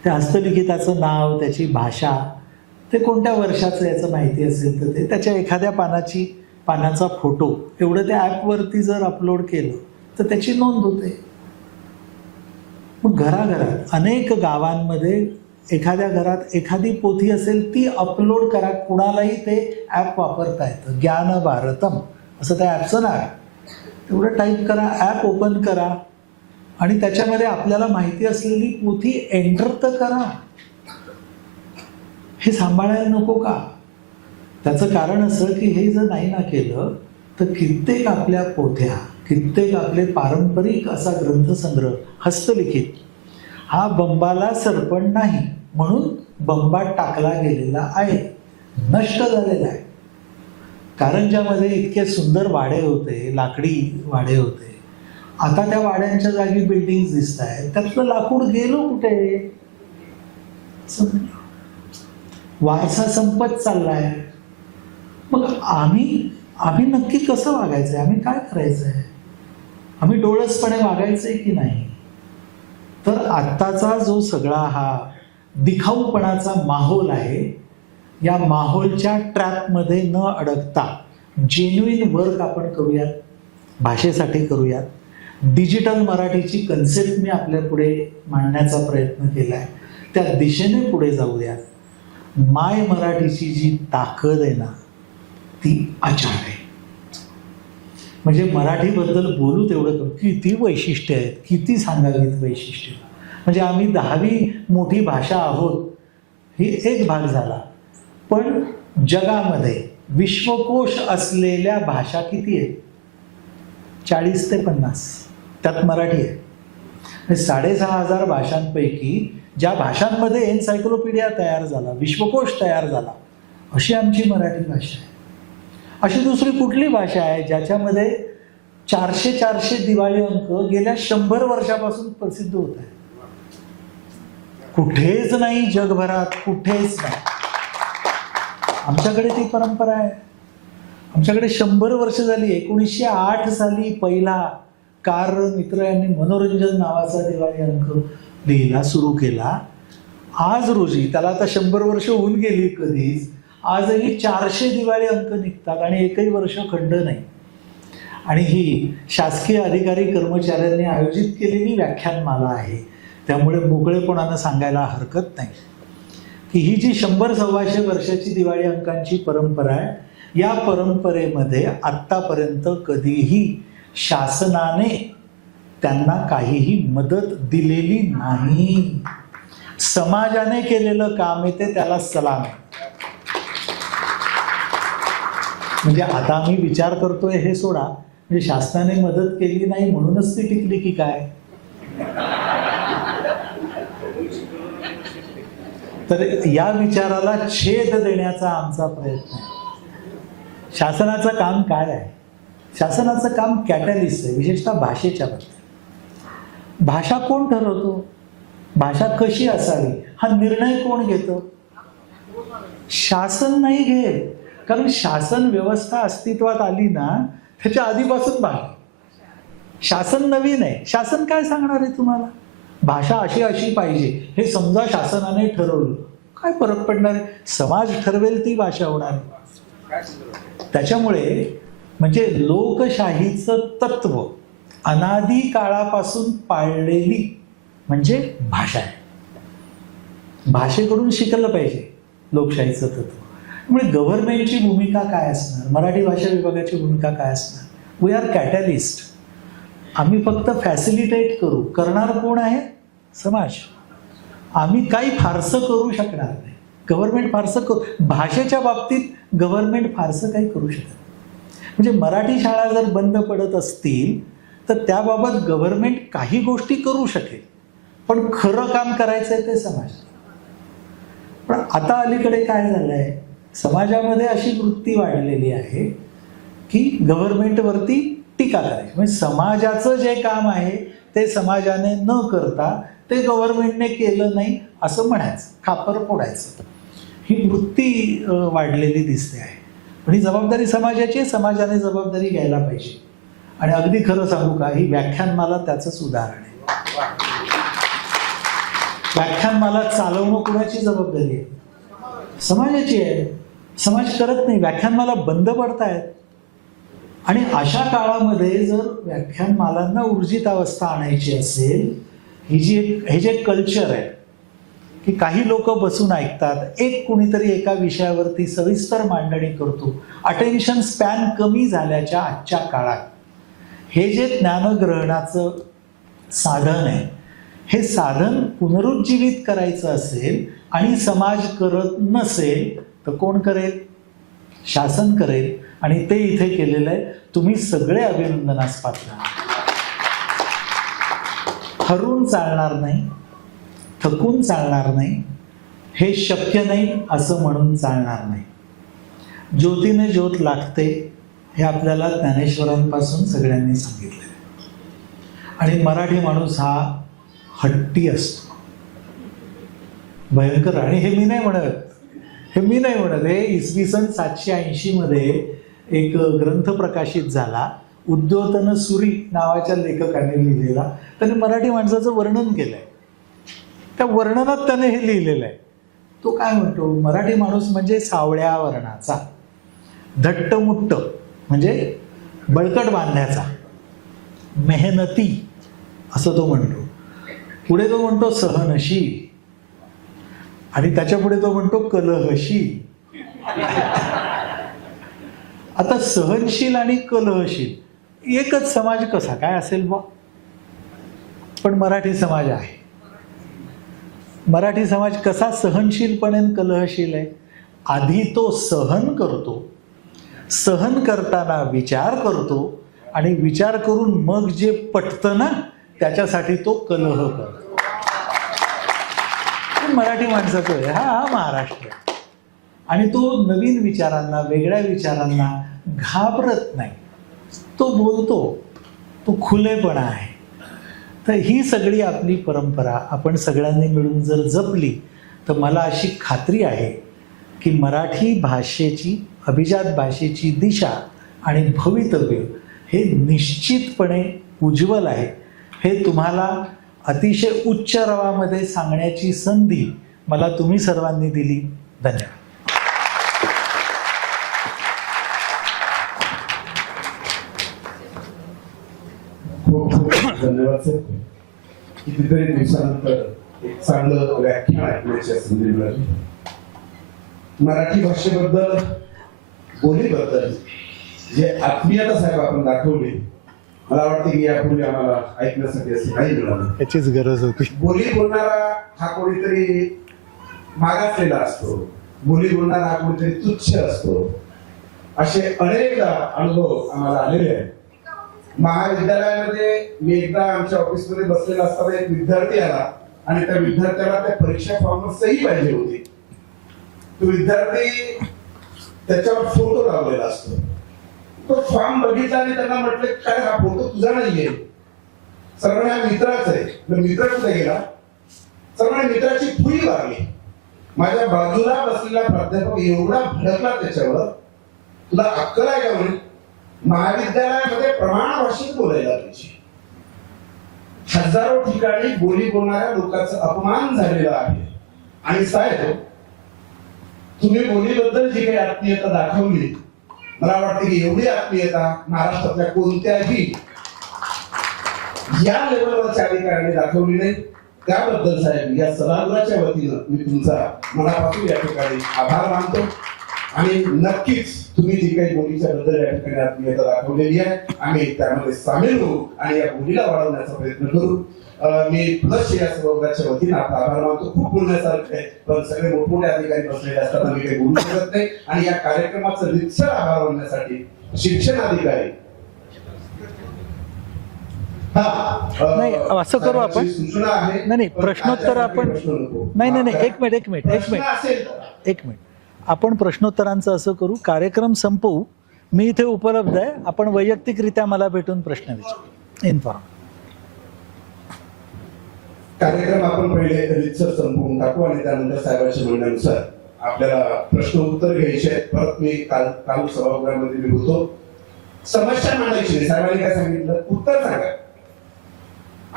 त्या हस्तलिखिताचं नाव, त्याची भाषा, ते कोणत्या वर्षाचं याचं माहिती असेल तर ते, त्याच्या एखाद्या पानाचा फोटो एवढं त्या ॲपवरती जर अपलोड केलं तर त्याची नोंद होते. मग घराघरात अनेक गावांमध्ये एखाद्या घरात एखादी पोथी असेल ती अपलोड करा, कुणालाही ते ॲप वापरता येतं. ज्ञान भारतम असं त्या ॲपचं नाव आहे. तेवढं टाईप करा, ॲप ओपन करा आणि त्याच्यामध्ये आपल्याला माहिती असलेली पोथी एंटर तर करा. हे सांभाळायला नको का? त्याचं कारण असं की हे जर नाही ना केलं तर कित्येक आपल्या पोथ्या, कित्येक आपले पारंपरिक असा ग्रंथसंग्रह हस्तलिखित हा बंबाला सरपण नाही म्हणून बंबात टाकला गेलेला आहे, नष्ट झालेला आहे. कारंजामध्ये इतके सुंदर वाडे होते, लाकडी वाडे होते, आता त्या वाड्यांच्या जागी बिल्डिंग दिसत आहेत. त्यातलं लाकूड गेलो कुठे? वारसा संपत चाललाय. मग आम्ही नक्की कसं वागायचंय? आम्ही काय करायचंय? आम्ही डोळसपणे वागायचंय की नाही? तर आत्ताचा जो सगळा हा दिखाऊपणाचा माहोल आहे, या माहोलच्या ट्रॅपमध्ये न अडकता जेन्युइन वर्क आपण करूयात, भाषेसाठी करूयात. डिजिटल मराठीची कन्सेप्ट मी आपल्या पुढे मांडण्याचा प्रयत्न केला आहे, त्या दिशेने पुढे जाऊयात. माय मराठीची जी ताकद आहे ना ती अचाट आहे. म्हणजे मराठीबद्दल बोलू तेवढं करू. किती वैशिष्ट्य आहेत, किती सांगावीत वैशिष्ट्य. म्हणजे आम्ही 10वी मोठी भाषा आहोत ही एक भाग झाला, पण जगामध्ये विश्वकोश असलेल्या भाषा किती आहेत? 40 ते 50. त्यात मराठी आहे. 6,500 भाषांपैकी ज्या भाषांमध्ये एन्सायक्लोपीडिया तयार झाला, विश्वकोश तयार झाला, अशी आमची मराठी भाषा आहे. अशी दुसरी कुठली भाषा आहे ज्याच्यामध्ये 400 दिवाळी अंक गेल्या 100 वर्षापासून प्रसिद्ध होत आहे? कुठेच नाही जगभरात, कुठेच नाही. आमच्याकडे ती परंपरा आहे. आमच्याकडे 100 वर्ष झाली. 1908 साली पहिला कार्ल मित्र यांनी मनोरंजन नावाचा दिवाळी अंक लिहिला, सुरू केला. आज रोजी त्याला आता 100 वर्ष होऊन गेली कधीच, आजही 400 दिवाळी अंक निघतात आणि एकही वर्ष खंड नाही. आणि ही शासकीय अधिकारी कर्मचाऱ्यांनी आयोजित केलेली व्याख्यानमाला आहे. त्यामुळे मोकळेपणानं सांगायला हरकत नाही की ही जी 100-125 वर्षाची दिवाळी अंकांची परंपरा आहे, या परंपरेमध्ये आत्तापर्यंत कधीही शासनाने त्यांना काहीही मदत दिलेली नाही. समाजाने केलेलं काम आहे ते त्याला सलाम आहे. म्हणजे आता आम्ही विचार करतोय हे सोडा, म्हणजे शासनाने मदत केली नाही म्हणूनच ती टिकली की काय? तर या विचाराला छेद देण्याचा आमचा प्रयत्न आहे. शासनाचं काम काय आहे? शासनाचं काम कॅटलिस्ट आहे, विशेषतः भाषेच्या बाबतीत. भाषा कोण ठरवतो? भाषा कशी असावी हा निर्णय कोण घेतं? शासन नाही घेत. कारण शासन व्यवस्था अस्तित्वात आली ना त्याच्या आधीपासून भाषा. शासन नवीन आहे. शासन काय सांगणार आहे तुम्हाला? भाषा अशी अशी पाहिजे हे समजा शासनाने ठरवलं, काय फरक पडणार आहे? समाज ठरवेल ती भाषा होणार आहे. त्याच्यामुळे म्हणजे लोकशाहीचं तत्व अनादी काळापासून पाळलेली म्हणजे भाषा आहे. भाषेकडून शिकलं पाहिजे लोकशाहीचं तत्व. त्यामुळे गव्हर्नमेंटची भूमिका काय असणार? मराठी भाषा विभागाची भूमिका काय असणार? We are catalyst. आम्ही फक्त फॅसिलिटेट करू. करणार कोण आहे? समाज. आम्ही काही फारसं करू शकणार नाही. गव्हर्नमेंट फारसं करू, भाषेच्या बाबतीत गव्हर्नमेंट फारसं काही करू शकत नाही. म्हणजे मराठी शाळा जर बंद पडत असतील तर त्याबाबत गव्हर्नमेंट काही गोष्टी करू शकेल, पण खरं काम करायचं आहे ते समाज. पण आता अलीकडे काय झालंय, समाजामध्ये अशी वृत्ती वाढलेली आहे की गव्हर्नमेंटवरती टीका करायची. म्हणजे समाजाचं जे काम आहे ते समाजाने न करता ते गव्हर्नमेंटने केलं नाही असं म्हणायचं, खापर फोडायचं. ही वृत्ती वाढलेली दिसते आहे. पण ही जबाबदारी समाजाची आहे, समाजाने जबाबदारी घ्यायला पाहिजे. आणि अगदी खरं सांगू का, ही व्याख्यानमाला त्याचंच उदाहरण आहे. व्याख्यानमाला चालवणं कुणाची जबाबदारी आहे? समाजाची आहे. समाज करत नाही, व्याख्यानमाला बंद पडतायत. आणि अशा काळामध्ये जर व्याख्यानमालांना ऊर्जित अवस्था आणायची असेल, हे जे कल्चर आहे की काही लोक बसून ऐकतात, एक कुणीतरी एका विषयावरती सविस्तर मांडणी करतो. अटेन्शन स्पॅन कमी झाल्याच्या आजच्या काळात हे जे ज्ञानग्रहणाचं साधन आहे, हे साधन पुनरुज्जीवित करायचं असेल आणि समाज करत नसेल तर कोण करेल? शासन करेल. आणि ते इथे केलेलं आहे. तुम्ही सगळे अभिनंदनास पात्र आहात. हरून चालणार नाही, थकून चालणार नाही, हे शक्य नाही असं म्हणून चालणार नाही. ज्योतीने ज्योत लागते हे आपल्याला ज्ञानेश्वरांपासून सगळ्यांनी सांगितलं. आणि मराठी माणूस हा हट्टी असतो, भयंकर. आणि हे मी नाही म्हणत, हे इसवी सन 780 मध्ये एक ग्रंथ प्रकाशित झाला, उद्योतन सुरी नावाच्या लेखकाने लिहिलेला. त्याने मराठी माणसाचं वर्णन केलंय. त्या वर्णनात त्याने हे लिहिलेलं आहे. तो काय म्हणतो? मराठी माणूस म्हणजे सावळ्या वर्णाचा, धट्टमुट्ट म्हणजे बळकट बांध्याचा, मेहनती असं तो म्हणतो. पुढे तो म्हणतो सहनशील, आणि त्याच्या पुढे तो म्हणतो कलहशील. आता सहनशील आणि कलहशील एकच समाज कसा काय असेल बा? पण मराठी समाज आहे. मराठी समाज कसा सहनशीलपणे कलहशील आहे? आधी तो सहन करतो, सहन करताना विचार करतो, आणि विचार करून मग जे पटतं ना त्याच्यासाठी तो कलह करतो. मराठी माणसाचं आहे. हा महाराष्ट्र आहे. आणि तो नवीन विचारांना, वेगळ्या विचारांना घाबरत नाही. तो बोलतो, तो खुलेपणा आहे. तर ही सगळी आपली परंपरा आपण सगळ्यांनी मिळून जर जपली तर मला अशी खात्री आहे की मराठी भाषेची, अभिजात भाषेची दिशा आणि भवितव्य हे निश्चितपणे उज्ज्वल आहे. हे तुम्हाला अतिशय उच्च रवामध्ये सांगण्याची संधी मला तुम्ही सर्वांनी दिली. धन्यवाद. खूप खूप धन्यवाद सर. कितीतरी दिवसानंतर एक चांगलं व्याख्यान ऐकण्याची संधी मिळाली. मराठी भाषेबद्दल, बोलीबद्दल जे आत्मीयता साहेब आपण दाखवली, मला वाटतं की यापूर्वी आम्हाला ऐकण्यासाठी असं काही मिळालं. याचीच गरज होती. बोली बोलणारा हा कोणीतरी मागासलेला असतो, बोली बोलणारा हा कोणीतरी तुच्छ असतो, असे अनेकदा अनुभव आम्हाला आलेले आहेत. महाविद्यालयामध्ये मी एकदा आमच्या ऑफिसमध्ये बसलेला असताना एक विद्यार्थी आला आणि त्या विद्यार्थ्याला त्या परीक्षा फॉर्मवर सही पाहिजे होती. तो विद्यार्थी त्याच्यावर फोटो लावलेला असतो. तो फॉर्म बघितला आणि त्यांना म्हटलं काय हा फोटो तुझा नाहीये? सर हा मित्राचा आहे. मित्र कुठे गेला? सर मित्राची फुई लागली. माझ्या बाजूला बसलेला प्राध्यापक एवढा भडकला त्याच्यावर, तुला अक्कल आहे का म्हणे? महाविद्यालयामध्ये प्रमाण भाषेत बोलायला पाहिजे. हजारो ठिकाणी बोली बोलणाऱ्या लोकांचा अपमान झालेला आहे. आणि साहेब, तुम्ही बोलीबद्दल जी काही आत्मीयता दाखवली, मला वाटते की एवढी आत्मीयता महाराष्ट्रातल्या कोणत्याही या लेवलवरच्या अधिकाऱ्यांनी दाखवली नाही. त्याबद्दल साहेब या सभागृहाच्या वतीनं मी तुमचा मनापासून या ठिकाणी आभार मानतो. आणि नक्कीच तुम्ही जी काही बोलीच्या बद्दल या ठिकाणी आत्मीयता दाखवलेली आहे, आम्ही त्यामध्ये सामील होऊ आणि या बोलीला वाढवण्याचा प्रयत्न करू. मी प्लस या सभागृहाच्या वतीनं आपला आभार मानतो. खूप बोलण्यासारखं आहे, पण सगळे मोठमोठे अधिकारी बसलेले असताना मी काही बोलू शकत नाही. आणि या कार्यक्रमाचं रितसर आभार मानण्यासाठी शिक्षण अधिकारी नाही असं करू आपण. नाही प्रश्नोत्तर आपण नाही एक मिनिट आपण प्रश्नोत्तरांचं असं करू. कार्यक्रम संपवू. मी इथे उपलब्ध आहे. आपण वैयक्तिकरित्या मला भेटून प्रश्न विचारू. इन्फॉर्म कार्यक्रम आपण पहिले रितसर संपवून टाकू आणि त्यानंतर साहेबांच्या म्हणण्यानुसार आपल्याला प्रश्न उत्तर घ्यायचे आहेत. परत मी काल सभागृहामध्ये मी होतो. समस्या मांडायची नाही. साहेबांनी काय सांगितलं? उत्तर सांगा.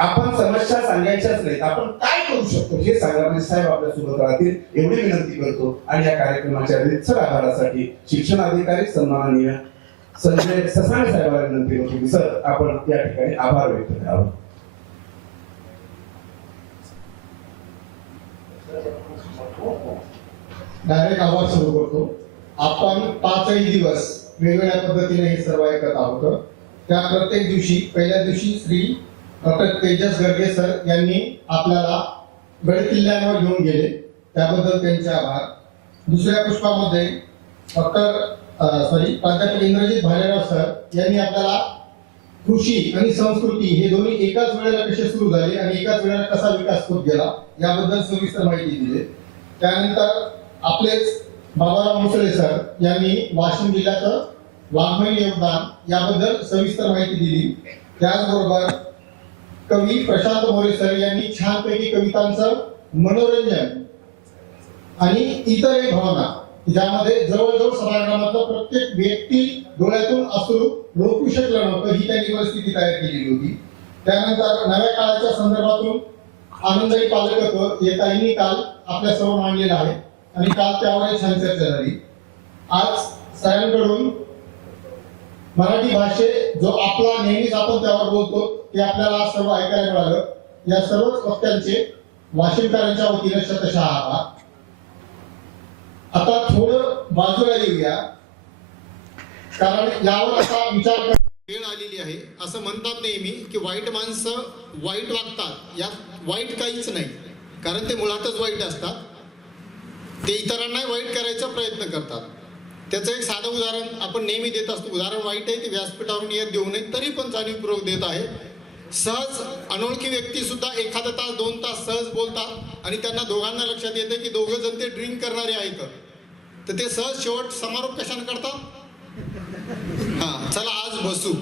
आपण समस्या सांगायच्याच नाहीत, आपण काय करू शकतो हे सांगा. म्हणजे साहेब आपल्यासोबत राहतील एवढी विनंती करतो. आणि या कार्यक्रमाच्या रितसर आभारासाठी शिक्षण अधिकारी सन्माननीय संजय ससाणे साहेबांना विनंती करतो की सर आपण या ठिकाणी आभार व्यक्त करावा. डायरेक्ट आवाज सुरू करतो. आपण 5ही दिवस वेगवेगळ्या पद्धतीने हे सर्व ऐकत आहोत. त्या प्रत्येक दिवशी पहिल्या दिवशी श्री डॉक्टर तेजस गर्गे सर यांनी आपल्याला गड किल्ल्यांवर घेऊन गेले, त्याबद्दल त्यांचे आभार. दुसऱ्या पुष्पामध्ये प्राध्यापक इंद्रजित भालेराव सर यांनी आपल्याला कृषी आणि संस्कृती हे दोन्ही एकाच वेळेला कसे सुरू झाले आणि एकाच वेळेला कसा विकास होत गेला याबद्दल सविस्तर माहिती दिली. त्यानंतर आपलेच बाबाराव मुसळे सर यांनी वाशिम जिल्ह्याचं वाङ्मयीन योगदान याबद्दल सविस्तर माहिती दिली. त्याचबरोबर कवी प्रशांत मोरे सर यांनी छानपैकी कवितांचं मनोरंजन आणि इतरही भावना ज्यामध्ये जवळजवळ सभागृहामधला प्रत्येक व्यक्ती डोळ्यातून अश्रू रोखू शकलं नव्हतं ही त्यांनी परिस्थिती तयार केलेली होती. त्यानंतर नव्या काळाच्या संदर्भातून आनंदही पालकत्व हे ताईंनी काल आपल्या समोर मांडलेलं आहे आणि काल त्यावर छान चर्चा झाली. आज सरांकडून मराठी भाषेत जो आपला नेहमीच आपण त्यावर बोलतो ते आपल्याला सर्व ऐकायला मिळालं. या सर्वच वक्त्यांचे वाशिमकरांच्या वतीने शतशः आभार. आता थोडं बाजूला येऊया, कारण यावर असा विचार वेळ आलेली आहे. असं म्हणतात नेहमी की वाईट माणसं वाईट वागतात, यात वाईट काहीच नाही, कारण ते मुळातच वाईट असतात. ते इतरांना वाईट करायचा प्रयत्न करतात. त्याचं एक साधं उदाहरण आपण नेहमी देत असतो. उदाहरण वाईट आहे ते व्यासपीठावरून येत देऊ नये, तरी पण जाणीवपूर्वक देत आहे. सहज अनोळखी व्यक्ती सुद्धा एखादा तास 2 तास सहज बोलतात आणि त्यांना दोघांना लक्षात येते की दोघं जण ते ड्रिंक करणारे आहेत, तर ते सहज शेवट समारोप कशाने करतात? हा, चला आज बसू.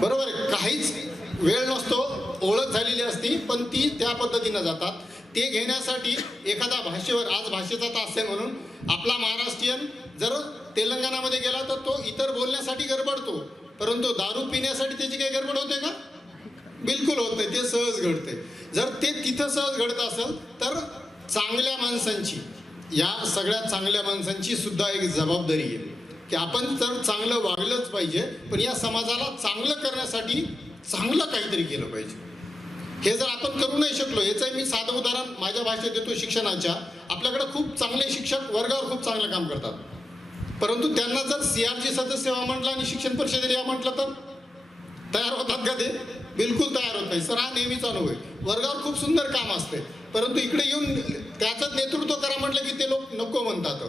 बरोबर आहे, काहीच वेळ नसतो, ओळख झालेली असती, पण ती त्या पद्धतीनं जातात. ते घेण्यासाठी एखादा भाषेवर, आज भाषेचा तास आहे म्हणून आपला महाराष्ट्रीयन जर तेलंगणामध्ये गेला तर तो इतर बोलण्यासाठी गडबडतो, परंतु दारू पिण्यासाठी त्याची काही गडबड होते का? बिलकुल होत नाही, ते सहज घडते. जर ते तिथं सहज घडत असेल तर चांगल्या माणसांची, या सगळ्या चांगल्या माणसांची सुद्धा एक जबाबदारी आहे की आपण तर चांगलं वागलंच पाहिजे, पण या समाजाला चांगलं करण्यासाठी चांगलं काहीतरी केलं पाहिजे. हे जर आपण करू नाही शकलो, याचं मी साधं उदाहरण माझ्या भाषेत देतो. शिक्षणाच्या आपल्याकडे खूप चांगले शिक्षक वर्गावर खूप चांगलं काम करतात, परंतु त्यांना जर CRG सदस्य व्हा म्हटलं आणि शिक्षण परिषदेला या म्हटलं तर तयार होतात का? ते बिलकुल तयार होत नाही. सर हा नेहमीच अनुभव आहे. वर्गावर खूप सुंदर काम असते, परंतु इकडे येऊन त्याचं नेतृत्व करा म्हटलं की ते लोक नको म्हणतात.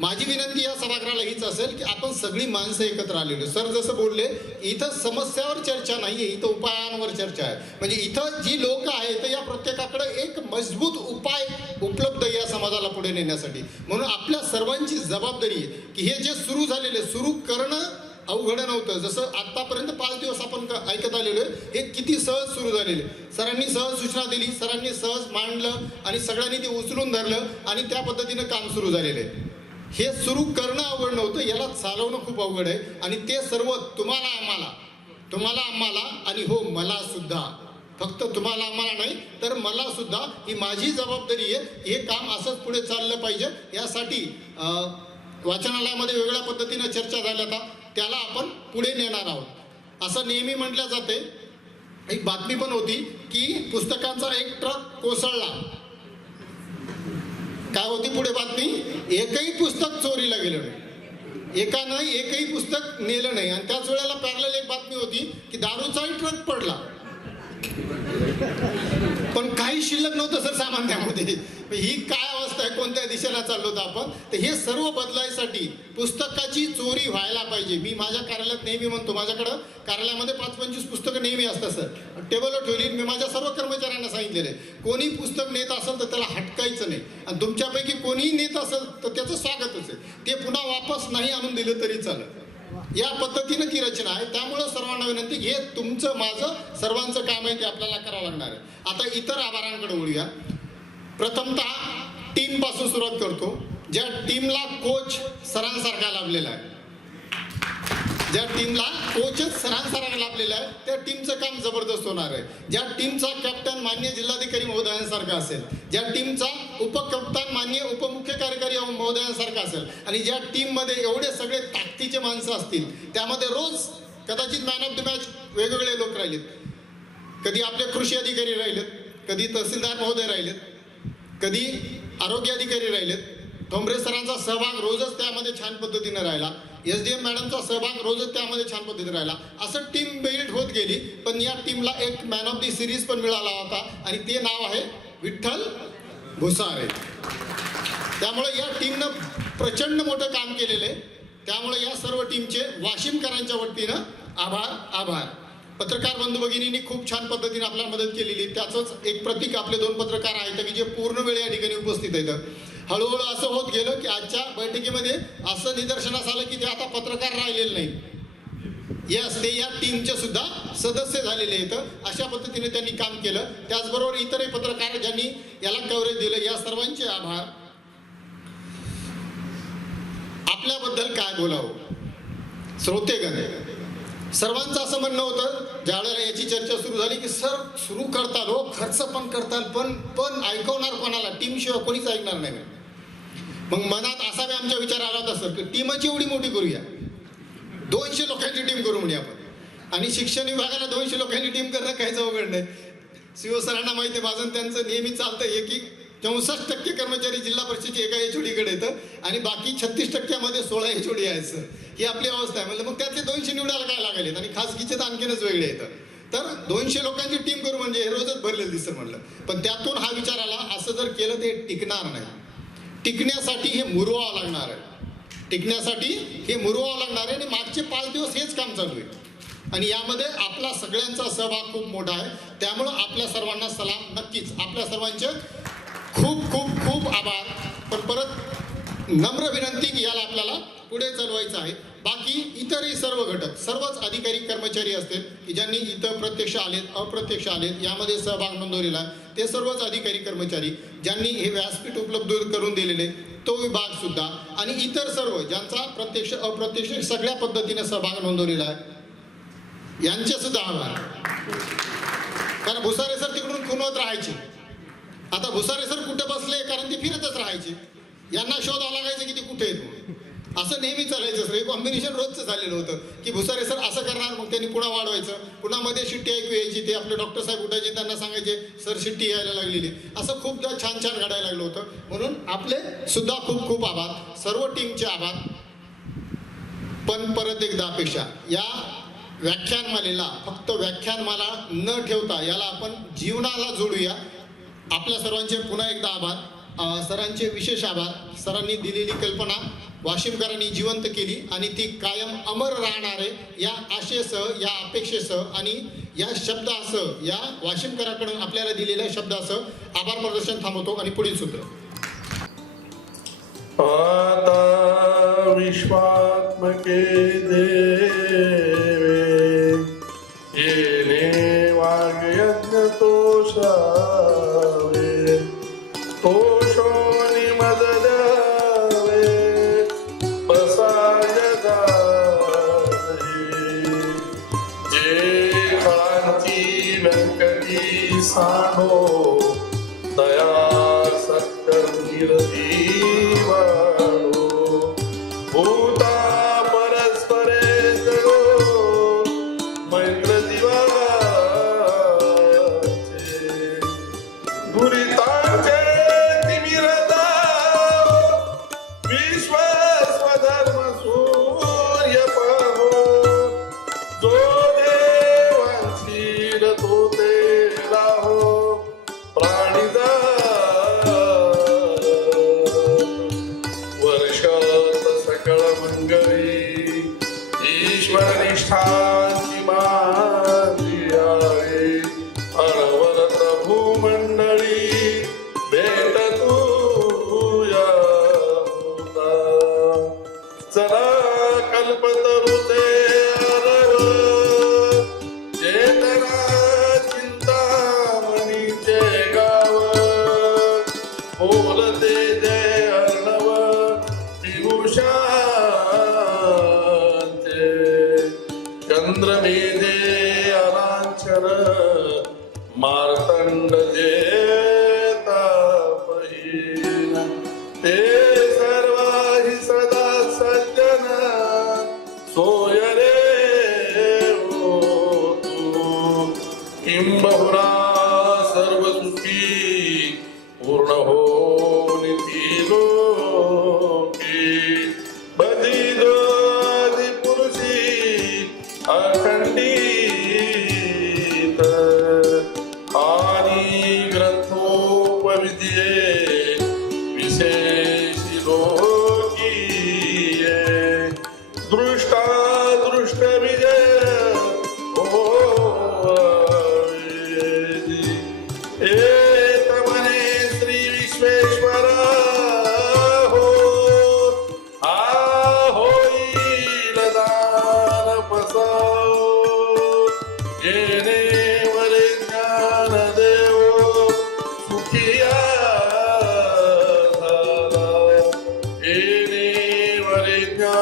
माझी विनंती या सभागृहाला हीच असेल की आपण सगळी माणसं एकत्र आलेलो. सर जसं बोलले, इथं समस्यावर चर्चा नाहीये, इथं उपायांवर चर्चा आहे. म्हणजे इथं जी लोक आहेत या प्रत्येकाकडे एक मजबूत उपाय उपलब्ध आहे या समाजाला पुढे नेण्यासाठी. म्हणून आपल्या सर्वांची जबाबदारी आहे की हे जे सुरू झालेले, सुरू करणं अवघड नव्हतं. जसं आतापर्यंत 5 दिवस आपण ऐकत आलेलो आहे, हे किती सहज सुरू झालेले. सरांनी सहज सूचना दिली, सरांनी सहज मांडलं आणि सगळ्यांनी ते उचलून धरलं आणि त्या पद्धतीनं काम सुरू झालेले. हे सुरू करणं अवघड नव्हतं, याला चालवणं खूप अवघड आहे. आणि ते सर्व तुम्हाला आम्हाला आणि हो मला सुद्धा, फक्त तुम्हाला आम्हाला नाही तर मला सुद्धा, ही माझी जबाबदारी आहे. हे काम असंच पुढे चाललं पाहिजे. यासाठी वाचनालयामध्ये वेगळ्या पद्धतीनं चर्चा झाल्या, त्याला आपण पुढे नेणार आहोत. असं नेहमी म्हटलं जाते. एक बातमी पण होती की पुस्तकांचा एक ट्रक कोसळला. काय होती पुढे बातमी? एकही पुस्तक चोरीला गेलं नाही, एकही पुस्तक नेलं नाही. आणि त्याच वेळेला पॅरलल एक बातमी होती की दारूचाही ट्रक पडला, पण काही शिल्लक नव्हतं सर सामान त्यामध्ये. ही काय अवस्था आहे, कोणत्या दिशेला चाललो होतो आपण? तर हे सर्व बदलायसाठी पुस्तकाची चोरी व्हायला पाहिजे. मी माझ्या कार्यालयात नेहमी म्हणतो, माझ्याकडं कार्यालयामध्ये 5-25 पुस्तकं नेहमी असतात सर, टेबलवर ठेवली. मी माझ्या सर्व कर्मचाऱ्यांना सांगितलेले, कोणी पुस्तक नेत असेल तर त्याला हटकायचं नाही, आणि तुमच्यापैकी कोणीही नेत असेल तर त्याचं स्वागतच आहे. ते पुन्हा वापस नाही आणून दिलं तरी चालेल. या पद्धतीनं ती रचना आहे. त्यामुळं सर्वांना विनंती, हे तुमचं माझं सर्वांचं काम आहे, ते आपल्याला करावं लागणार आहे. आता इतर आभारांकडे वळूया. प्रथमतः टीम पासून सुरुवात करतो. ज्या टीमला कोच सरांसारखा लाभलेला आहे, ज्या टीमला कोचच सरांसारखा लाभलेला आहे, त्या टीमचं काम जबरदस्त होणार आहे. ज्या टीमचा कॅप्टन माननीय जिल्हाधिकारी महोदयांसारखा असेल, ज्या टीमचा उपकप्तान माननीय उपमुख्य कार्यकारी महोदयांसारखा असेल, आणि ज्या टीममध्ये एवढे सगळे ताकदीचे माणसं असतील, त्यामध्ये रोज कदाचित मॅन ऑफ द मॅच वेगवेगळे लोक राहिलेत. कधी आपले कृषी अधिकारी राहिलेत, कधी तहसीलदार महोदय राहिलेत, कधी आरोग्य अधिकारी राहिलेत, ठोंबरे सरांचा सहभाग रोजच त्यामध्ये छान पद्धतीने राहिला, SDM मॅडमचा सहभाग रोजच त्यामध्ये छान पद्धतीने राहिला. असं टीम बिल्ड होत गेली. पण या टीमला एक मॅन ऑफ दी सिरीज पण मिळाला होता आणि ते नाव आहे विठ्ठल भुसारे. त्यामुळे या टीमनं प्रचंड मोठं काम केलेलं आहे. त्यामुळे या सर्व टीमचे वाशिमकरांच्या वतीनं आभार. पत्रकार बंधू भगिनींनी खूप छान पद्धतीने आपल्याला मदत केलेली. त्याचंच एक प्रतीक आपले 2 पत्रकार आहेत की जे पूर्ण वेळ या ठिकाणी उपस्थित आहेत. हळूहळू असं होत गेलं की आजच्या बैठकीमध्ये असं निदर्शनास आलं की ते आता पत्रकार राहिलेले नाही, ते या टीमचे सुद्धा सदस्य झालेले आहेत. अशा पद्धतीने त्यांनी काम केलं. त्याचबरोबर इतरही पत्रकार ज्यांनी याला कव्हरेज दिलं, या सर्वांचे आभार. आपल्याबद्दल काय बोलावं, श्रोतेगण सर्वांचं असं म्हणणं होतं ज्यावेळेला याची चर्चा सुरू झाली की सर सुरू करताल हो, खर्च पण करताल, पण ऐकवणार कोणाला, टीम शिवाय कोणीच ऐकणार नाही. मग मनात असा बी आमचा विचार आला होता सर की टीमची एवढी मोठी करूया, 200 लोकांची टीम करू म्हणजे आपण. आणि शिक्षण विभागाला 200 लोकांची टीम करणं काहीच अवघड नाही. सीओ सरांना माहिती आहे, माझं त्यांचं नेहमी चालतं आहे की 64% कर्मचारी जिल्हा परिषदेचे एका HOD कडे येतं आणि बाकी 36% 16 HOD आहेत सर. ही आपली अवस्था आहे. म्हणजे मग त्यातले 200 निवडायला काय लागेल आणि खासगीचे तर आणखीनच वेगळे येतं. तर 200 लोकांची टीम करू म्हणजे हे रोजच भरलेलं दिसतं म्हणलं. पण त्यातून हा विचार आला असं जर केलं ते टिकणार नाही. टिकण्यासाठी हे मुरवावं लागणार आहे. टिकण्यासाठी हे मुरवावं लागणार आहे आणि मागचे 5 दिवस हेच काम चालू आहे. आणि यामध्ये आपला सगळ्यांचा सहभाग खूप मोठा आहे. त्यामुळं आपल्या सर्वांना सलाम. नक्कीच आपल्या सर्वांचे खूप खूप खूप आभार. पण परत नम्र विनंती की याला आपल्याला पुढे चालवायचं आहे. बाकी इतरही सर्व घटक, सर्वच अधिकारी कर्मचारी असतील की ज्यांनी इथं प्रत्यक्ष आलेत, अप्रत्यक्ष आलेत, यामध्ये सहभाग नोंदवलेला आहे, ते सर्वच अधिकारी कर्मचारी ज्यांनी हे व्यासपीठ उपलब्ध करून दिलेले, तो विभाग सुद्धा आणि इतर सर्व ज्यांचा प्रत्यक्ष अप्रत्यक्ष सगळ्या पद्धतीने सहभाग नोंदवलेला आहे, यांचे सुद्धा आभार. कारण भुसारे सर तिकडून खुणवत राहायचे. आता भुसारे सर कुठे बसले, कारण ते फिरतच राहायचे. यांना शोध लागायचं की ते कुठे आहेत. असं नेहमी चालायचं सर. हे कॉम्बिनेशन रोजचं झालेलं होतं की भुसारे सर असं करणार, मग त्यांनी पुन्हा वाढवायचं, पुन्हा मध्ये शिट्टी ऐकू यायची. ते आपले डॉक्टर साहेब उठायचे, त्यांना सांगायचे सर शिट्टी यायला लागलेली. असं खूप छान छान घडायला लागलं होतं. म्हणून आपले सुद्धा खूप खूप आभार, सर्व टीमचे आभार. पण परत एकदा अपेक्षा, या व्याख्यानमालेला फक्त व्याख्यानमाला न ठेवता याला आपण जीवनाला जोडूया. आपल्या सर्वांचे पुन्हा एकदा आभार. सरांचे विशेष आभार. सरांनी दिलेली कल्पना वाशिमकरांनी जिवंत केली आणि ती कायम अमर राहणार आहे. या आशेसह, या अपेक्षेसह आणि या शब्दासह, या वाशिमकरांकडून आपल्याला दिलेल्या शब्दासह आभार प्रदर्शन थांबवतो आणि पुढील सूत्र. आता विश्वात्मके देवे येणे वाग्यज्ञ तोषावे, तोषोनी मद द्यावे पसाय दारी, जे फळांची व्यंकटी सानो दया सत्य कीर्ती वाढो, भूता परस्परे जगो मैत्र जीवाचे, दुरितांचे तिमिरता विश्व स्वधर्म सूर्य पाहो, जो देवांची तो ते राहो प्राणीदा वर्षात सकळ मंगळी ईश्वर निष्ठाची मांदी आहे, अनवरत भूमंडळी भेट तूया होता, चला कल्पतरुचे अरव चेतना चिंतामणीचे गाव, बोलते जय अर्णव विभूषांचे, चंद्रमेधे अलांछन मार्तंड जेता पहिल, ते सर्वाही सदा सज्जन सोय रे हो तू, किंबहुना सर्व सुखी पूर्ण हो निती लो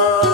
मा